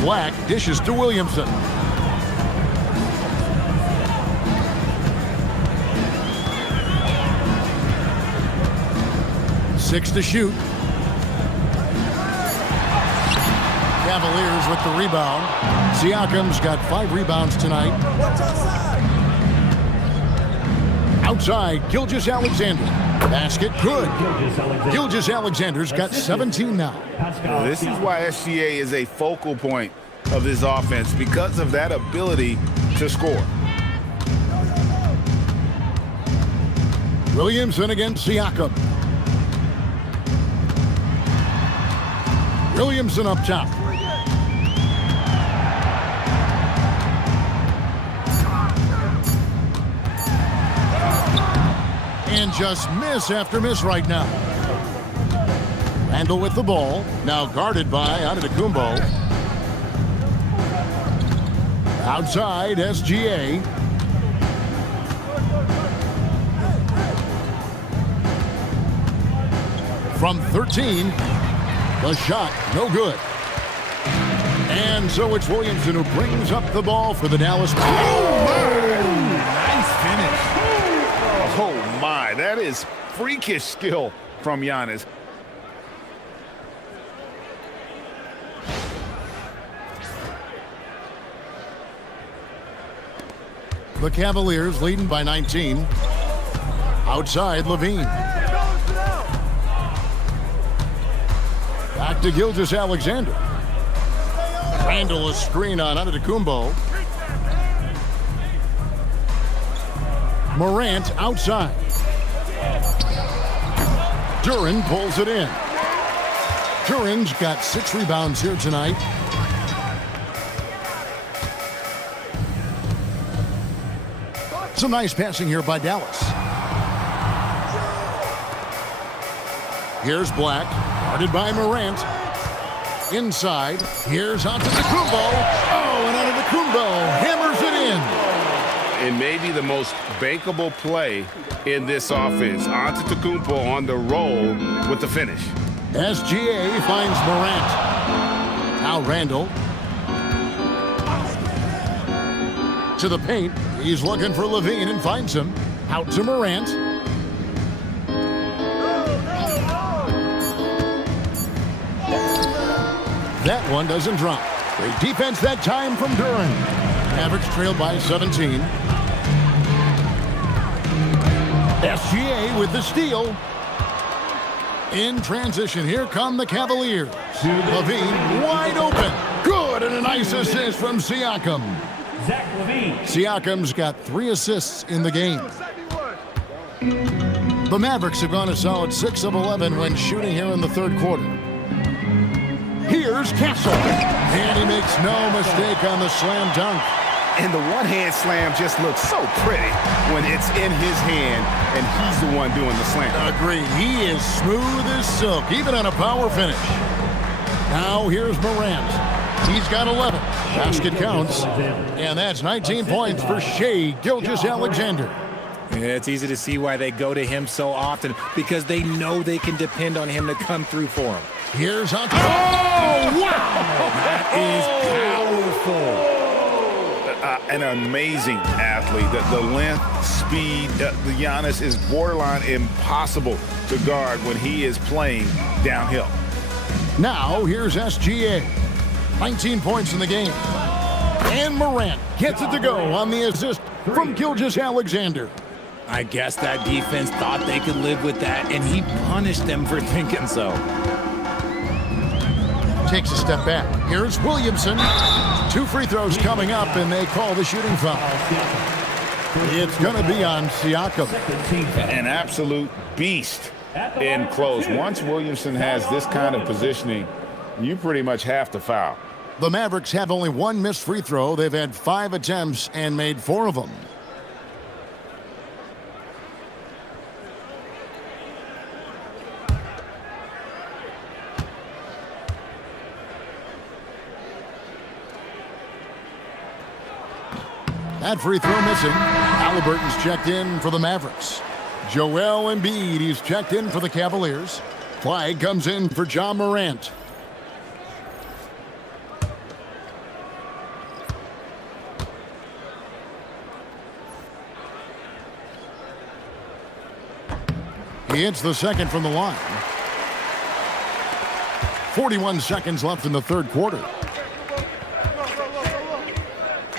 Black dishes to Williamson. Six to shoot. Cavaliers with the rebound. Siakam's got 5 rebounds tonight. Outside, Gilgeous-Alexander. Basket good. Gilgeous-Alexander's got 17 now. This is why SGA is a focal point of this offense, because of that ability to score. Williamson against Siakam. Williamson up top. And just miss after miss right now. Randall with the ball. Now guarded by Antetokounmpo. Outside, SGA. From 13, the shot, no good. And so it's Williamson who brings up the ball for the Dallas. Nice finish. Oh, my. That is freakish skill from Giannis. The Cavaliers leading by 19. Outside, Levine. Back to Gilgeous-Alexander. Randall a screen on Antetokounmpo. Morant outside. Duren pulls it in. Duren's got 6 rebounds here tonight. Some nice passing here by Dallas. Here's Black, guarded by Morant. Inside, here's Antetokounmpo. Oh, and Antetokounmpo hammers it in. And maybe the most bankable play in this offense. Antetokounmpo on the roll with the finish. SGA finds Morant. Now Randall. To the paint. He's looking for Levine and finds him. Out to Morant. That one doesn't drop. Great defense that time from Duren. Mavericks trailed by 17. SGA with the steal. In transition, here come the Cavaliers. Levine wide open. Good, and a nice assist from Siakam. Siakam's got 3 assists in the game. The Mavericks have gone a solid 6 of 11 when shooting here in the third quarter. Here's Castle, and he makes no mistake on the slam dunk. And the one-hand slam just looks so pretty when it's in his hand and he's the one doing the slam. Agreed. He is smooth as silk, even on a power finish. Now here's Morant. He's got 11. Basket counts. And that's 19 points for Shai Gilgeous-Alexander. Yeah, it's easy to see why they go to him so often, because they know they can depend on him to come through for them. Here's Hunter. Oh, wow! That is powerful. An amazing athlete. The length, speed, the Giannis is borderline impossible to guard when he is playing downhill. Now here's SGA. 19 points in the game. And Morant gets it to go on the assist from Gilgeous-Alexander. I guess that defense thought they could live with that, and he punished them for thinking so. Takes a step back. Here's Williamson. 2 free throws coming up, and they call the shooting foul. It's going to be on Siakam. An absolute beast in close. Once Williamson has this kind of positioning, you pretty much have to foul. The Mavericks have only 1 missed free throw. They've had 5 attempts and made 4 of them. That free throw missing. Halliburton's checked in for the Mavericks. Joel Embiid, he's checked in for the Cavaliers. Clyde comes in for Ja Morant. He hits the second from the line. 41 seconds left in the third quarter.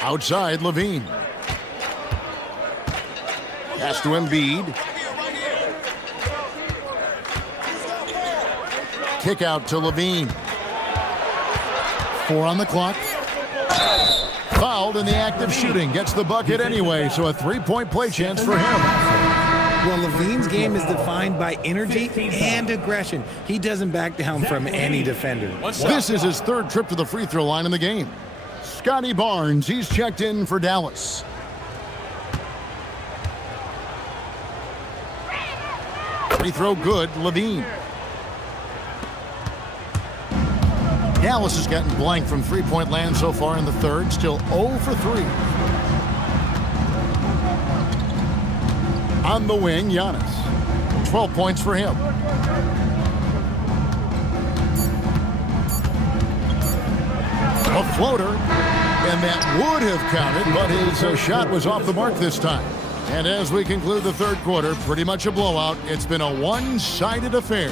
Outside, Levine. Pass to Embiid. Kick out to Levine. 4 on the clock. Fouled in the act of shooting. Gets the bucket anyway, so a 3-point play chance for him. Well, Levine's game is defined by energy and aggression. He doesn't back down from any defender. This is his 3rd trip to the free throw line in the game. Scotty Barnes, he's checked in for Dallas. Free throw good, Levine. Dallas has gotten blank from three-point land so far in the third, still 0 for 3. On the wing, Giannis. 12 points for him. A floater, and that would have counted, but his shot was off the mark this time. And as we conclude the third quarter, pretty much a blowout. It's been a one-sided affair.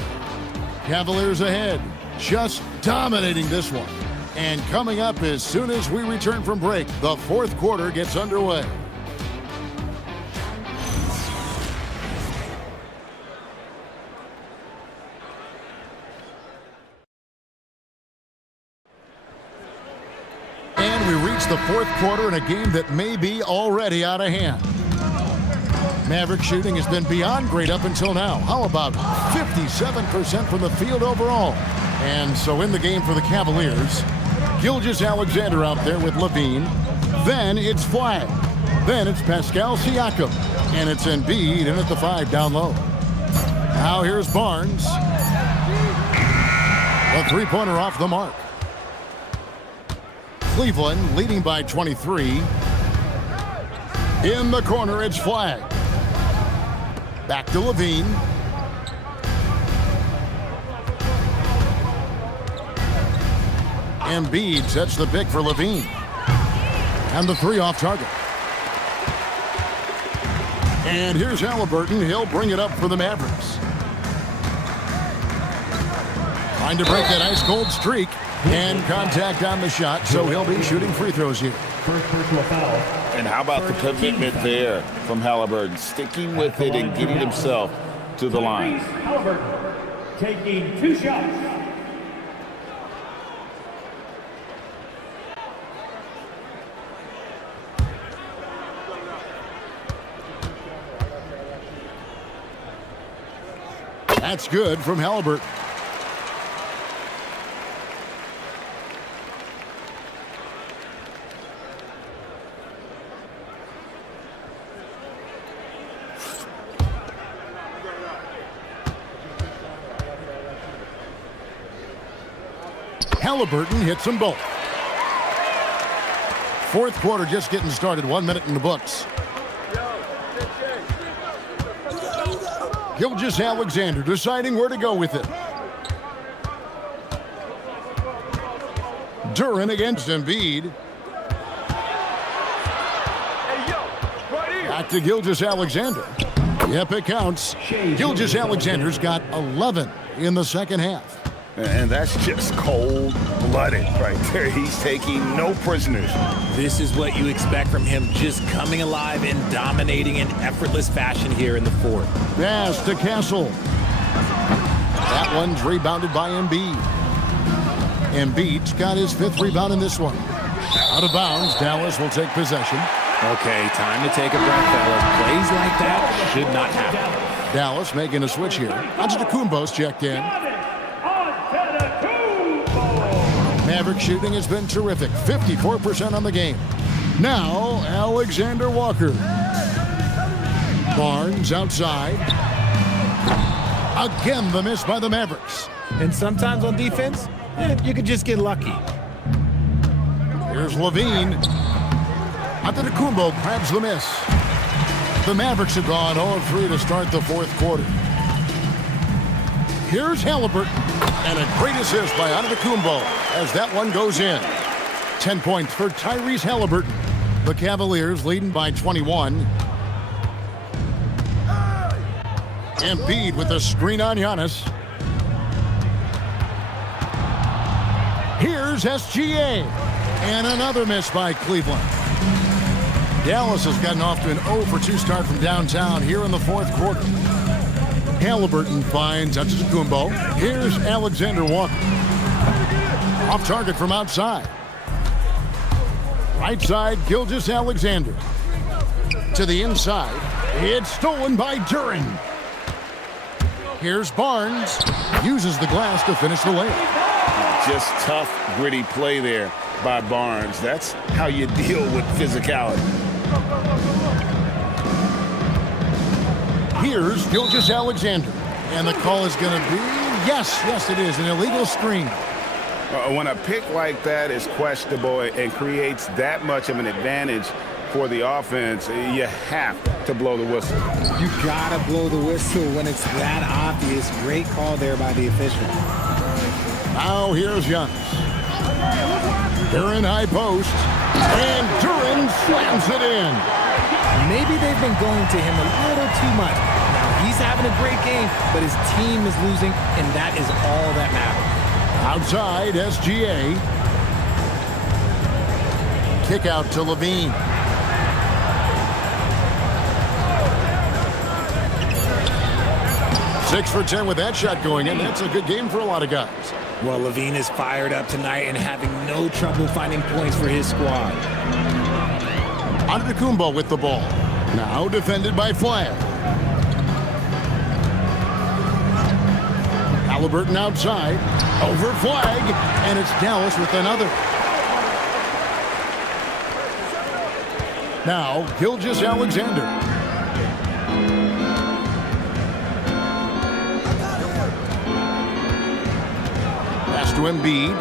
Cavaliers ahead, just dominating this one. And coming up as soon as we return from break, the fourth quarter gets underway. And we reach the fourth quarter in a game that may be already out of hand. Maverick shooting has been beyond great up until now. How about 57% from the field overall? And so in the game for the Cavaliers, Gilgeous-Alexander out there with Levine. Then it's Flag. Then it's Pascal Siakam. And it's Embiid in at the 5 down low. Now here's Barnes. A three-pointer off the mark. Cleveland leading by 23. In the corner, it's Flag. Back to Levine. Embiid sets the pick for Levine. And the 3 off target. And here's Halliburton. He'll bring it up for the Mavericks. Trying to break that ice-cold streak. And contact on the shot, so he'll be shooting free throws here. And how about the commitment there from Halliburton, sticking with it and getting himself to the line. Halliburton taking 2 shots. That's good from Halliburton. Halliburton hits them both. Fourth quarter just getting started. 1 minute in the books. Gilgeous-Alexander deciding where to go with it. Duren against Embiid. Back to Gilgeous-Alexander. Yep, it counts. Gilgeous-Alexander's got 11 in the second half. And that's just cold-blooded right there. He's taking no prisoners. This is what you expect from him, just coming alive and dominating in effortless fashion here in the fourth. Pass to Castle. That one's rebounded by Embiid. Embiid's got his 5th rebound in this one. Out of bounds, Dallas will take possession. Okay, time to take a breath, fellas. Plays like that should not happen. Dallas making a switch here. Antetokounmpo's checked in. Maverick shooting has been terrific. 54% on the game. Now, Alexander Walker. Barnes outside. Again, the miss by the Mavericks. And sometimes on defense, you could just get lucky. Here's Levine. Antetokounmpo grabs the miss. The Mavericks have gone 0-3 to start the fourth quarter. Here's Halliburton. And a great assist by Antetokounmpo as that one goes in. 10 points for Tyrese Halliburton. The Cavaliers leading by 21. Embiid with a screen on Giannis. Here's SGA. And another miss by Cleveland. Dallas has gotten off to an 0-for-2 start from downtown here in the fourth quarter. Halliburton finds Antetokounmpo. Here's Alexander Walker. Off target from outside. Right side, Gilgeous-Alexander. To the inside. It's stolen by Duren. Here's Barnes. Uses the glass to finish the layup. Just tough, gritty play there by Barnes. That's how you deal with physicality. Here's Gilgeous-Alexander. And the call is going to be, yes, it is, an illegal screen. When a pick like that is questionable and creates that much of an advantage for the offense, you have to blow the whistle. You gotta blow the whistle when it's that obvious. Great call there by the official. Now here's Giannis. Duran high post, and Duran slams it in. Maybe they've been going to him a little too much. Now he's having a great game, but his team is losing, and that is all that matters. Outside, SGA. Kick out to Levine. Six for 10 with that shot going in. That's a good game for a lot of guys. Well, Levine is fired up tonight and having no trouble finding points for his squad. Antetokounmpo with the ball. Now defended by Flagg. Halliburton outside. Over Flagg. And it's Dallas with another. Now, Gilgeous-Alexander. To Embiid.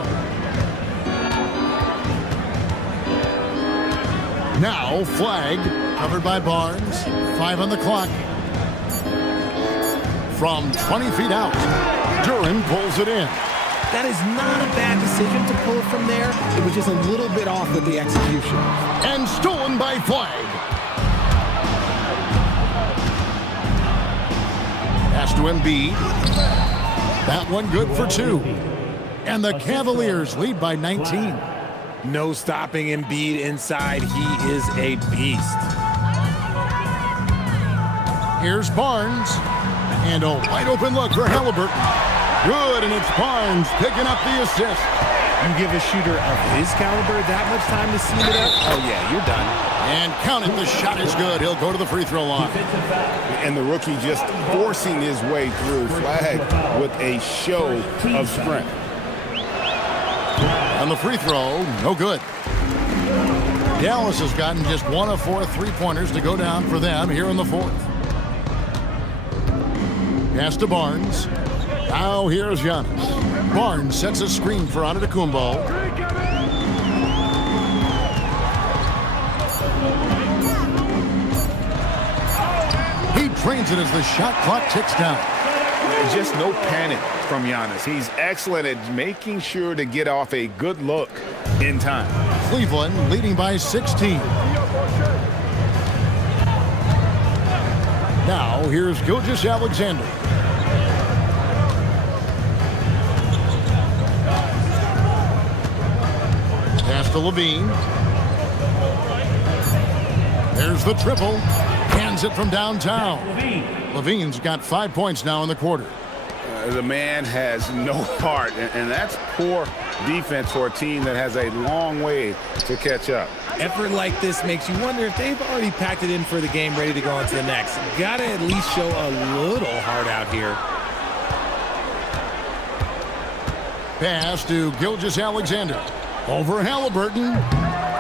Now Flagg covered by Barnes. 5 on the clock. From 20 feet out, Duran pulls it in. That is not a bad decision to pull it from there. It was just a little bit off with the execution. And stolen by Flagg. Pass to Embiid. That one good for 2. And the Cavaliers lead by 19. No stopping Embiid inside. He is a beast. Here's Barnes. And a wide open look for Halliburton. Good, and it's Barnes picking up the assist. You give a shooter of his caliber that much time to seam it up? Oh, yeah, you're done. And count it, the shot is good. He'll go to the free throw line. And the rookie just forcing his way through. Flagg with a show of strength. On the free throw, no good. Dallas has gotten just 1 of 4 3-pointers to go down for them here in the 4th. Pass to Barnes. Now here's Giannis. Barnes sets a screen for Antetokounmpo. He drains it as the shot clock ticks down. Just no panic from Giannis. He's excellent at making sure to get off a good look in time. Cleveland leading by 16. Now here's Gilgeous-Alexander. Pass to Levine. There's the triple. Hands it from downtown. Levine's got 5 points now in the quarter. The man has no heart, and that's poor defense for a team that has a long way to catch up. Effort like this makes you wonder if they've already packed it in for the game, ready to go on to the next. Gotta at least show a little heart out here. Pass to Gilgeous-Alexander. Over Halliburton.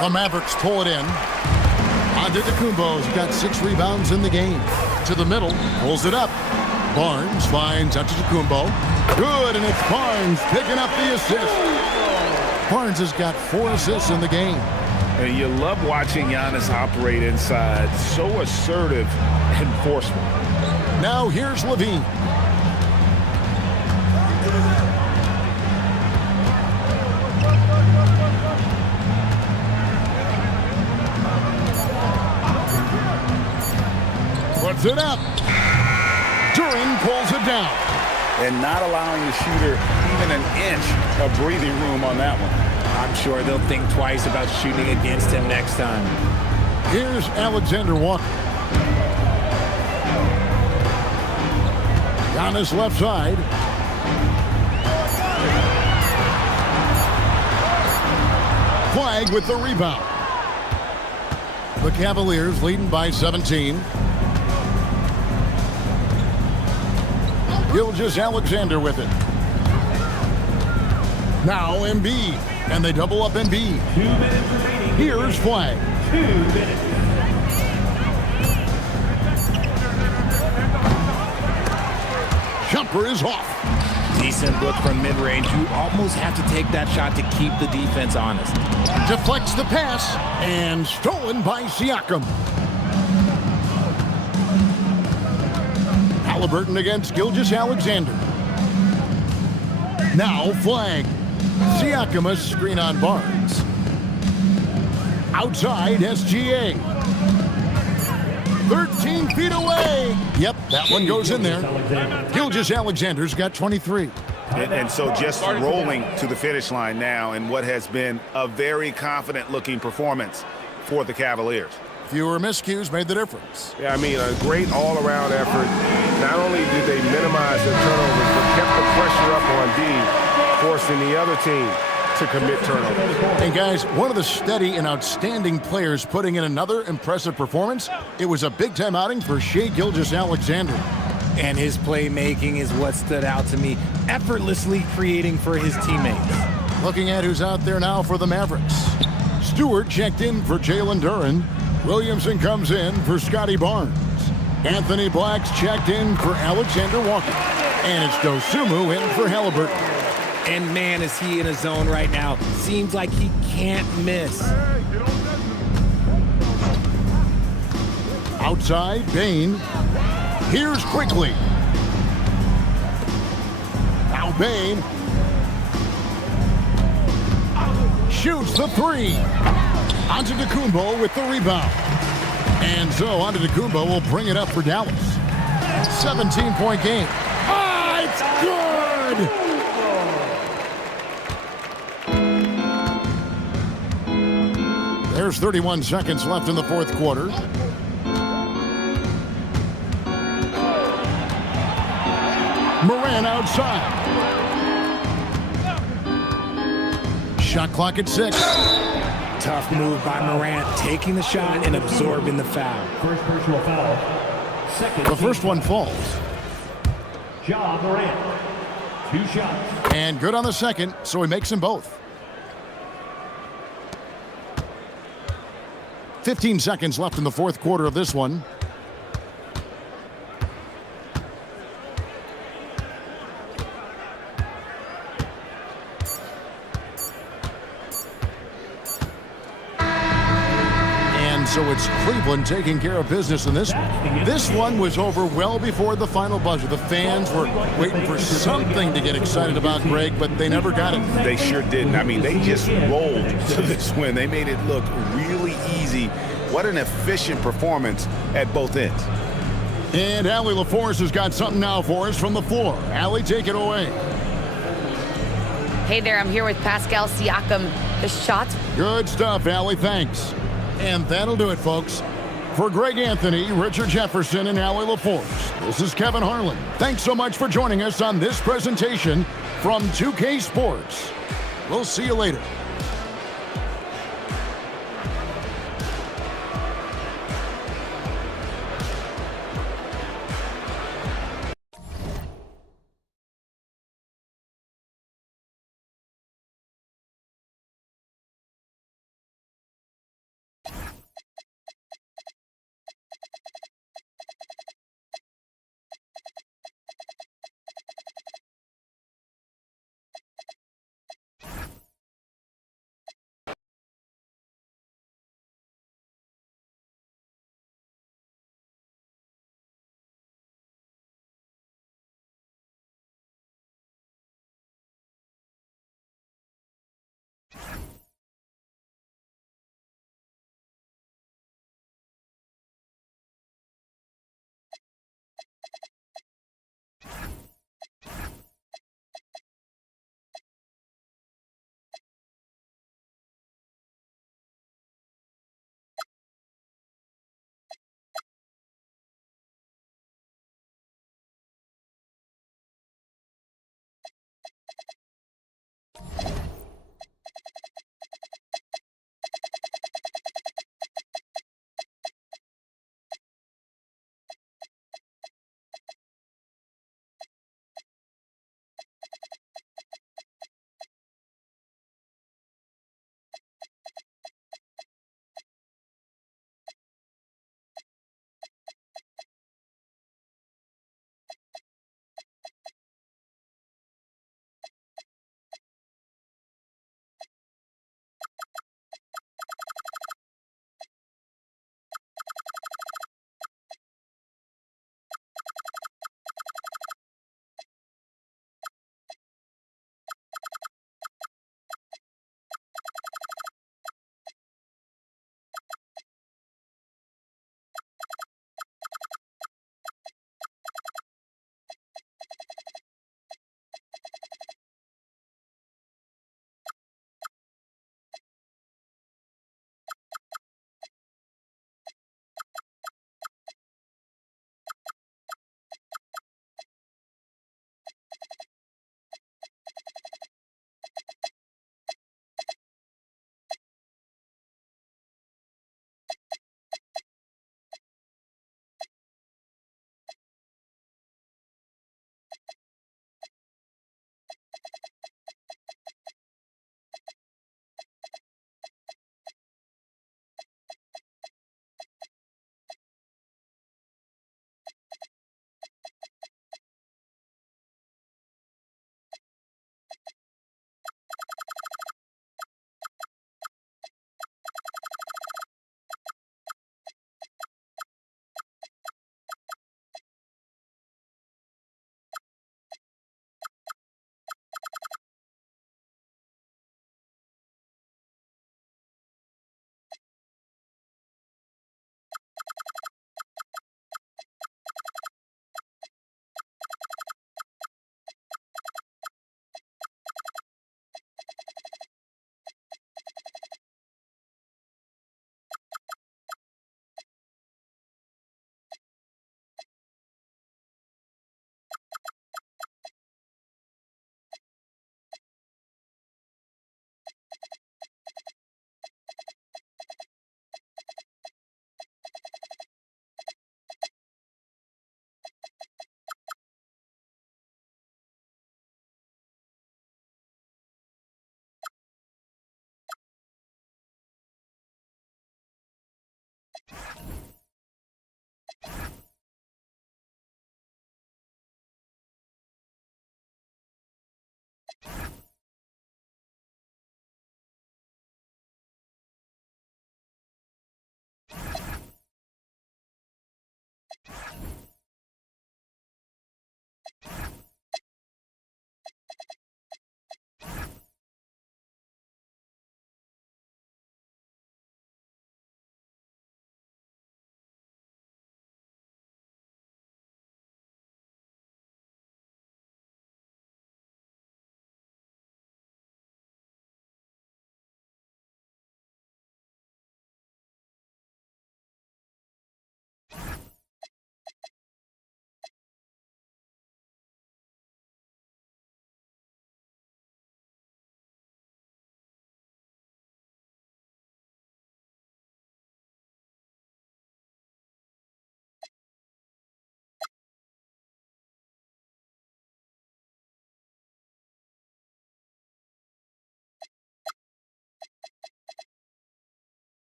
The Mavericks pull it in. Antetokounmpo's got 6 rebounds in the game. To the middle, pulls it up. Barnes finds Antetokounmpo. Good, and it's Barnes picking up the assist. Barnes has got 4 assists in the game. And you love watching Giannis operate inside. So assertive and forceful. Now here's Levine. Puts it up. Duran pulls it down. And not allowing the shooter even an inch of breathing room on that one. I'm sure they'll think twice about shooting against him next time. Here's Alexander Walker. Giannis left side. Flagg with the rebound. The Cavaliers leading by 17. Gilgeous-Alexander with it. Now Embiid, and they double up Embiid. 2 minutes remaining. Here's Flagg. 2 minutes. Jumper is off. Decent look from mid-range. You almost have to take that shot to keep the defense honest. Deflects the pass and stolen by Siakam. Halliburton against Gilgeous-Alexander. Now flag. Siakam a screen on Barnes. Outside SGA. 13 feet away. Yep, that one goes in there. Gilgeous-Alexander's got 23. And so just rolling to the finish line now in what has been a very confident-looking performance for the Cavaliers. Fewer miscues made the difference. Yeah, I mean, a great all-around effort. Not only did they minimize their turnovers, but kept the pressure up on D, forcing the other team to commit turnovers. And guys, one of the steady and outstanding players putting in another impressive performance, it was a big-time outing for Shai Gilgeous-Alexander. And his playmaking is what stood out to me, effortlessly creating for his teammates. Looking at who's out there now for the Mavericks. Stewart checked in for Jalen Duren. Williamson comes in for Scotty Barnes. Anthony Black's checked in for Alexander Walker. And it's Dosunmu in for Halliburton. And man, is he in a zone right now. Seems like he can't miss. Outside, Bane. Here's Quickly. Now Bane shoots the three. Antetokounmpo with the rebound. And so Antetokounmpo will bring it up for Dallas. 17-point game. Ah, it's good! There's 31 seconds left in the fourth quarter. Moran outside. Shot clock at 6. Tough move by Morant, taking the shot and absorbing the foul. First personal foul. Second. The first one falls. Ja Morant. 2 shots. And good on the second, so he makes them both. 15 seconds left in the fourth quarter of this one. So it's Cleveland taking care of business in this one. This one was over well before the final buzzer. The fans were waiting for something to get excited about, Greg, but they never got it. They sure didn't. I mean, they just rolled to this win. They made it look really easy. What an efficient performance at both ends. And Allie LaForce has got something now for us from the floor. Allie, take it away. Hey there, I'm here with Pascal Siakam. The shots. Good stuff, Allie. Thanks. And that'll do it, folks. For Greg Anthony, Richard Jefferson, and Allie LaForce, this is Kevin Harlan. Thanks so much for joining us on this presentation from 2K Sports. We'll see you later.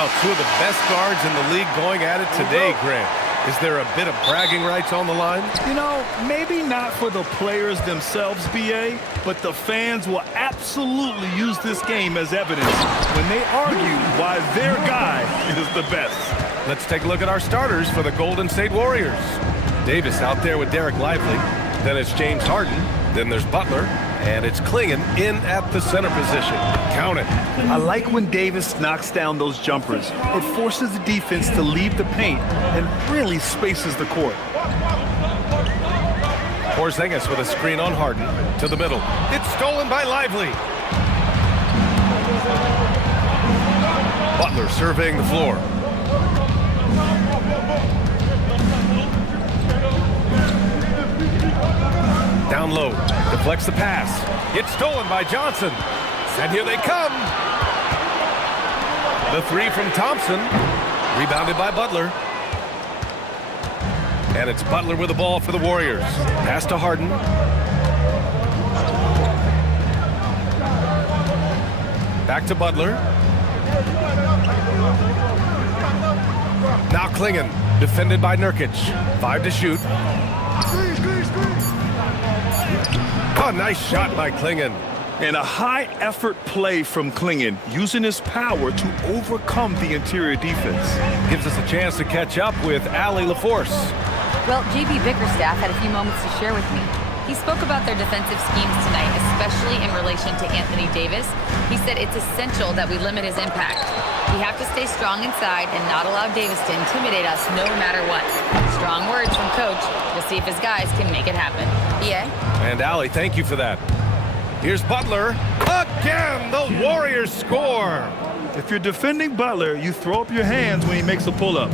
Well, two of the best guards in the league going at it today, Grant. Is there a bit of bragging rights on the line? You know, maybe not for the players themselves, B.A., but the fans will absolutely use this game as evidence when they argue why their guy is the best. Let's take a look at our starters for the Golden State Warriors. Davis out there with Derek Lively. Then it's James Harden. Then there's Butler. And it's Clingan in at the center position. Count it. I like when Davis knocks down those jumpers. It forces the defense to leave the paint and really spaces the court. Porzingis with a screen on Harden to the middle. It's stolen by Lively. Butler surveying the floor. Down low, deflects the pass. It's stolen by Johnson. And here they come. The three from Thompson. Rebounded by Butler. And it's Butler with the ball for the Warriors. Pass to Harden. Back to Butler. Now Clingan, defended by Nurkic. 5 to shoot. Oh, nice shot by Clingan. And a high-effort play from Clingan, using his power to overcome the interior defense. Gives us a chance to catch up with Allie LaForce. Well, JB Bickerstaff had a few moments to share with me. He spoke about their defensive schemes tonight, especially in relation to Anthony Davis. He said it's essential that we limit his impact. We have to stay strong inside and not allow Davis to intimidate us no matter what. Strong words from Coach. We'll see if his guys can make it happen. Yeah? And Allie, thank you for that. Here's Butler. Again, the Warriors score. If you're defending Butler, you throw up your hands when he makes a pull-up.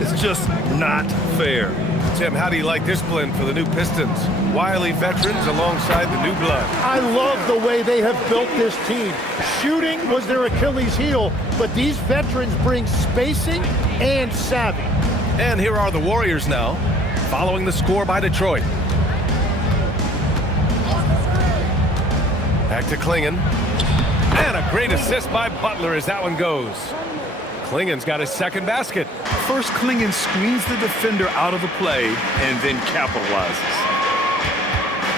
It's just not fair. Tim, how do you like this blend for the new Pistons? Wily veterans alongside the new blood. I love the way they have built this team. Shooting was their Achilles heel, but these veterans bring spacing and savvy. And here are the Warriors now, following the score by Detroit. Back to Klingon. And a great assist by Butler as that one goes. Klingon's got his second basket. First, Klingon screens the defender out of the play and then capitalizes.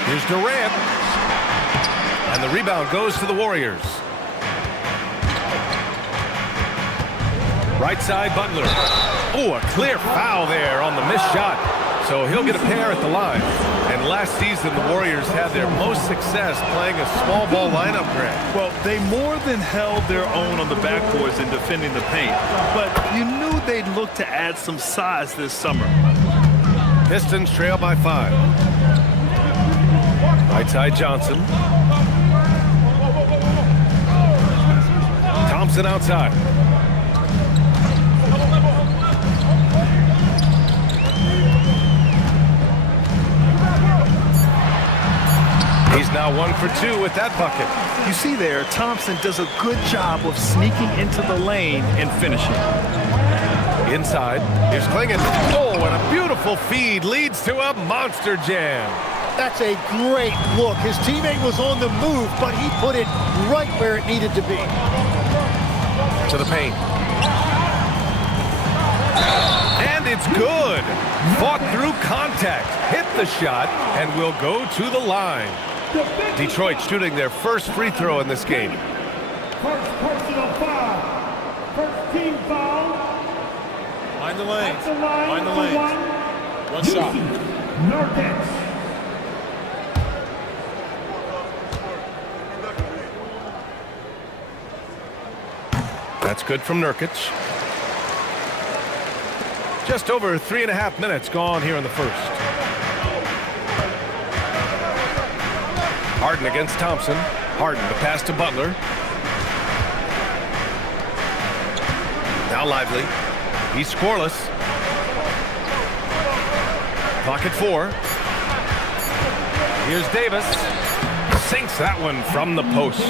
Here's Durant. And the rebound goes to the Warriors. Right side, Butler. Oh, a clear foul there on the missed shot. So he'll get a pair at the line. And last season, the Warriors had their most success playing a small ball lineup, Grant. Well, they more than held their own on the backboards in defending the paint. But you knew they'd look to add some size this summer. Pistons trail by 5. Right side, Johnson. Thompson outside. He's now 1 for 2 with that bucket. You see there, Thompson does a good job of sneaking into the lane and finishing. Inside, here's Klingon. Oh, and a beautiful feed leads to a monster jam. That's a great look. His teammate was on the move, but he put it right where it needed to be. To the paint. And it's good. Fought through contact, hit the shot, and will go to the line. Detroit shooting their first free throw in this game. First personal foul. First team foul. Mind the lanes. Mind the lanes. One shot. Nurkic. That's good from Nurkic. Just over 3.5 minutes gone here in the first. Harden against Thompson. Harden the pass to Butler. Now Lively. He's scoreless. Clock at 4. Here's Davis. Sinks that one from the post.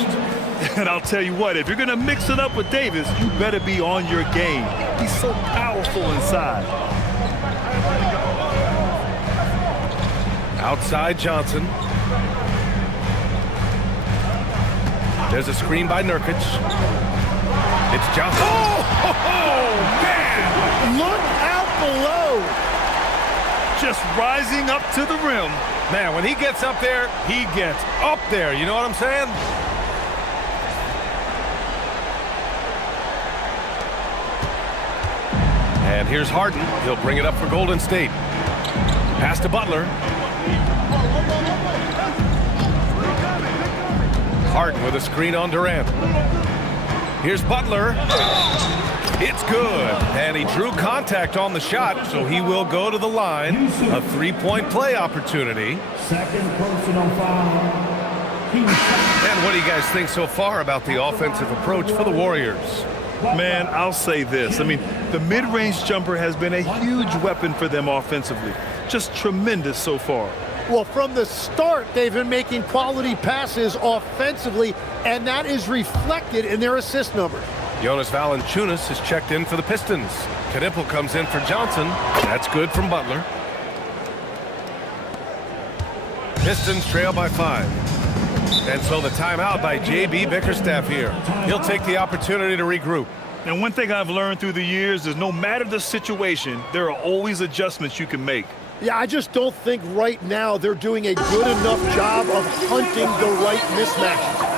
And I'll tell you what, if you're going to mix it up with Davis, you better be on your game. He's so powerful inside. Outside Johnson. There's a screen by Nurkic. It's Johnson. Oh, man! Look out below! Just rising up to the rim. Man, when he gets up there, he gets up there. You know what I'm saying? And here's Harden. He'll bring it up for Golden State. Pass to Butler. Harden with a screen on Durant. Here's Butler. It's good. And he drew contact on the shot, so he will go to the line. A three-point play opportunity. Second personal foul. And what do you guys think so far about the offensive approach for the Warriors? Man, I'll say this. I mean, the mid-range jumper has been a huge weapon for them offensively. Just tremendous so far. Well, from the start, they've been making quality passes offensively, and that is reflected in their assist numbers. Jonas Valanciunas is checked in for the Pistons. Knipple comes in for Johnson. That's good from Butler. Pistons trail by 5. And so the timeout by J.B. Bickerstaff here. He'll take the opportunity to regroup. And one thing I've learned through the years is no matter the situation, there are always adjustments you can make. Yeah, I just don't think right now they're doing a good enough job of hunting the right mismatches.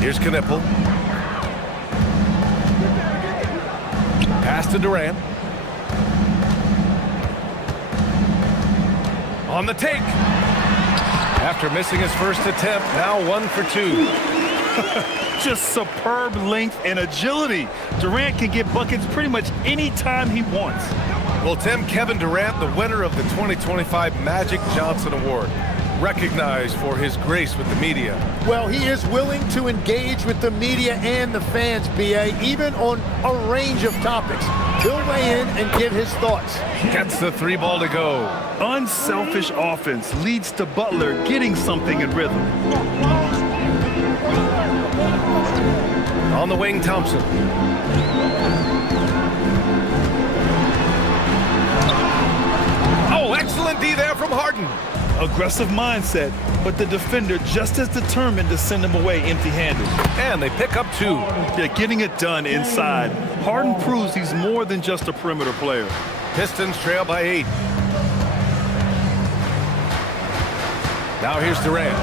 Here's Knipple. Pass to Durant. On the take. After missing his first attempt, now 1 for 2. Just superb length and agility. Durant can get buckets pretty much any time he wants. Well, Tim, Kevin Durant, the winner of the 2025 Magic Johnson Award, recognized for his grace with the media. Well, he is willing to engage with the media and the fans, B.A., even on a range of topics. He'll weigh in and give his thoughts. Gets the 3 ball to go. Unselfish offense leads to Butler getting something in rhythm. On the wing, Thompson. Oh, excellent D there from Harden. Aggressive mindset, but the defender just as determined to send him away empty-handed. And they pick up 2. Yeah, getting it done inside. Harden proves he's more than just a perimeter player. Pistons trail by 8. Now here's Durant.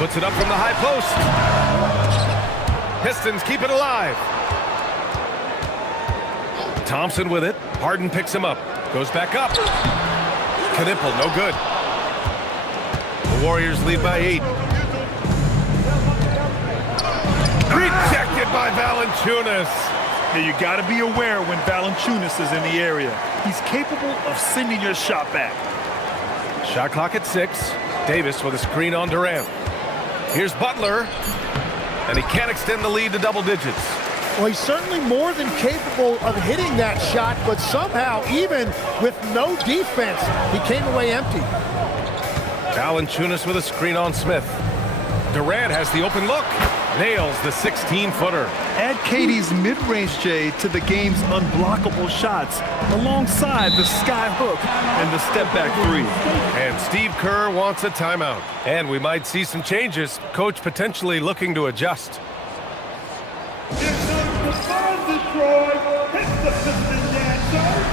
Puts it up from the high post. Pistons keep it alive. Thompson with it. Harden picks him up. Goes back up. Knipple, no good. The Warriors lead by 8. Rejected by Valanciunas. Now you got to be aware when Valanciunas is in the area. He's capable of sending your shot back. Shot clock at 6. Davis with a screen on Durant. Here's Butler. And he can't extend the lead to double digits. Well, he's certainly more than capable of hitting that shot, but somehow, even with no defense, he came away empty. Valanciunas with a screen on Smith. Durant has the open look. Nails the 16-footer. Add KD's mid-range J to the game's unblockable shots alongside the sky hook and the step-back 3. And Steve Kerr wants a timeout. And we might see some changes. Coach potentially looking to adjust. Detroit, hits the Pistons dancer.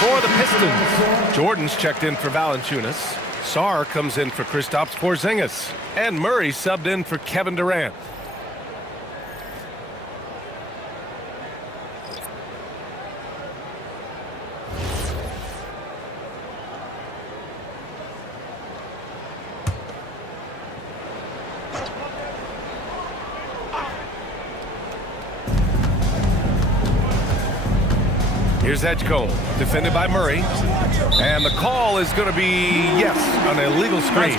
For the Pistons, Jordan's checked in for Valanciunas. Sarr comes in for Kristaps Porzingis. And Murray subbed in for Kevin Durant. Here's Edgecombe, defended by Murray. And the call is going to be, yes, an illegal screen.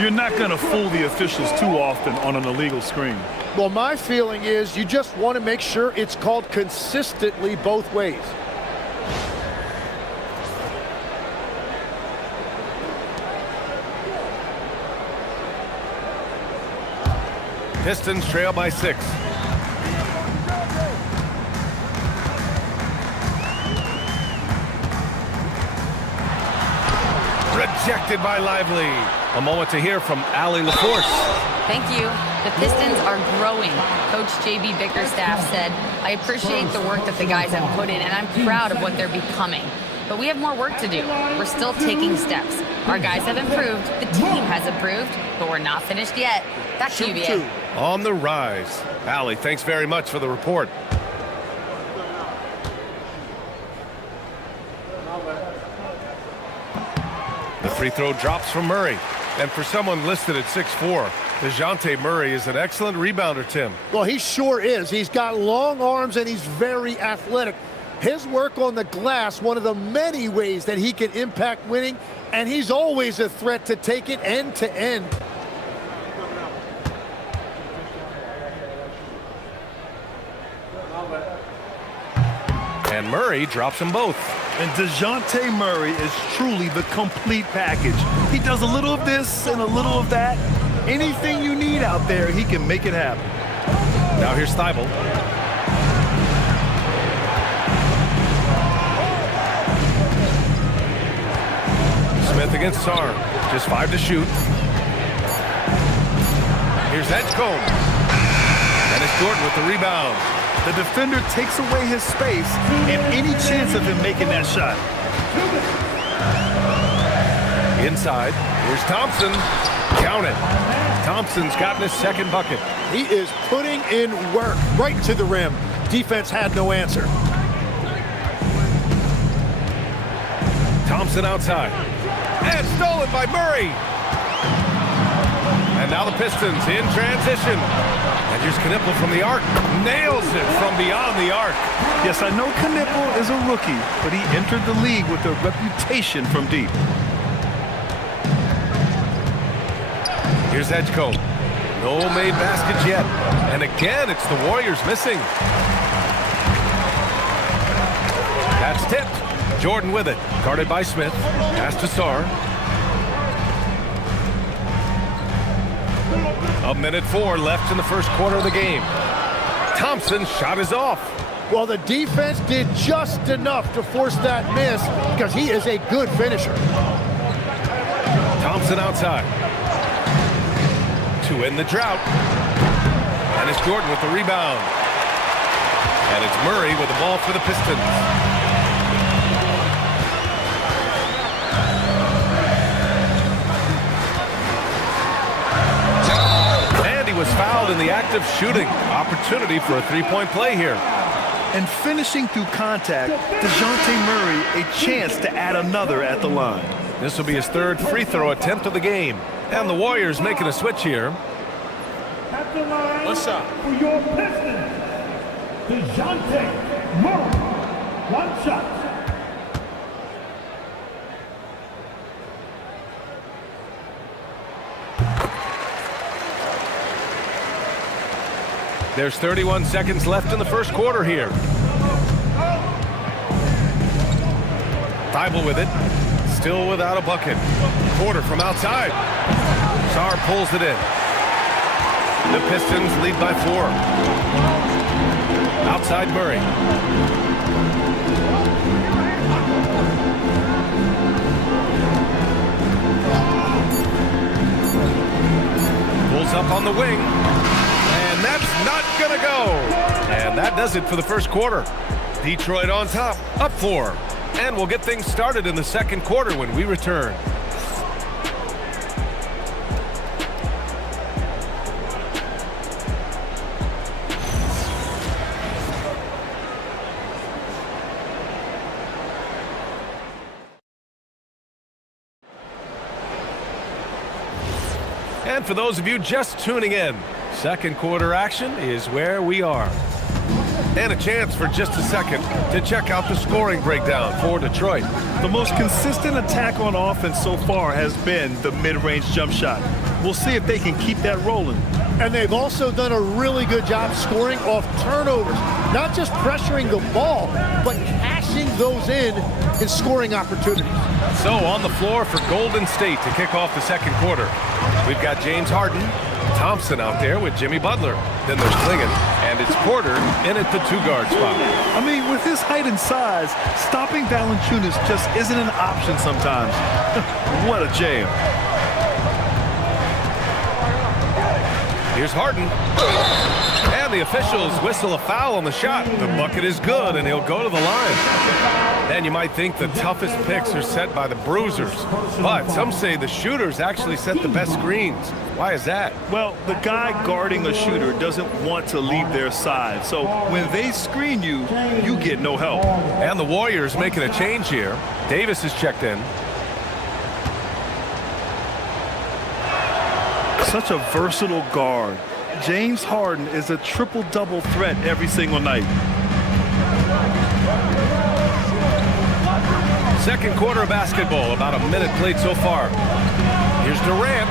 You're not going to fool the officials too often on an illegal screen. Well, my feeling is you just want to make sure it's called consistently both ways. Pistons trail by 6. Rejected by Lively. A moment to hear from Allie LaForce. Thank you. The Pistons are growing. Coach J.B. Bickerstaff said, I appreciate the work that the guys have put in, and I'm proud of what they're becoming. But we have more work to do. We're still taking steps. Our guys have improved. The team has improved, but we're not finished yet. Back to you, B.A. On the rise. Allie, thanks very much for the report. The free throw drops from Murray. And for someone listed at 6'4", DeJounte Murray is an excellent rebounder, Tim. Well, he sure is. He's got long arms and he's very athletic. His work on the glass, one of the many ways that he can impact winning, and he's always a threat to take it end to end. And Murray drops them both. And DeJounte Murray is truly the complete package. He does a little of this and a little of that. Anything you need out there, he can make it happen. Now here's Thibault. Smith against Sarr. Just 5 to shoot. Here's Edgecombe. And it's Jordan with the rebound. The defender takes away his space and any chance of him making that shot. Inside, here's Thompson. Count it. Thompson's gotten his second bucket. He is putting in work right to the rim. Defense had no answer. Thompson outside. And stolen by Murray. And now the Pistons in transition. And here's Knipple from the arc. Nails it from beyond the arc. Yes, I know Knipple is a rookie, but he entered the league with a reputation from deep. Here's Edgecombe. No made baskets yet. And again, it's the Warriors missing. That's tipped. Jordan with it. Guarded by Smith. Pass to Sarr. 1:04 left in the first quarter of the game. Thompson's shot is off. Well, the defense did just enough to force that miss because he is a good finisher. Thompson outside. To end the drought. And it's Jordan with the rebound. And it's Murray with the ball for the Pistons. Was fouled in the act of shooting. Opportunity for a three-point play here. And finishing through contact, DeJounte Murray a chance to add another at the line. This will be his third free throw attempt of the game. And the Warriors making a switch here. At the line One shot. for your Pistons, DeJounte Murray. One shot. There's 31 seconds left in the first quarter here. Thibault with it. Still without a bucket. Porter from outside. Sarr pulls it in. The Pistons lead by 4. Outside Murray. Pulls up on the wing. And that's not gonna go. And that does it for the first quarter. Detroit on top, up 4. And we'll get things started in the second quarter when we return. And for those of you just tuning in, second quarter action is where we are. And a chance for just a second to check out the scoring breakdown for Detroit. The most consistent attack on offense so far has been the mid-range jump shot. We'll see if they can keep that rolling. And they've also done a really good job scoring off turnovers. Not just pressuring the ball, but cashing those in scoring opportunities. So on the floor for Golden State to kick off the second quarter, we've got James Harden, Thompson out there with Jimmy Butler. Then there's Klingon, and it's Porter in at the 2-guard spot. I mean, with his height and size, stopping Valanciunas just isn't an option sometimes. What a jam. Here's Harden. And And the officials whistle a foul on the shot. The bucket is good, and he'll go to the line. And you might think the toughest picks are set by the bruisers, but some say the shooters actually set the best screens. Why is that? Well, the guy guarding a shooter doesn't want to leave their side, so when they screen you, you get no help. And the Warriors making a change here. Davis is checked in. Such a versatile guard. James Harden is a triple-double threat every single night. Second quarter of basketball, about a minute played so far. Here's Durant.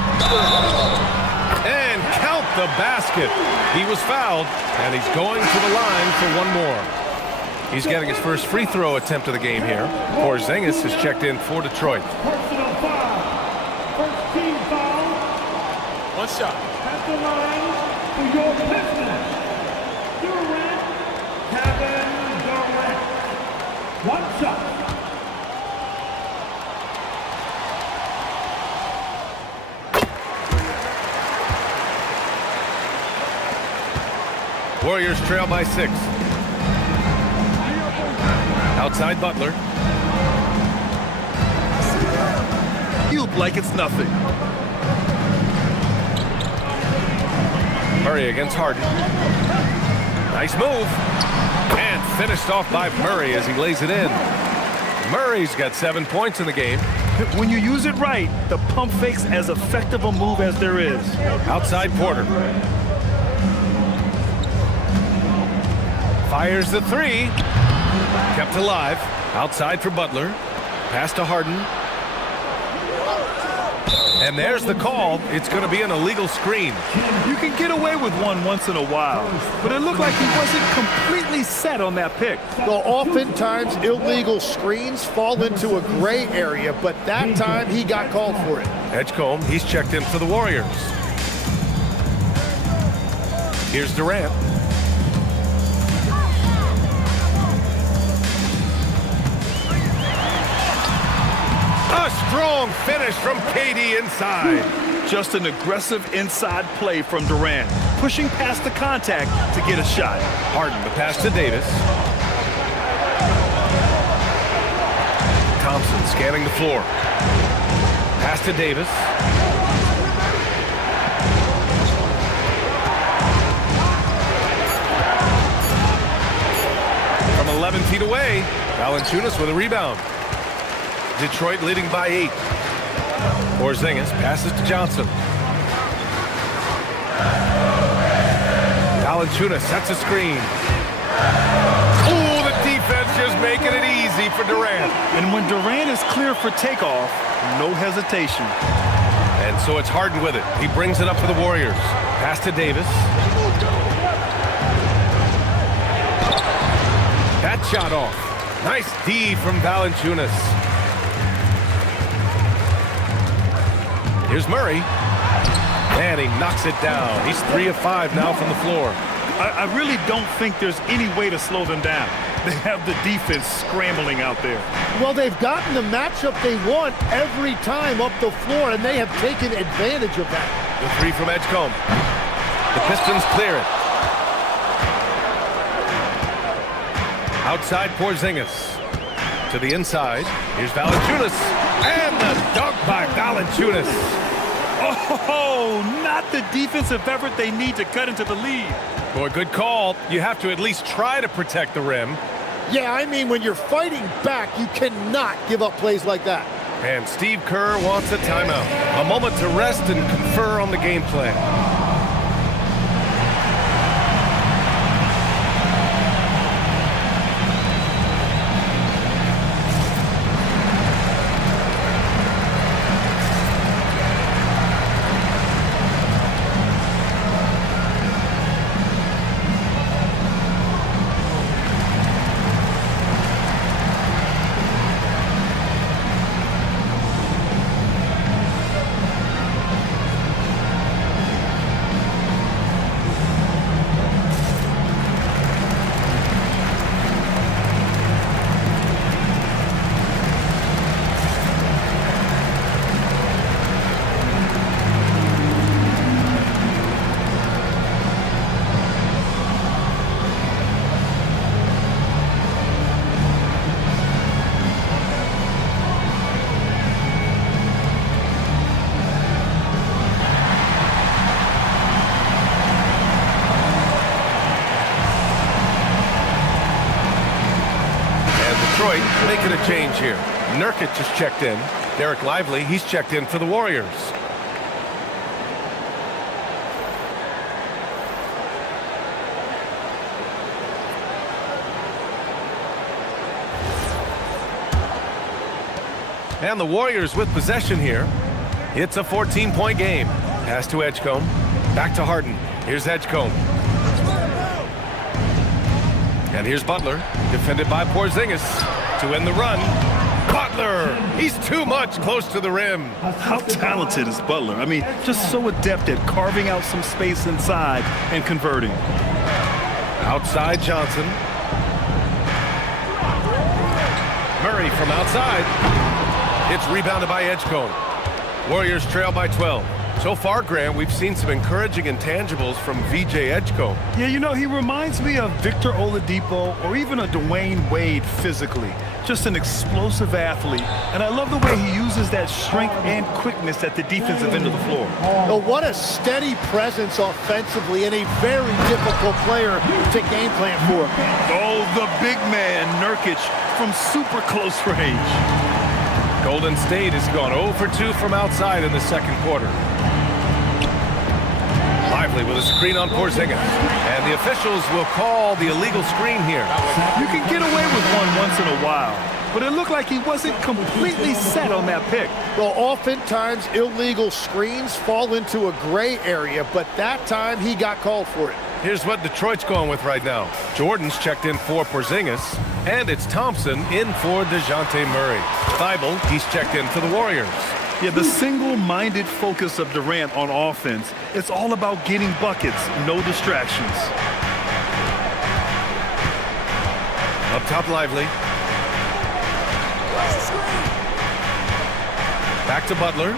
And count the basket. He was fouled, and he's going to the line for one more. He's getting his first free throw attempt of the game here. Porzingis is checked in for Detroit. Personal foul. First team foul. One shot. At the line for your Pistons. Durant, Kevin Durant. One shot. Warriors trail by 6. Outside Butler. Cube like it's nothing. Murray against Harden. Nice move. And finished off by Murray as he lays it in. Murray's got 7 points in the game. When you use it right, the pump fake's as effective a move as there is. Outside Porter. Fires the three. Kept alive. Outside for Butler. Pass to Harden. And there's the call. It's going to be an illegal screen. You can get away with one once in a while, but it looked like he wasn't completely set on that pick. Well, oftentimes illegal screens fall into a gray area, but that time he got called for it. Edgecombe, he's checked in for the Warriors. Here's Durant. A strong finish from KD inside. Just an aggressive inside play from Durant, pushing past the contact to get a shot. Harden, the pass to Davis. Thompson scanning the floor. Pass to Davis. From 11 feet away, Valanciunas with a rebound. Detroit leading by 8. Porzingis passes to Johnson. Valanciunas sets a screen. Oh, the defense just making it easy for Durant. And when Durant is clear for takeoff, no hesitation. And so it's Harden with it. He brings it up for the Warriors. Pass to Davis. That shot off. Nice D from Valanciunas. Here's Murray. And he knocks it down. He's 3 of 5 now from the floor. I really don't think there's any way to slow them down. They have the defense scrambling out there. Well, they've gotten the matchup they want every time up the floor, and they have taken advantage of that. The 3 from Edgecombe. The Pistons clear it. Outside Porzingis. To the inside. Here's Valanciunas. And the dunk by Valanciunas. Oh, not the defensive effort they need to cut into the lead. Boy, good call. You have to at least try to protect the rim. Yeah, I mean, when you're fighting back, you cannot give up plays like that. And Steve Kerr wants a timeout. A moment to rest and confer on the game plan. bit of change here. Nurkic is checked in. Derek Lively, he's checked in for the Warriors. And the Warriors with possession here. It's a 14-point game. Pass to Edgecombe. Back to Harden. Here's Edgecombe. And here's Butler. Defended by Porzingis. To end the run. Butler! He's too much close to the rim. How talented is Butler? I mean, just so adept at carving out some space inside and converting. Outside Johnson. Murray from outside. It's rebounded by Edgecombe. Warriors trail by 12. So far, Grant, we've seen some encouraging intangibles from VJ Edgecombe. Yeah, you know, he reminds me of Victor Oladipo or even a Dwayne Wade physically. Just an explosive athlete. And I love the way he uses that strength and quickness at the defensive end of the floor. Oh, what a steady presence offensively and a very difficult player to game plan for. Oh, the big man, Nurkic, from super close range. Golden State has gone 0 for 2 from outside in the second quarter. Lively with a screen on Porzingis. And the officials will call the illegal screen here. You can get away with one once in a while, but it looked like he wasn't completely set on that pick. Well, oftentimes illegal screens fall into a gray area, but that time he got called for it. Here's what Detroit's going with right now. Jordan's checked in for Porzingis, and it's Thompson in for DeJounte Murray. Thibault, he's checked in for the Warriors. Yeah, the single-minded focus of Durant on offense, it's all about getting buckets, no distractions. Up top, Lively. Back to Butler.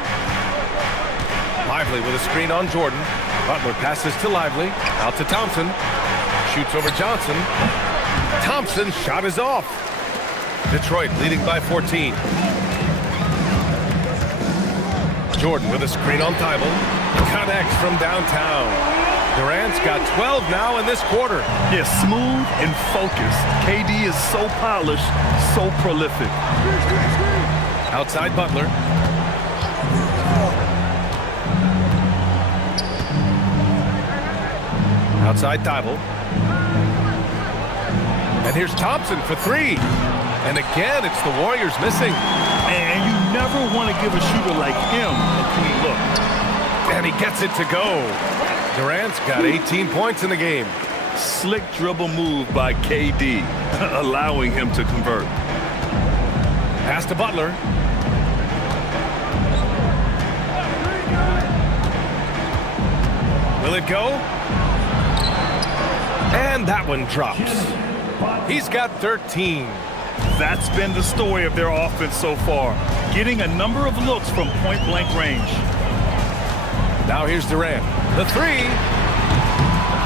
Lively with a screen on Jordan. Butler passes to Lively. Out to Thompson. Shoots over Johnson. Thompson's shot is off. Detroit leading by 14. Jordan with a screen on Thibault. Connects from downtown. Durant's got 12 now in this quarter. Yeah, smooth and focused. KD is so polished, so prolific. Outside Butler. Outside Thibault. And here's Thompson for three. And again, it's the Warriors missing. And you never want to give a shooter like him a clean look. And he gets it to go. Durant's got 18 points in the game. Slick dribble move by KD, allowing him to convert. Pass to Butler. Will it go? And that one drops. He's got 13. That's been the story of their offense so far, getting a number of looks from point-blank range. Now here's Durant. The three.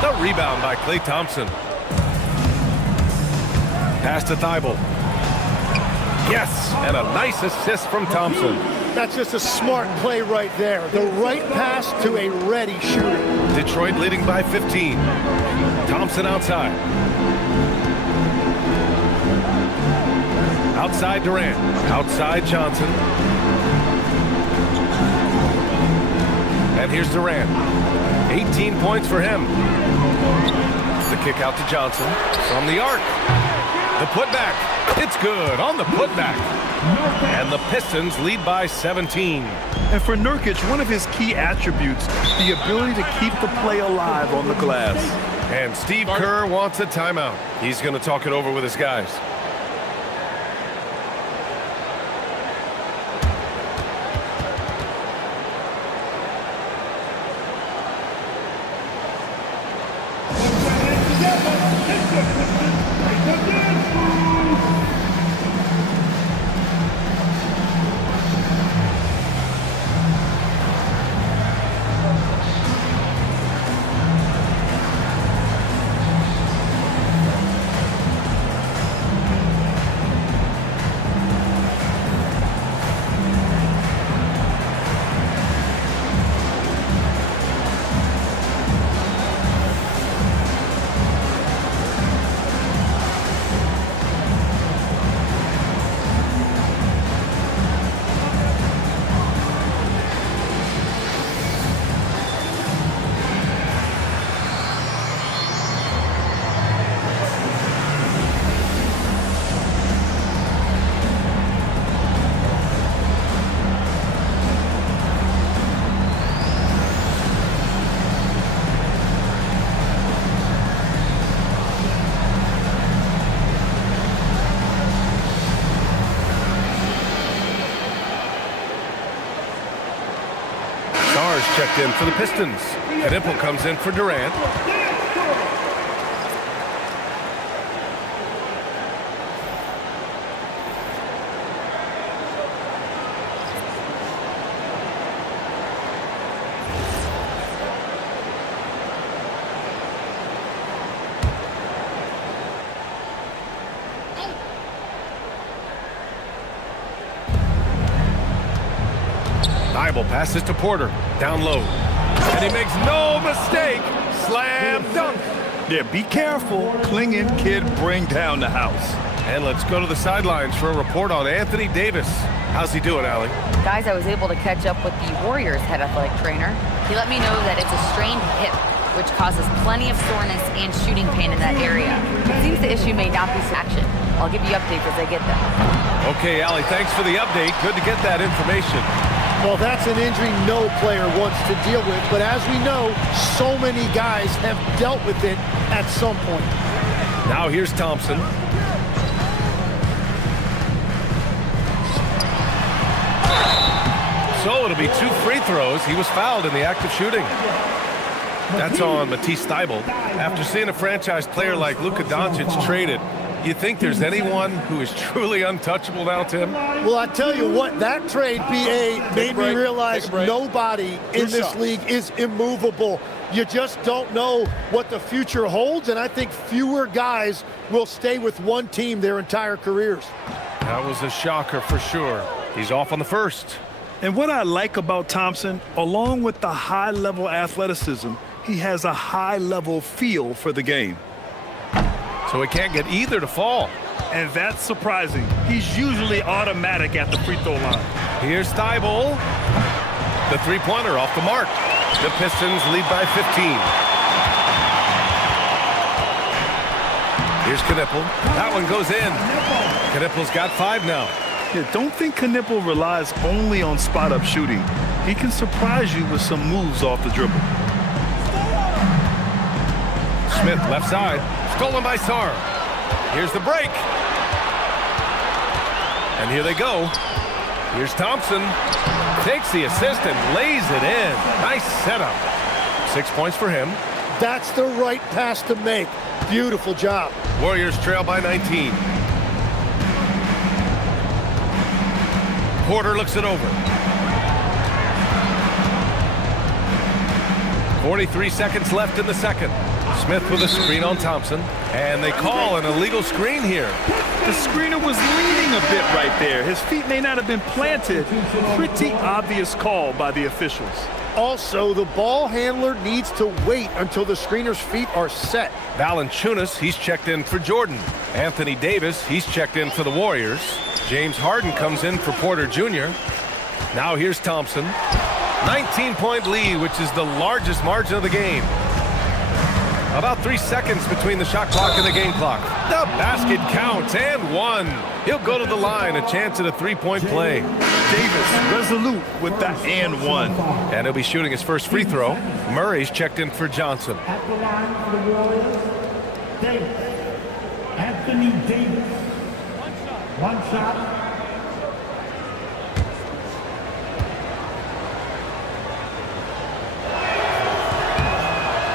The rebound by Klay Thompson. Pass to Thibault. Yes, and a nice assist from Thompson. That's just a smart play right there. The right pass to a ready shooter. Detroit leading by 15. Thompson outside. Outside Durant. Outside Johnson. And here's Durant. 18 points for him. The kick out to Johnson. From the arc. The putback. It's good on the putback. And the Pistons lead by 17. And for Nurkic, one of his key attributes, the ability to keep the play alive on the glass. And Steve Kerr wants a timeout. He's going to talk it over with his guys. checked in for the Pistons. Knipple comes in for Durant. Thibault passes to Porter, down low. And he makes no mistake. Slam dunk. Yeah, be careful. Clinging kid bring down the house. And let's go to the sidelines for a report on Anthony Davis. How's he doing, Allie? Guys, I was able to catch up with the Warriors head athletic trainer. He let me know that it's a strained hip, which causes plenty of soreness and shooting pain in that area. It seems the issue may not be action. I'll give you updates as I get them. Okay, Allie, thanks for the update. Good to get that information. Well, that's an injury no player wants to deal with, but as we know, so many guys have dealt with it at some point. Now here's Thompson. So it'll be 2 free throws. He was fouled in the act of shooting. That's on Matisse Thybulle. After seeing a franchise player like Luka Doncic traded, you think there's anyone who is truly untouchable now, Tim? Well, I tell you what, that trade, BA, made me realize nobody in this league is immovable. You just don't know what the future holds, and I think fewer guys will stay with one team their entire careers. That was a shocker for sure. He's off on the first. And what I like about Thompson, along with the high-level athleticism, he has a high-level feel for the game. So he can't get either to fall. And that's surprising. He's usually automatic at the free throw line. Here's Thybulle. The three-pointer off the mark. The Pistons lead by 15. Here's Knipple. That one goes in. Knipple's got 5 now. Yeah, don't think Knipple relies only on spot-up shooting. He can surprise you with some moves off the dribble. Smith left side. Stolen by Sarr. Here's the break. And here they go. Here's Thompson. Takes the assist and lays it in. Nice setup. 6 points for him. That's the right pass to make. Beautiful job. Warriors trail by 19. Porter looks it over. 43 seconds left in the second. Smith with a screen on Thompson. And they call an illegal screen here. The screener was leaning a bit right there. His feet may not have been planted. Pretty obvious call by the officials. Also, the ball handler needs to wait until the screener's feet are set. Valanciunas, he's checked in for Jordan. Anthony Davis, he's checked in for the Warriors. James Harden comes in for Porter Jr. Now here's Thompson. 19-point lead, which is the largest margin of the game. About 3 seconds between the shot clock and the game clock. The basket counts, and 1. He'll go to the line, a chance at a three-point play. Davis resolute with that and 1. And he'll be shooting his first free throw. Murray's checked in for Johnson. At the line for the Warriors, Davis. Anthony Davis. One shot.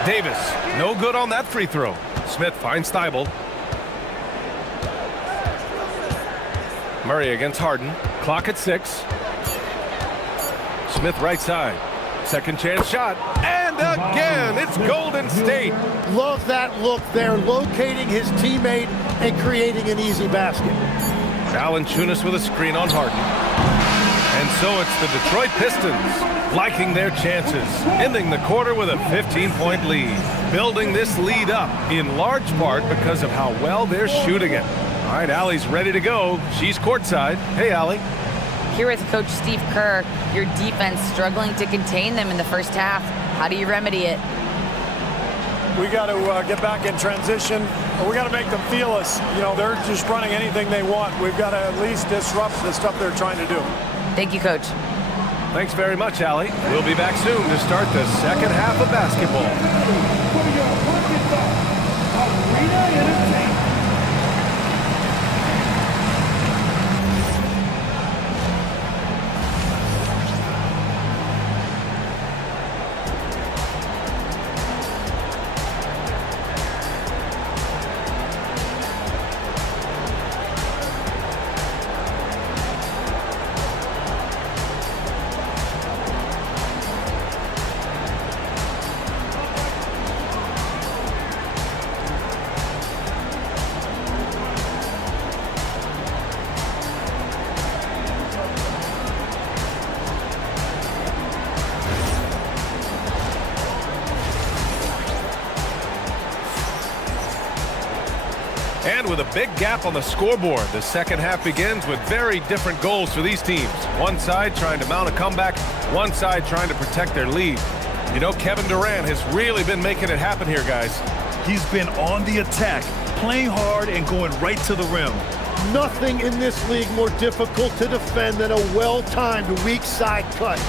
Davis, no good on that free throw. Smith finds Thybulle. Murray against Harden. Clock at 6. Smith right side. Second chance shot. And again, it's Golden State. Love that look there, locating his teammate and creating an easy basket. Valanciunas with a screen on Harden. And so it's the Detroit Pistons liking their chances, ending the quarter with a 15-point lead, building this lead up in large part because of how well they're shooting it. All right, Allie's ready to go. She's courtside. Hey, Allie. Here with Coach Steve Kerr, your defense struggling to contain them in the first half. How do you remedy it? We got to get back in transition. We got to make them feel us. You know, they're just running anything they want. We've got to at least disrupt the stuff they're trying to do. Thank you, Coach. Thanks very much, Allie. We'll be back soon to start the second half of basketball. And with a big gap on the scoreboard, the second half begins with very different goals for these teams. One side trying to mount a comeback, one side trying to protect their lead. You know, Kevin Durant has really been making it happen here, guys. He's been on the attack, playing hard and going right to the rim. Nothing in this league more difficult to defend than a well-timed weak side cut.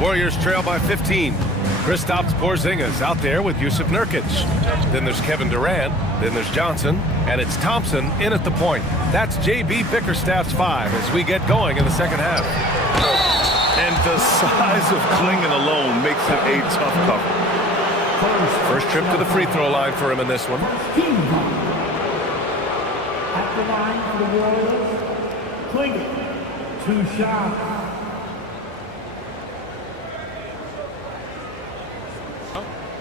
Warriors trail by 15. Kristaps Porzingis out there with Jusuf Nurkic. Then there's Kevin Durant. Then there's Johnson. And it's Thompson in at the point. That's J.B. Bickerstaff's 5 as we get going in the second half. And the size of Klingon alone makes him a tough cover. First trip to the free throw line for him in this one. At the line for the Warriors, Klingon, 2 shots.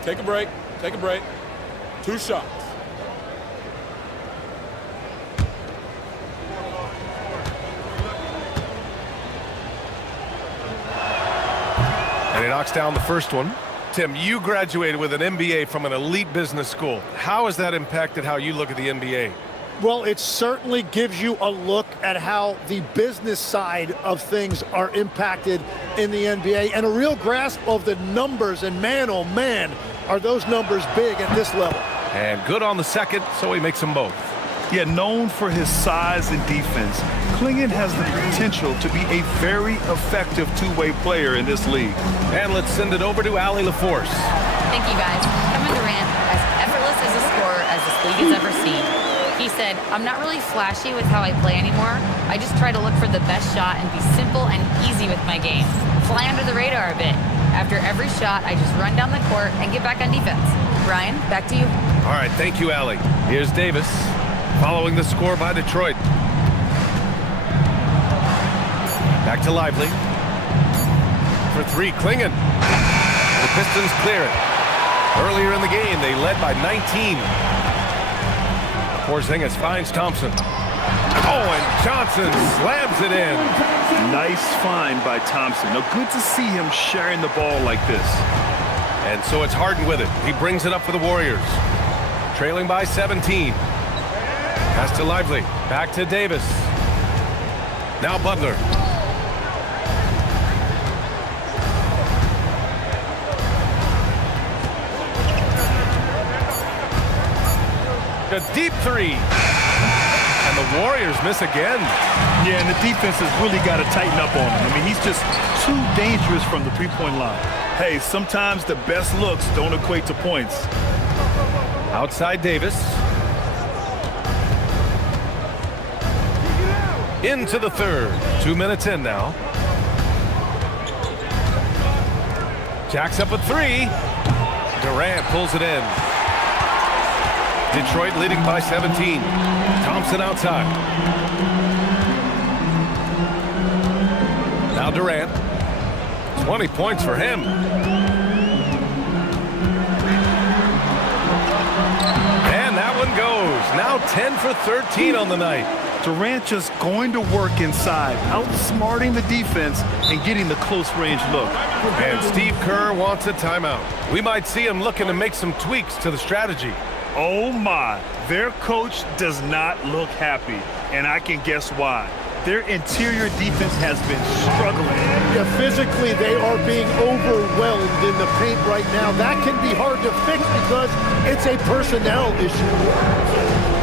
Take a break. Take a break. 2 shots. And he knocks down the first one. Tim, you graduated with an MBA from an elite business school. How has that impacted how you look at the NBA? Well, it certainly gives you a look at how the business side of things are impacted in the NBA and a real grasp of the numbers. And man, oh man, are those numbers big at this level. And good on the second, so he makes them both. Yeah, known for his size and defense, Klingon has the potential to be a very effective two-way player in this league. And let's send it over to Allie LaForce. Thank you, guys. Kevin Durant, as effortless as a scorer as this league has ever seen. He said, I'm not really flashy with how I play anymore. I just try to look for the best shot and be simple and easy with my game. Fly under the radar a bit. After every shot, I just run down the court and get back on defense. Brian, back to you. All right, thank you, Allie. Here's Davis, following the score by Detroit. Back to Lively. For 3, Klingon. The Pistons clear it. Earlier in the game, they led by 19. Porzingis finds Thompson. Oh, and Johnson slams it in. Nice find by Thompson. Now, good to see him sharing the ball like this. And so it's Harden with it. He brings it up for the Warriors. Trailing by 17. Pass to Lively. Back to Davis. Now Butler. A deep 3. And the Warriors miss again. Yeah, and the defense has really got to tighten up on him. I mean, he's just too dangerous from the three-point line. Hey, sometimes the best looks don't equate to points. Outside Davis. Into the third. 2 minutes in now. Jacks up a 3. Durant pulls it in. Detroit leading by 17. Thompson outside. Now Durant. 20 points for him. And that one goes. Now 10 for 13 on the night. Durant just going to work inside, outsmarting the defense and getting the close-range look. And Steve Kerr wants a timeout. We might see him looking to make some tweaks to the strategy. Oh my, their coach does not look happy, and I can guess why. Their interior defense has been struggling. Yeah, physically they are being overwhelmed in the paint right now. That can be hard to fix because it's a personnel issue.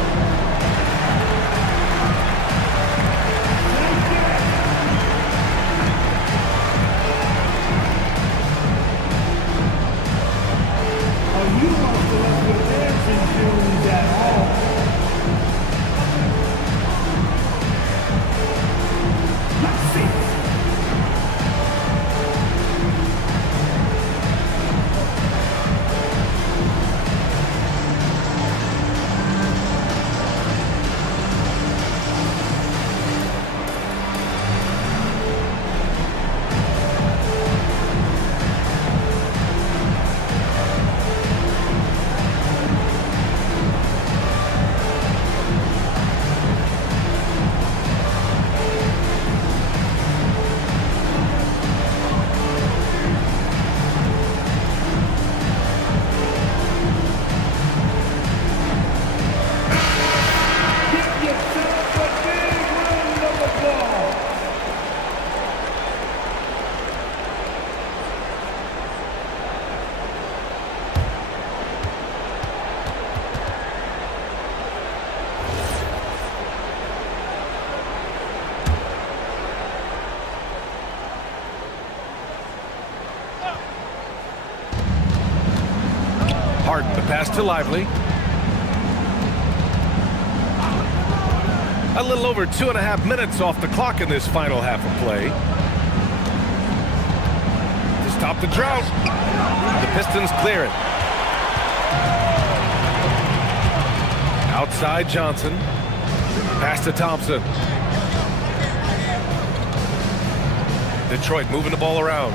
pass to Lively. A little over 2.5 minutes off the clock in this final half of play. To stop the drought, the Pistons clear it. Outside Johnson. Pass to Thompson. Detroit moving the ball around.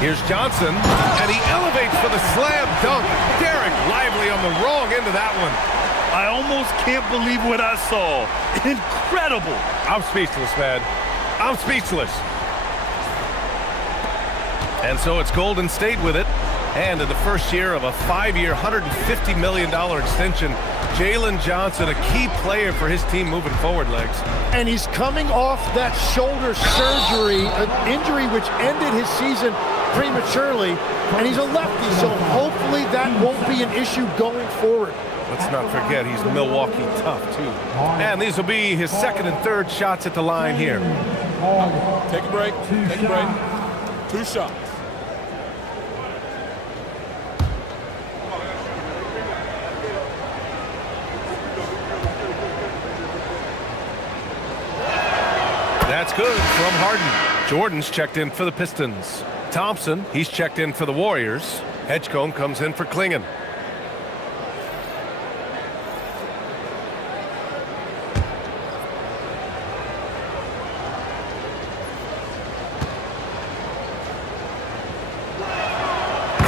Here's Johnson, and he elevates for the slam dunk. Derek Lively on the wrong end of that one. I almost can't believe what I saw. Incredible. I'm speechless, man. I'm speechless. And so it's Golden State with it. And in the first year of a 5-year, $150 million extension, Jalen Johnson, a key player for his team moving forward, Legs. And he's coming off that shoulder surgery, an injury which ended his season prematurely. And he's a lefty, so hopefully that won't be an issue going forward. Let's not forget he's Milwaukee tough, too. And these will be his second and third shots at the line here. Take a break. Take a break. 2 shots. That's good from Harden. Jordan's checked in for the Pistons. Thompson, he's checked in for the Warriors. Edgecombe comes in for Klingon.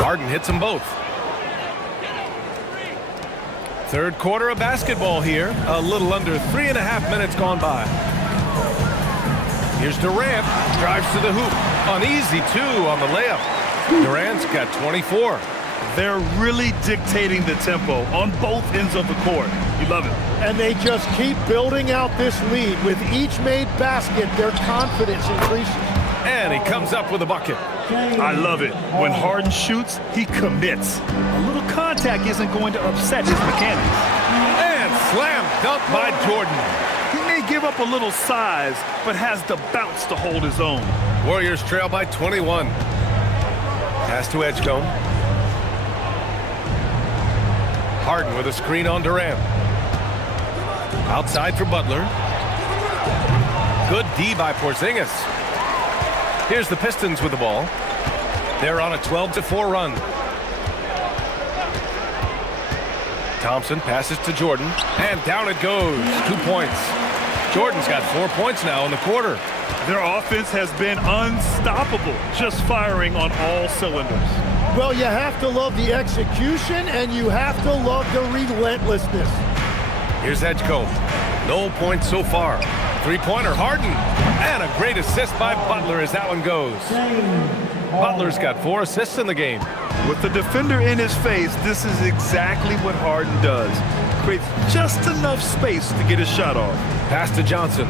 Harden hits them both. Third quarter of basketball here. A little under 3.5 minutes gone by. Here's Durant. Drives to the hoop. An easy 2 on the layup. Durant's got 24. They're really dictating the tempo on both ends of the court. You love it. And they just keep building out this lead. With each made basket, their confidence increases. And he comes up with a bucket. I love it. When Harden shoots, he commits. A little contact isn't going to upset his mechanics. And slam dunk by Jordan. He may give up a little size, but has the bounce to hold his own. Warriors trail by 21. Pass to Edgecombe. Harden with a screen on Durant. Outside for Butler. Good D by Porzingis. Here's the Pistons with the ball. They're on a 12-4 run. Thompson passes to Jordan, and down it goes. 2 points. Jordan's got 4 points now in the quarter. Their offense has been unstoppable, just firing on all cylinders. Well, you have to love the execution, and you have to love the relentlessness. Here's Edgecombe. No points so far. Three-pointer, Harden. And a great assist by Butler as that one goes. Butler's got 4 assists in the game. With the defender in his face, this is exactly what Harden does. Creates just enough space to get his shot off. Pass to Johnson.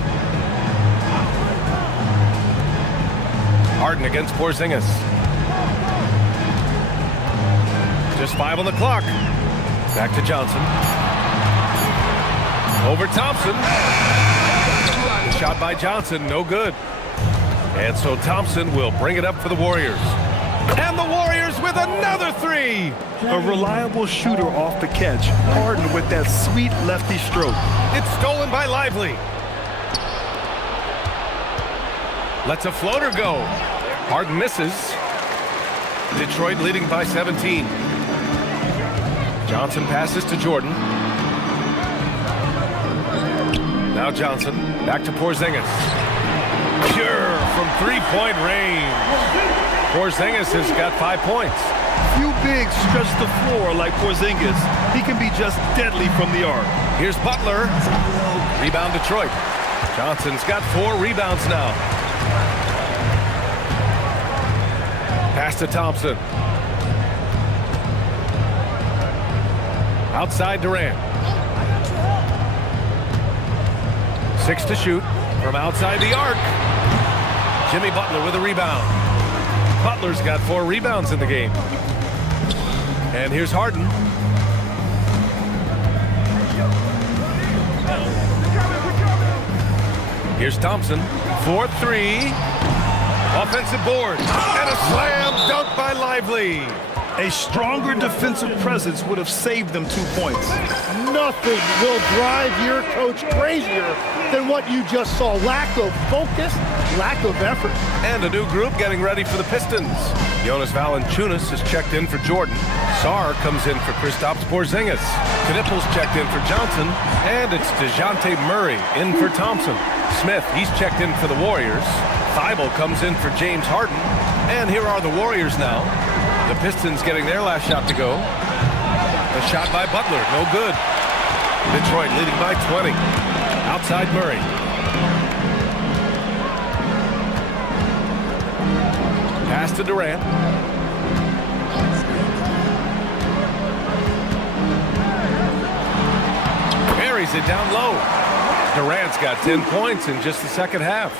Harden against Porzingis. Just 5 on the clock. Back to Johnson. Over Thompson. The shot by Johnson, no good. And so Thompson will bring it up for the Warriors. And the Warriors with another 3. A reliable shooter off the catch. Harden with that sweet lefty stroke. It's stolen by Lively. Lets a floater go. Harden misses. Detroit leading by 17. Johnson passes to Jordan. Now Johnson, back to Porzingis. Pure from 3-point range. Porzingis has got 5 points. Few bigs stretch the floor like Porzingis. He can be just deadly from the arc. Here's Butler. Rebound Detroit. Johnson's got 4 rebounds now. Pass to Thompson. Outside Durant. 6 to shoot from outside the arc. Jimmy Butler with a rebound. Butler's got 4 rebounds in the game. And here's Harden. Here's Thompson. 4-3. Offensive board. And a slam dunk by Lively. A stronger defensive presence would have saved them 2 points. Nothing will drive your coach crazier than what you just saw. Lack of focus, lack of effort. And a new group getting ready for the Pistons. Jonas Valanciunas is checked in for Jordan. Sarr comes in for Kristaps Porzingis. Knipples checked in for Johnson. And it's DeJounte Murray in for Thompson. Smith, he's checked in for the Warriors. Thibault comes in for James Harden. And here are the Warriors now. The Pistons getting their last shot to go. A shot by Butler, no good. Detroit leading by 20. Outside Murray. Pass to Durant. Buries it down low. Durant's got 10 points in just the second half.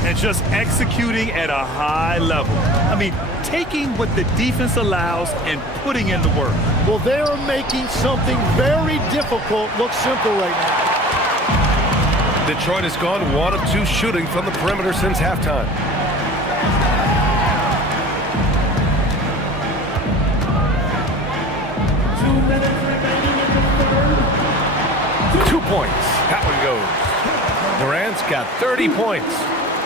And just executing at a high level. I mean, taking what the defense allows and putting in the work. Well, they are making something very difficult look simple right now. Detroit has gone 1 of 2 shooting from the perimeter since halftime. Points. That one goes. Durant's got 30 points.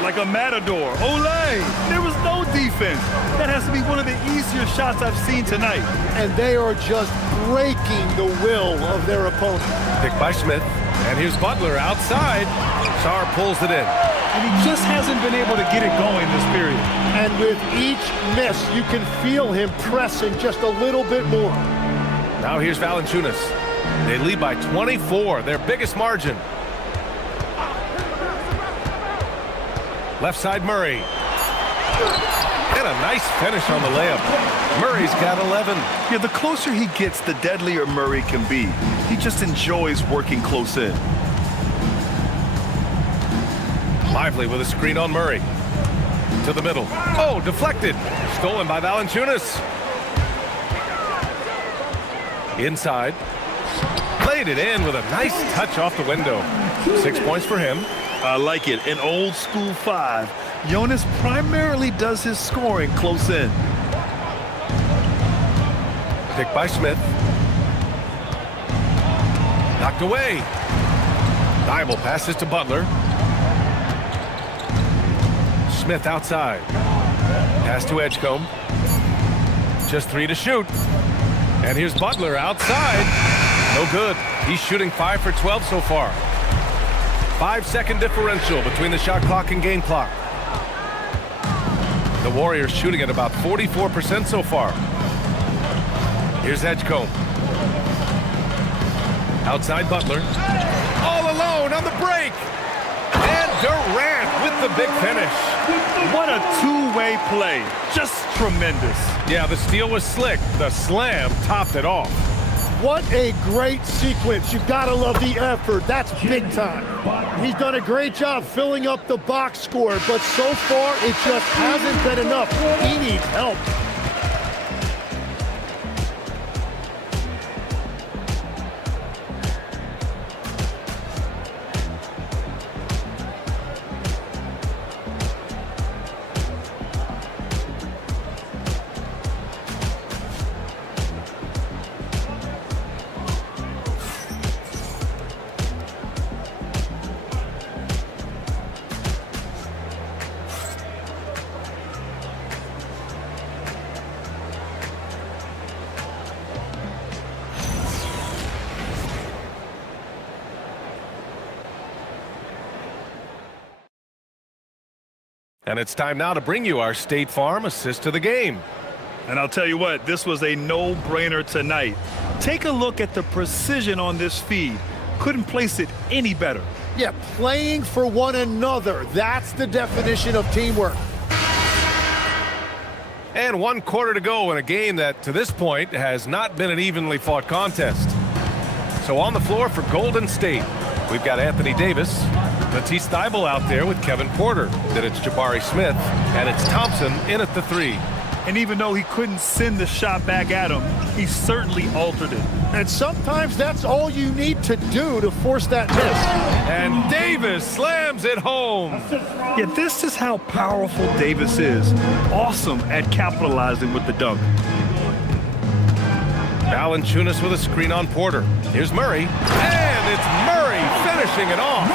Like a matador. Olay! There was no defense. That has to be one of the easier shots I've seen tonight. And they are just breaking the will of their opponent. Picked by Smith. And here's Butler outside. Sarr pulls it in. And he just hasn't been able to get it going this period. And with each miss, you can feel him pressing just a little bit more. Now here's Valanciunas. They lead by 24, their biggest margin. Left side Murray. And a nice finish on the layup. Murray's got 11. Yeah, the closer he gets, the deadlier Murray can be. He just enjoys working close in. Lively with a screen on Murray. To the middle. Oh, deflected. Stolen by Valanciunas. Inside. Played it in with a nice touch off the window. 6 points for him. I like it. An old school 5. Jonas primarily does his scoring close in. Picked by Smith. Knocked away. Thibault passes to Butler. Smith outside. Pass to Edgecombe. Just 3 to shoot. And here's Butler outside. No good. He's shooting 5 for 12 so far. 5-second differential between the shot clock and game clock. The Warriors shooting at about 44% so far. Here's Edgecombe. Outside Butler. All alone on the break. And Durant with the big finish. What a two-way play. Just tremendous. Yeah, the steal was slick. The slam topped it off. What a great sequence. You've got to love the effort. That's big time. He's done a great job filling up the box score, but so far it just hasn't been enough. He needs help. And it's time now to bring you our State Farm assist to the game. And I'll tell you what, this was a no-brainer tonight. Take a look at the precision on this feed. Couldn't place it any better. Yeah, playing for one another. That's the definition of teamwork. And 1 quarter to go in a game that, to this point, has not been an evenly fought contest. So on the floor for Golden State, we've got Anthony Davis, Matisse Thybulle out there with Kevin Porter. Then it's Jabari Smith, and it's Thompson in at the 3. And even though he couldn't send the shot back at him, he certainly altered it. And sometimes that's all you need to do to force that miss. And Davis slams it home. Yeah, this is how powerful Davis is. Awesome at capitalizing with the dunk. Valanciunas with a screen on Porter. Here's Murray. And it's Murray finishing it off.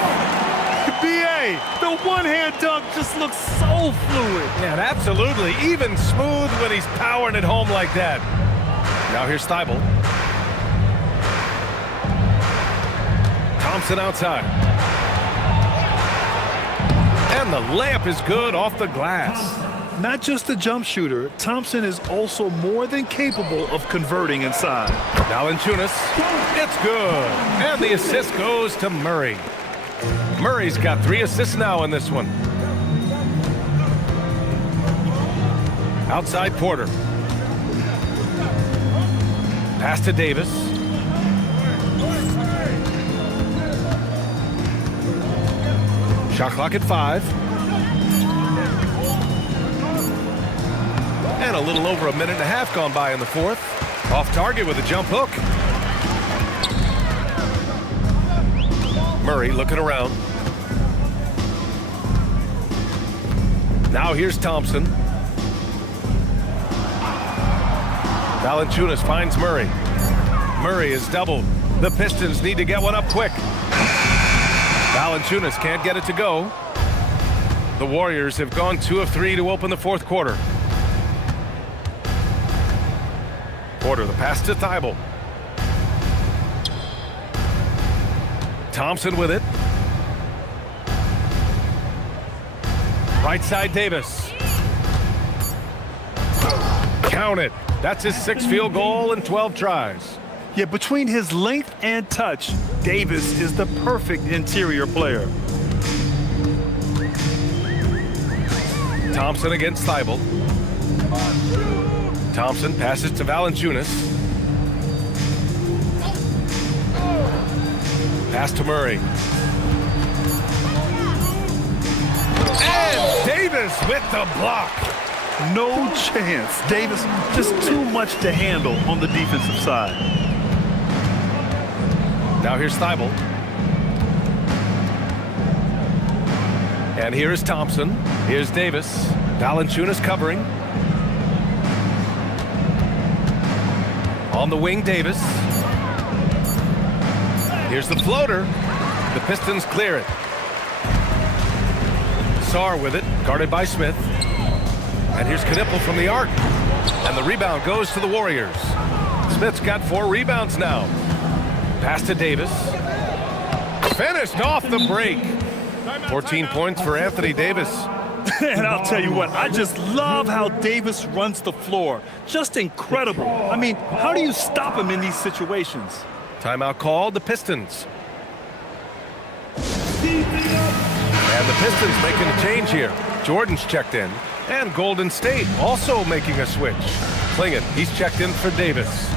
B.A., the one-hand dunk just looks so fluid. Yeah, absolutely. Even smooth when he's powering it home like that. Now here's Thibault. Thompson outside. And the layup is good off the glass. Not just a jump shooter, Thompson is also more than capable of converting inside. Valanciunas, it's good. And the assist goes to Murray. Murray's got 3 assists now in this one. Outside Porter. Pass to Davis. Shot clock at 5. And a little over a minute and a half gone by in the fourth. Off target with a jump hook. Murray looking around. Now here's Thompson. Valanciunas finds Murray. Murray is doubled. The Pistons need to get one up quick. Valanciunas can't get it to go. The Warriors have gone 2 of 3 to open the fourth quarter. Porter, the pass to Thibault. Thompson with it. Right side Davis. Count it. That's his 6th field goal in 12 tries. Yeah, between his length and touch, Davis is the perfect interior player. Thompson against Thibault. Thompson passes to Valanciunas. Pass to Murray. And Davis with the block. No chance. Davis just too much to handle on the defensive side. Now here's Thibault. And here is Thompson. Here's Davis. Valanciunas covering. On the wing, Davis. Here's the floater. The Pistons clear it. Sarr with it, guarded by Smith. And here's Knipple from the arc. And the rebound goes to the Warriors. Smith's got 4 rebounds now. Pass to Davis. Finished off the break. 14 points for Anthony Davis. And I'll tell you what, I just love how Davis runs the floor. Just incredible. I mean, how do you stop him in these situations? Timeout called, the Pistons. And the Pistons making a change here. Jordan's checked in. And Golden State also making a switch. Clingan, he's checked in for Davis.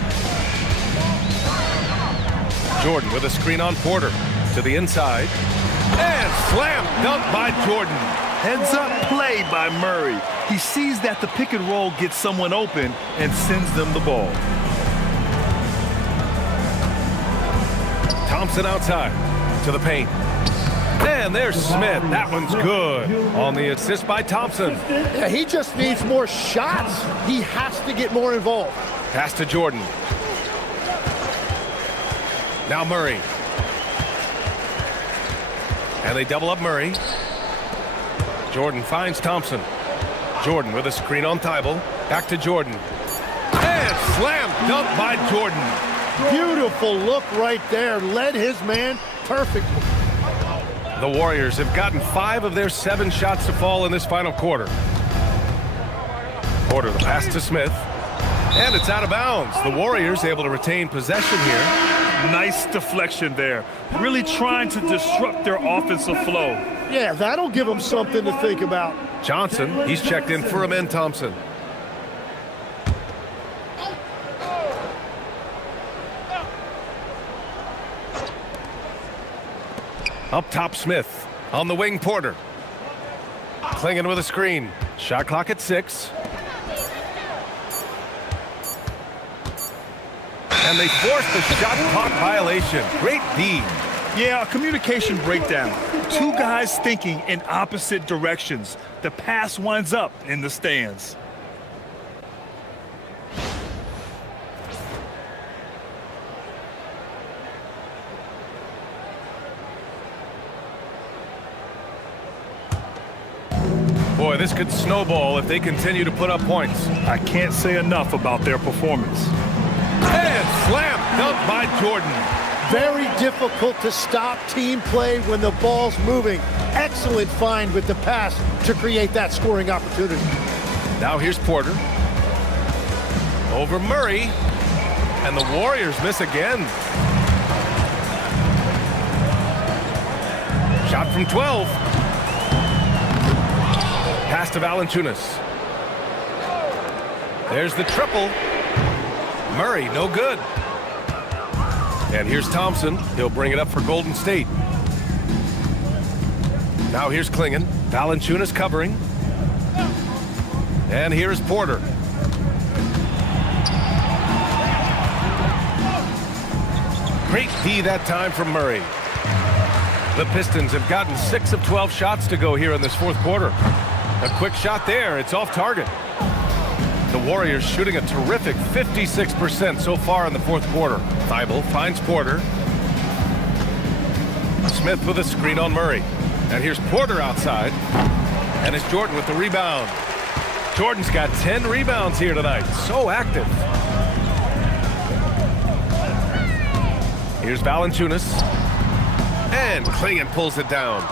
Jordan with a screen on Porter. To the inside. And slam dunk by Jordan. Heads up play by Murray. He sees that the pick and roll gets someone open and sends them the ball. Thompson outside to the paint. And there's Smith. That one's good on the assist by Thompson. Yeah, he just needs more shots. He has to get more involved. Pass to Jordan. Now Murray. And they double up Murray. Jordan finds Thompson. Jordan with a screen on Thibault. Back to Jordan. And slam dunk by Jordan. Beautiful look right there. Led his man perfectly. The Warriors have gotten 5 of their 7 shots to fall in this final quarter. Porter, the pass to Smith. And it's out of bounds. The Warriors able to retain possession here. Nice deflection there. Really trying to disrupt their offensive flow. Yeah, that'll give them something to think about. Johnson, he's checked in for Amen Thompson. Up top, Smith. On the wing, Porter. Clingan with a screen. Shot clock at 6. And they forced the shot clock violation. Great D. Yeah, a communication breakdown. Two guys thinking in opposite directions. The pass winds up in the stands. Boy, this could snowball if they continue to put up points. I can't say enough about their performance. And slam dunk by Jordan. Very difficult to stop team play when the ball's moving. Excellent find with the pass to create that scoring opportunity. Now here's Porter. Over Murray. And the Warriors miss again. Shot from 12. Pass to Valanciunas. There's the triple. Murray, no good. And here's Thompson. He'll bring it up for Golden State. Now here's Klingon. Valanciunas covering. And here's Porter. Great D that time from Murray. The Pistons have gotten 6 of 12 shots to go here in this fourth quarter. A quick shot there. It's off target. The Warriors shooting a terrific 56% so far in the fourth quarter. Thibault finds Porter. Smith with a screen on Murray. And here's Porter outside. And it's Jordan with the rebound. Jordan's got 10 rebounds here tonight. So active. Here's Valanciunas. And Klingon pulls it down.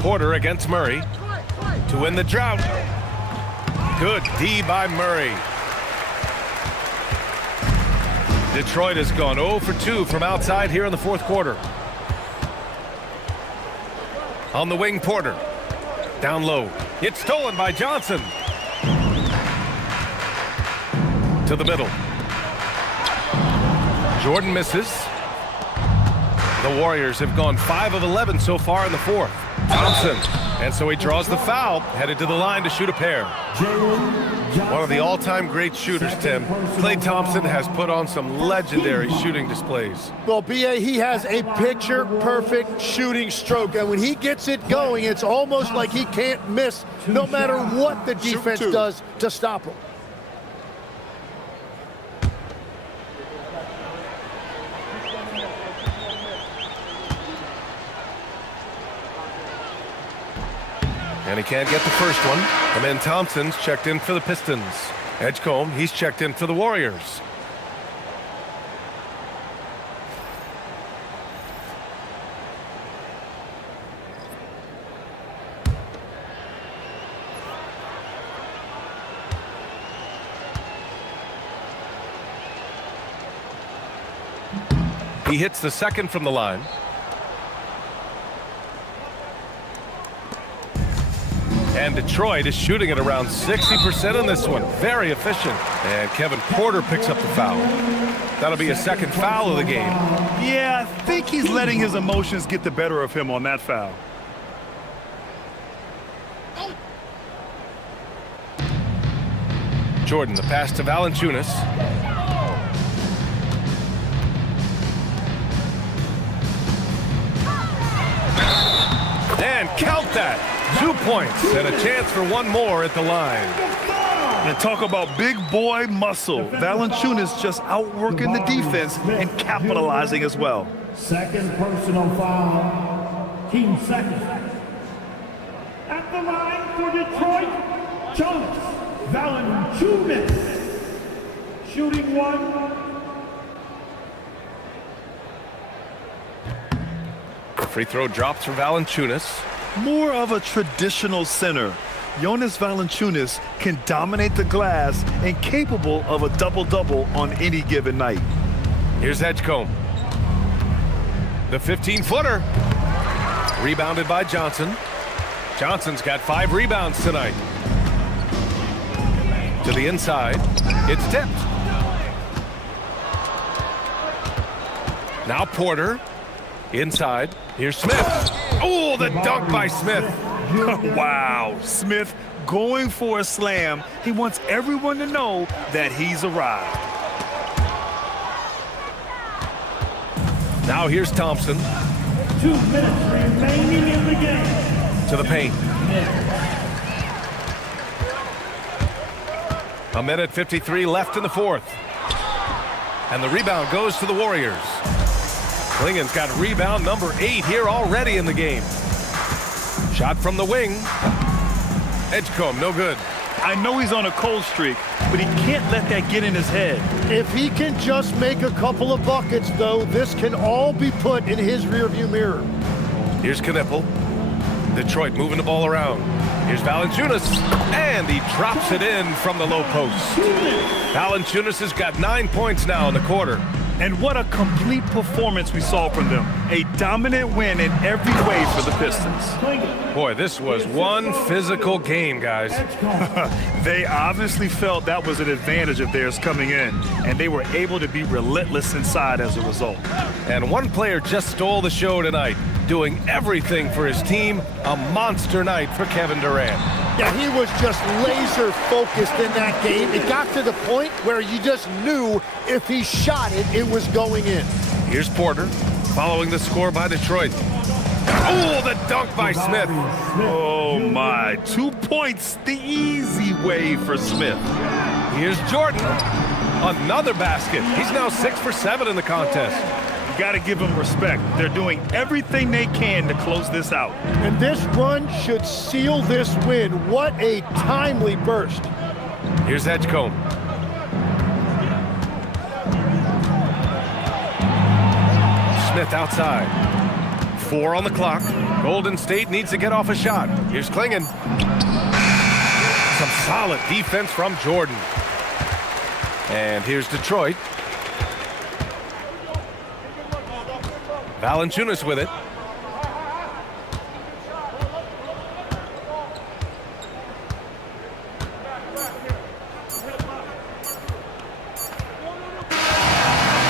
Porter against Murray to win the drought. Good D by Murray. Detroit has gone 0 for 2 from outside here in the fourth quarter. On the wing, Porter. Down low. It's stolen by Johnson. To the middle. Jordan misses. The Warriors have gone 5 of 11 so far in the fourth. Thompson. And so he draws the foul, headed to the line to shoot a pair. One of the all-time great shooters, Tim. Klay Thompson has put on some legendary shooting displays. Well, B.A., he has a picture-perfect shooting stroke. And when he gets it going, it's almost like he can't miss no matter what the defense does to stop him. And he can't get the first one. And then Thompson's checked in for the Pistons. Edgecombe, he's checked in for the Warriors. He hits the second from the line. And Detroit is shooting at around 60% in this one. Very efficient. And Kevin Porter picks up the foul. That'll be a second foul of the game. Yeah, I think he's letting his emotions get the better of him on that foul. Jordan, the pass to Valanciunas. And count that. 2 points and a chance for one more at the line. And talk about big boy muscle. Valanciunas just outworking the defense and capitalizing as well. Second personal foul. Team second. At the line for Detroit, Jonas Valanciunas. Shooting one. Free throw drops for Valanciunas. More of a traditional center. Jonas Valanciunas can dominate the glass and capable of a double-double on any given night. Here's Edgecombe. The 15-footer. Rebounded by Johnson. Johnson's got 5 rebounds tonight. To the inside. It's tipped. Now Porter. Inside. Here's Smith. Oh, the dunk by Smith. Wow. Smith going for a slam. He wants everyone to know that he's arrived. Now here's Thompson. 2 minutes remaining in the game. To the paint. A minute 53 left in the fourth. And the rebound goes to the Warriors. Klingen's got rebound number 8 here already in the game. Shot from the wing. Edgecombe, no good. I know he's on a cold streak, but he can't let that get in his head. If he can just make a couple of buckets, though, this can all be put in his rearview mirror. Here's Knipple. Detroit moving the ball around. Here's Valanciunas, and he drops it in from the low post. Valanciunas has got 9 points now in the quarter. And what a complete performance we saw from them. A dominant win in every way for the Pistons. Boy, this was one physical game, guys. They obviously felt that was an advantage of theirs coming in, and they were able to be relentless inside as a result. And one player just stole the show tonight, doing everything for his team. A monster night for Kevin Durant. Yeah, he was just laser focused in that game. It got to the point where you just knew if he shot it, it was going in. Here's Porter, following the score by Detroit. Oh, the dunk by Smith. Oh, my. 2 points the easy way for Smith. Here's Jordan. Another basket. He's now 6 for 7 in the contest. You got to give them respect. They're doing everything they can to close this out. And this run should seal this win. What a timely burst. Here's Edgecombe. Smith outside. 4 on the clock. Golden State needs to get off a shot. Here's Klingen. Some solid defense from Jordan. And here's Detroit. Valanciunas with it.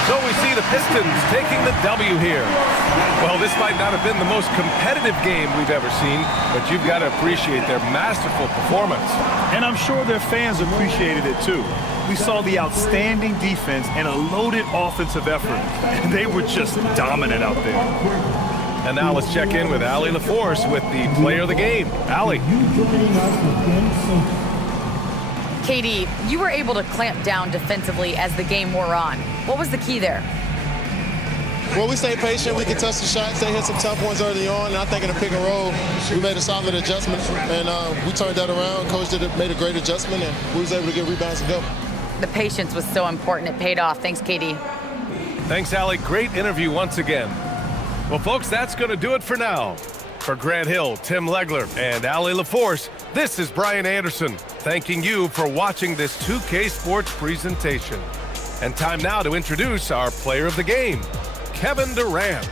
So we see the Pistons taking the W here. Well, this might not have been the most competitive game we've ever seen, but you've got to appreciate their masterful performance. And I'm sure their fans appreciated it too. We saw the outstanding defense and a loaded offensive effort. And they were just dominant out there. And now let's check in with Allie LaForce with the player of the game. Allie. KD, you were able to clamp down defensively as the game wore on. What was the key there? Well, we stayed patient. We contested shots. They hit some tough ones early on. And I think in the pick and roll, we made a solid adjustment. And we turned that around. Coach made a great adjustment, and we was able to get rebounds and go. The patience was so important. It paid off. Thanks, KD. Thanks, Allie. Great interview once again. Well, folks, that's going to do it for now. For Grant Hill, Tim Legler, and Allie LaForce, this is Brian Anderson, thanking you for watching this 2K Sports presentation. And time now to introduce our player of the game, Kevin Durant.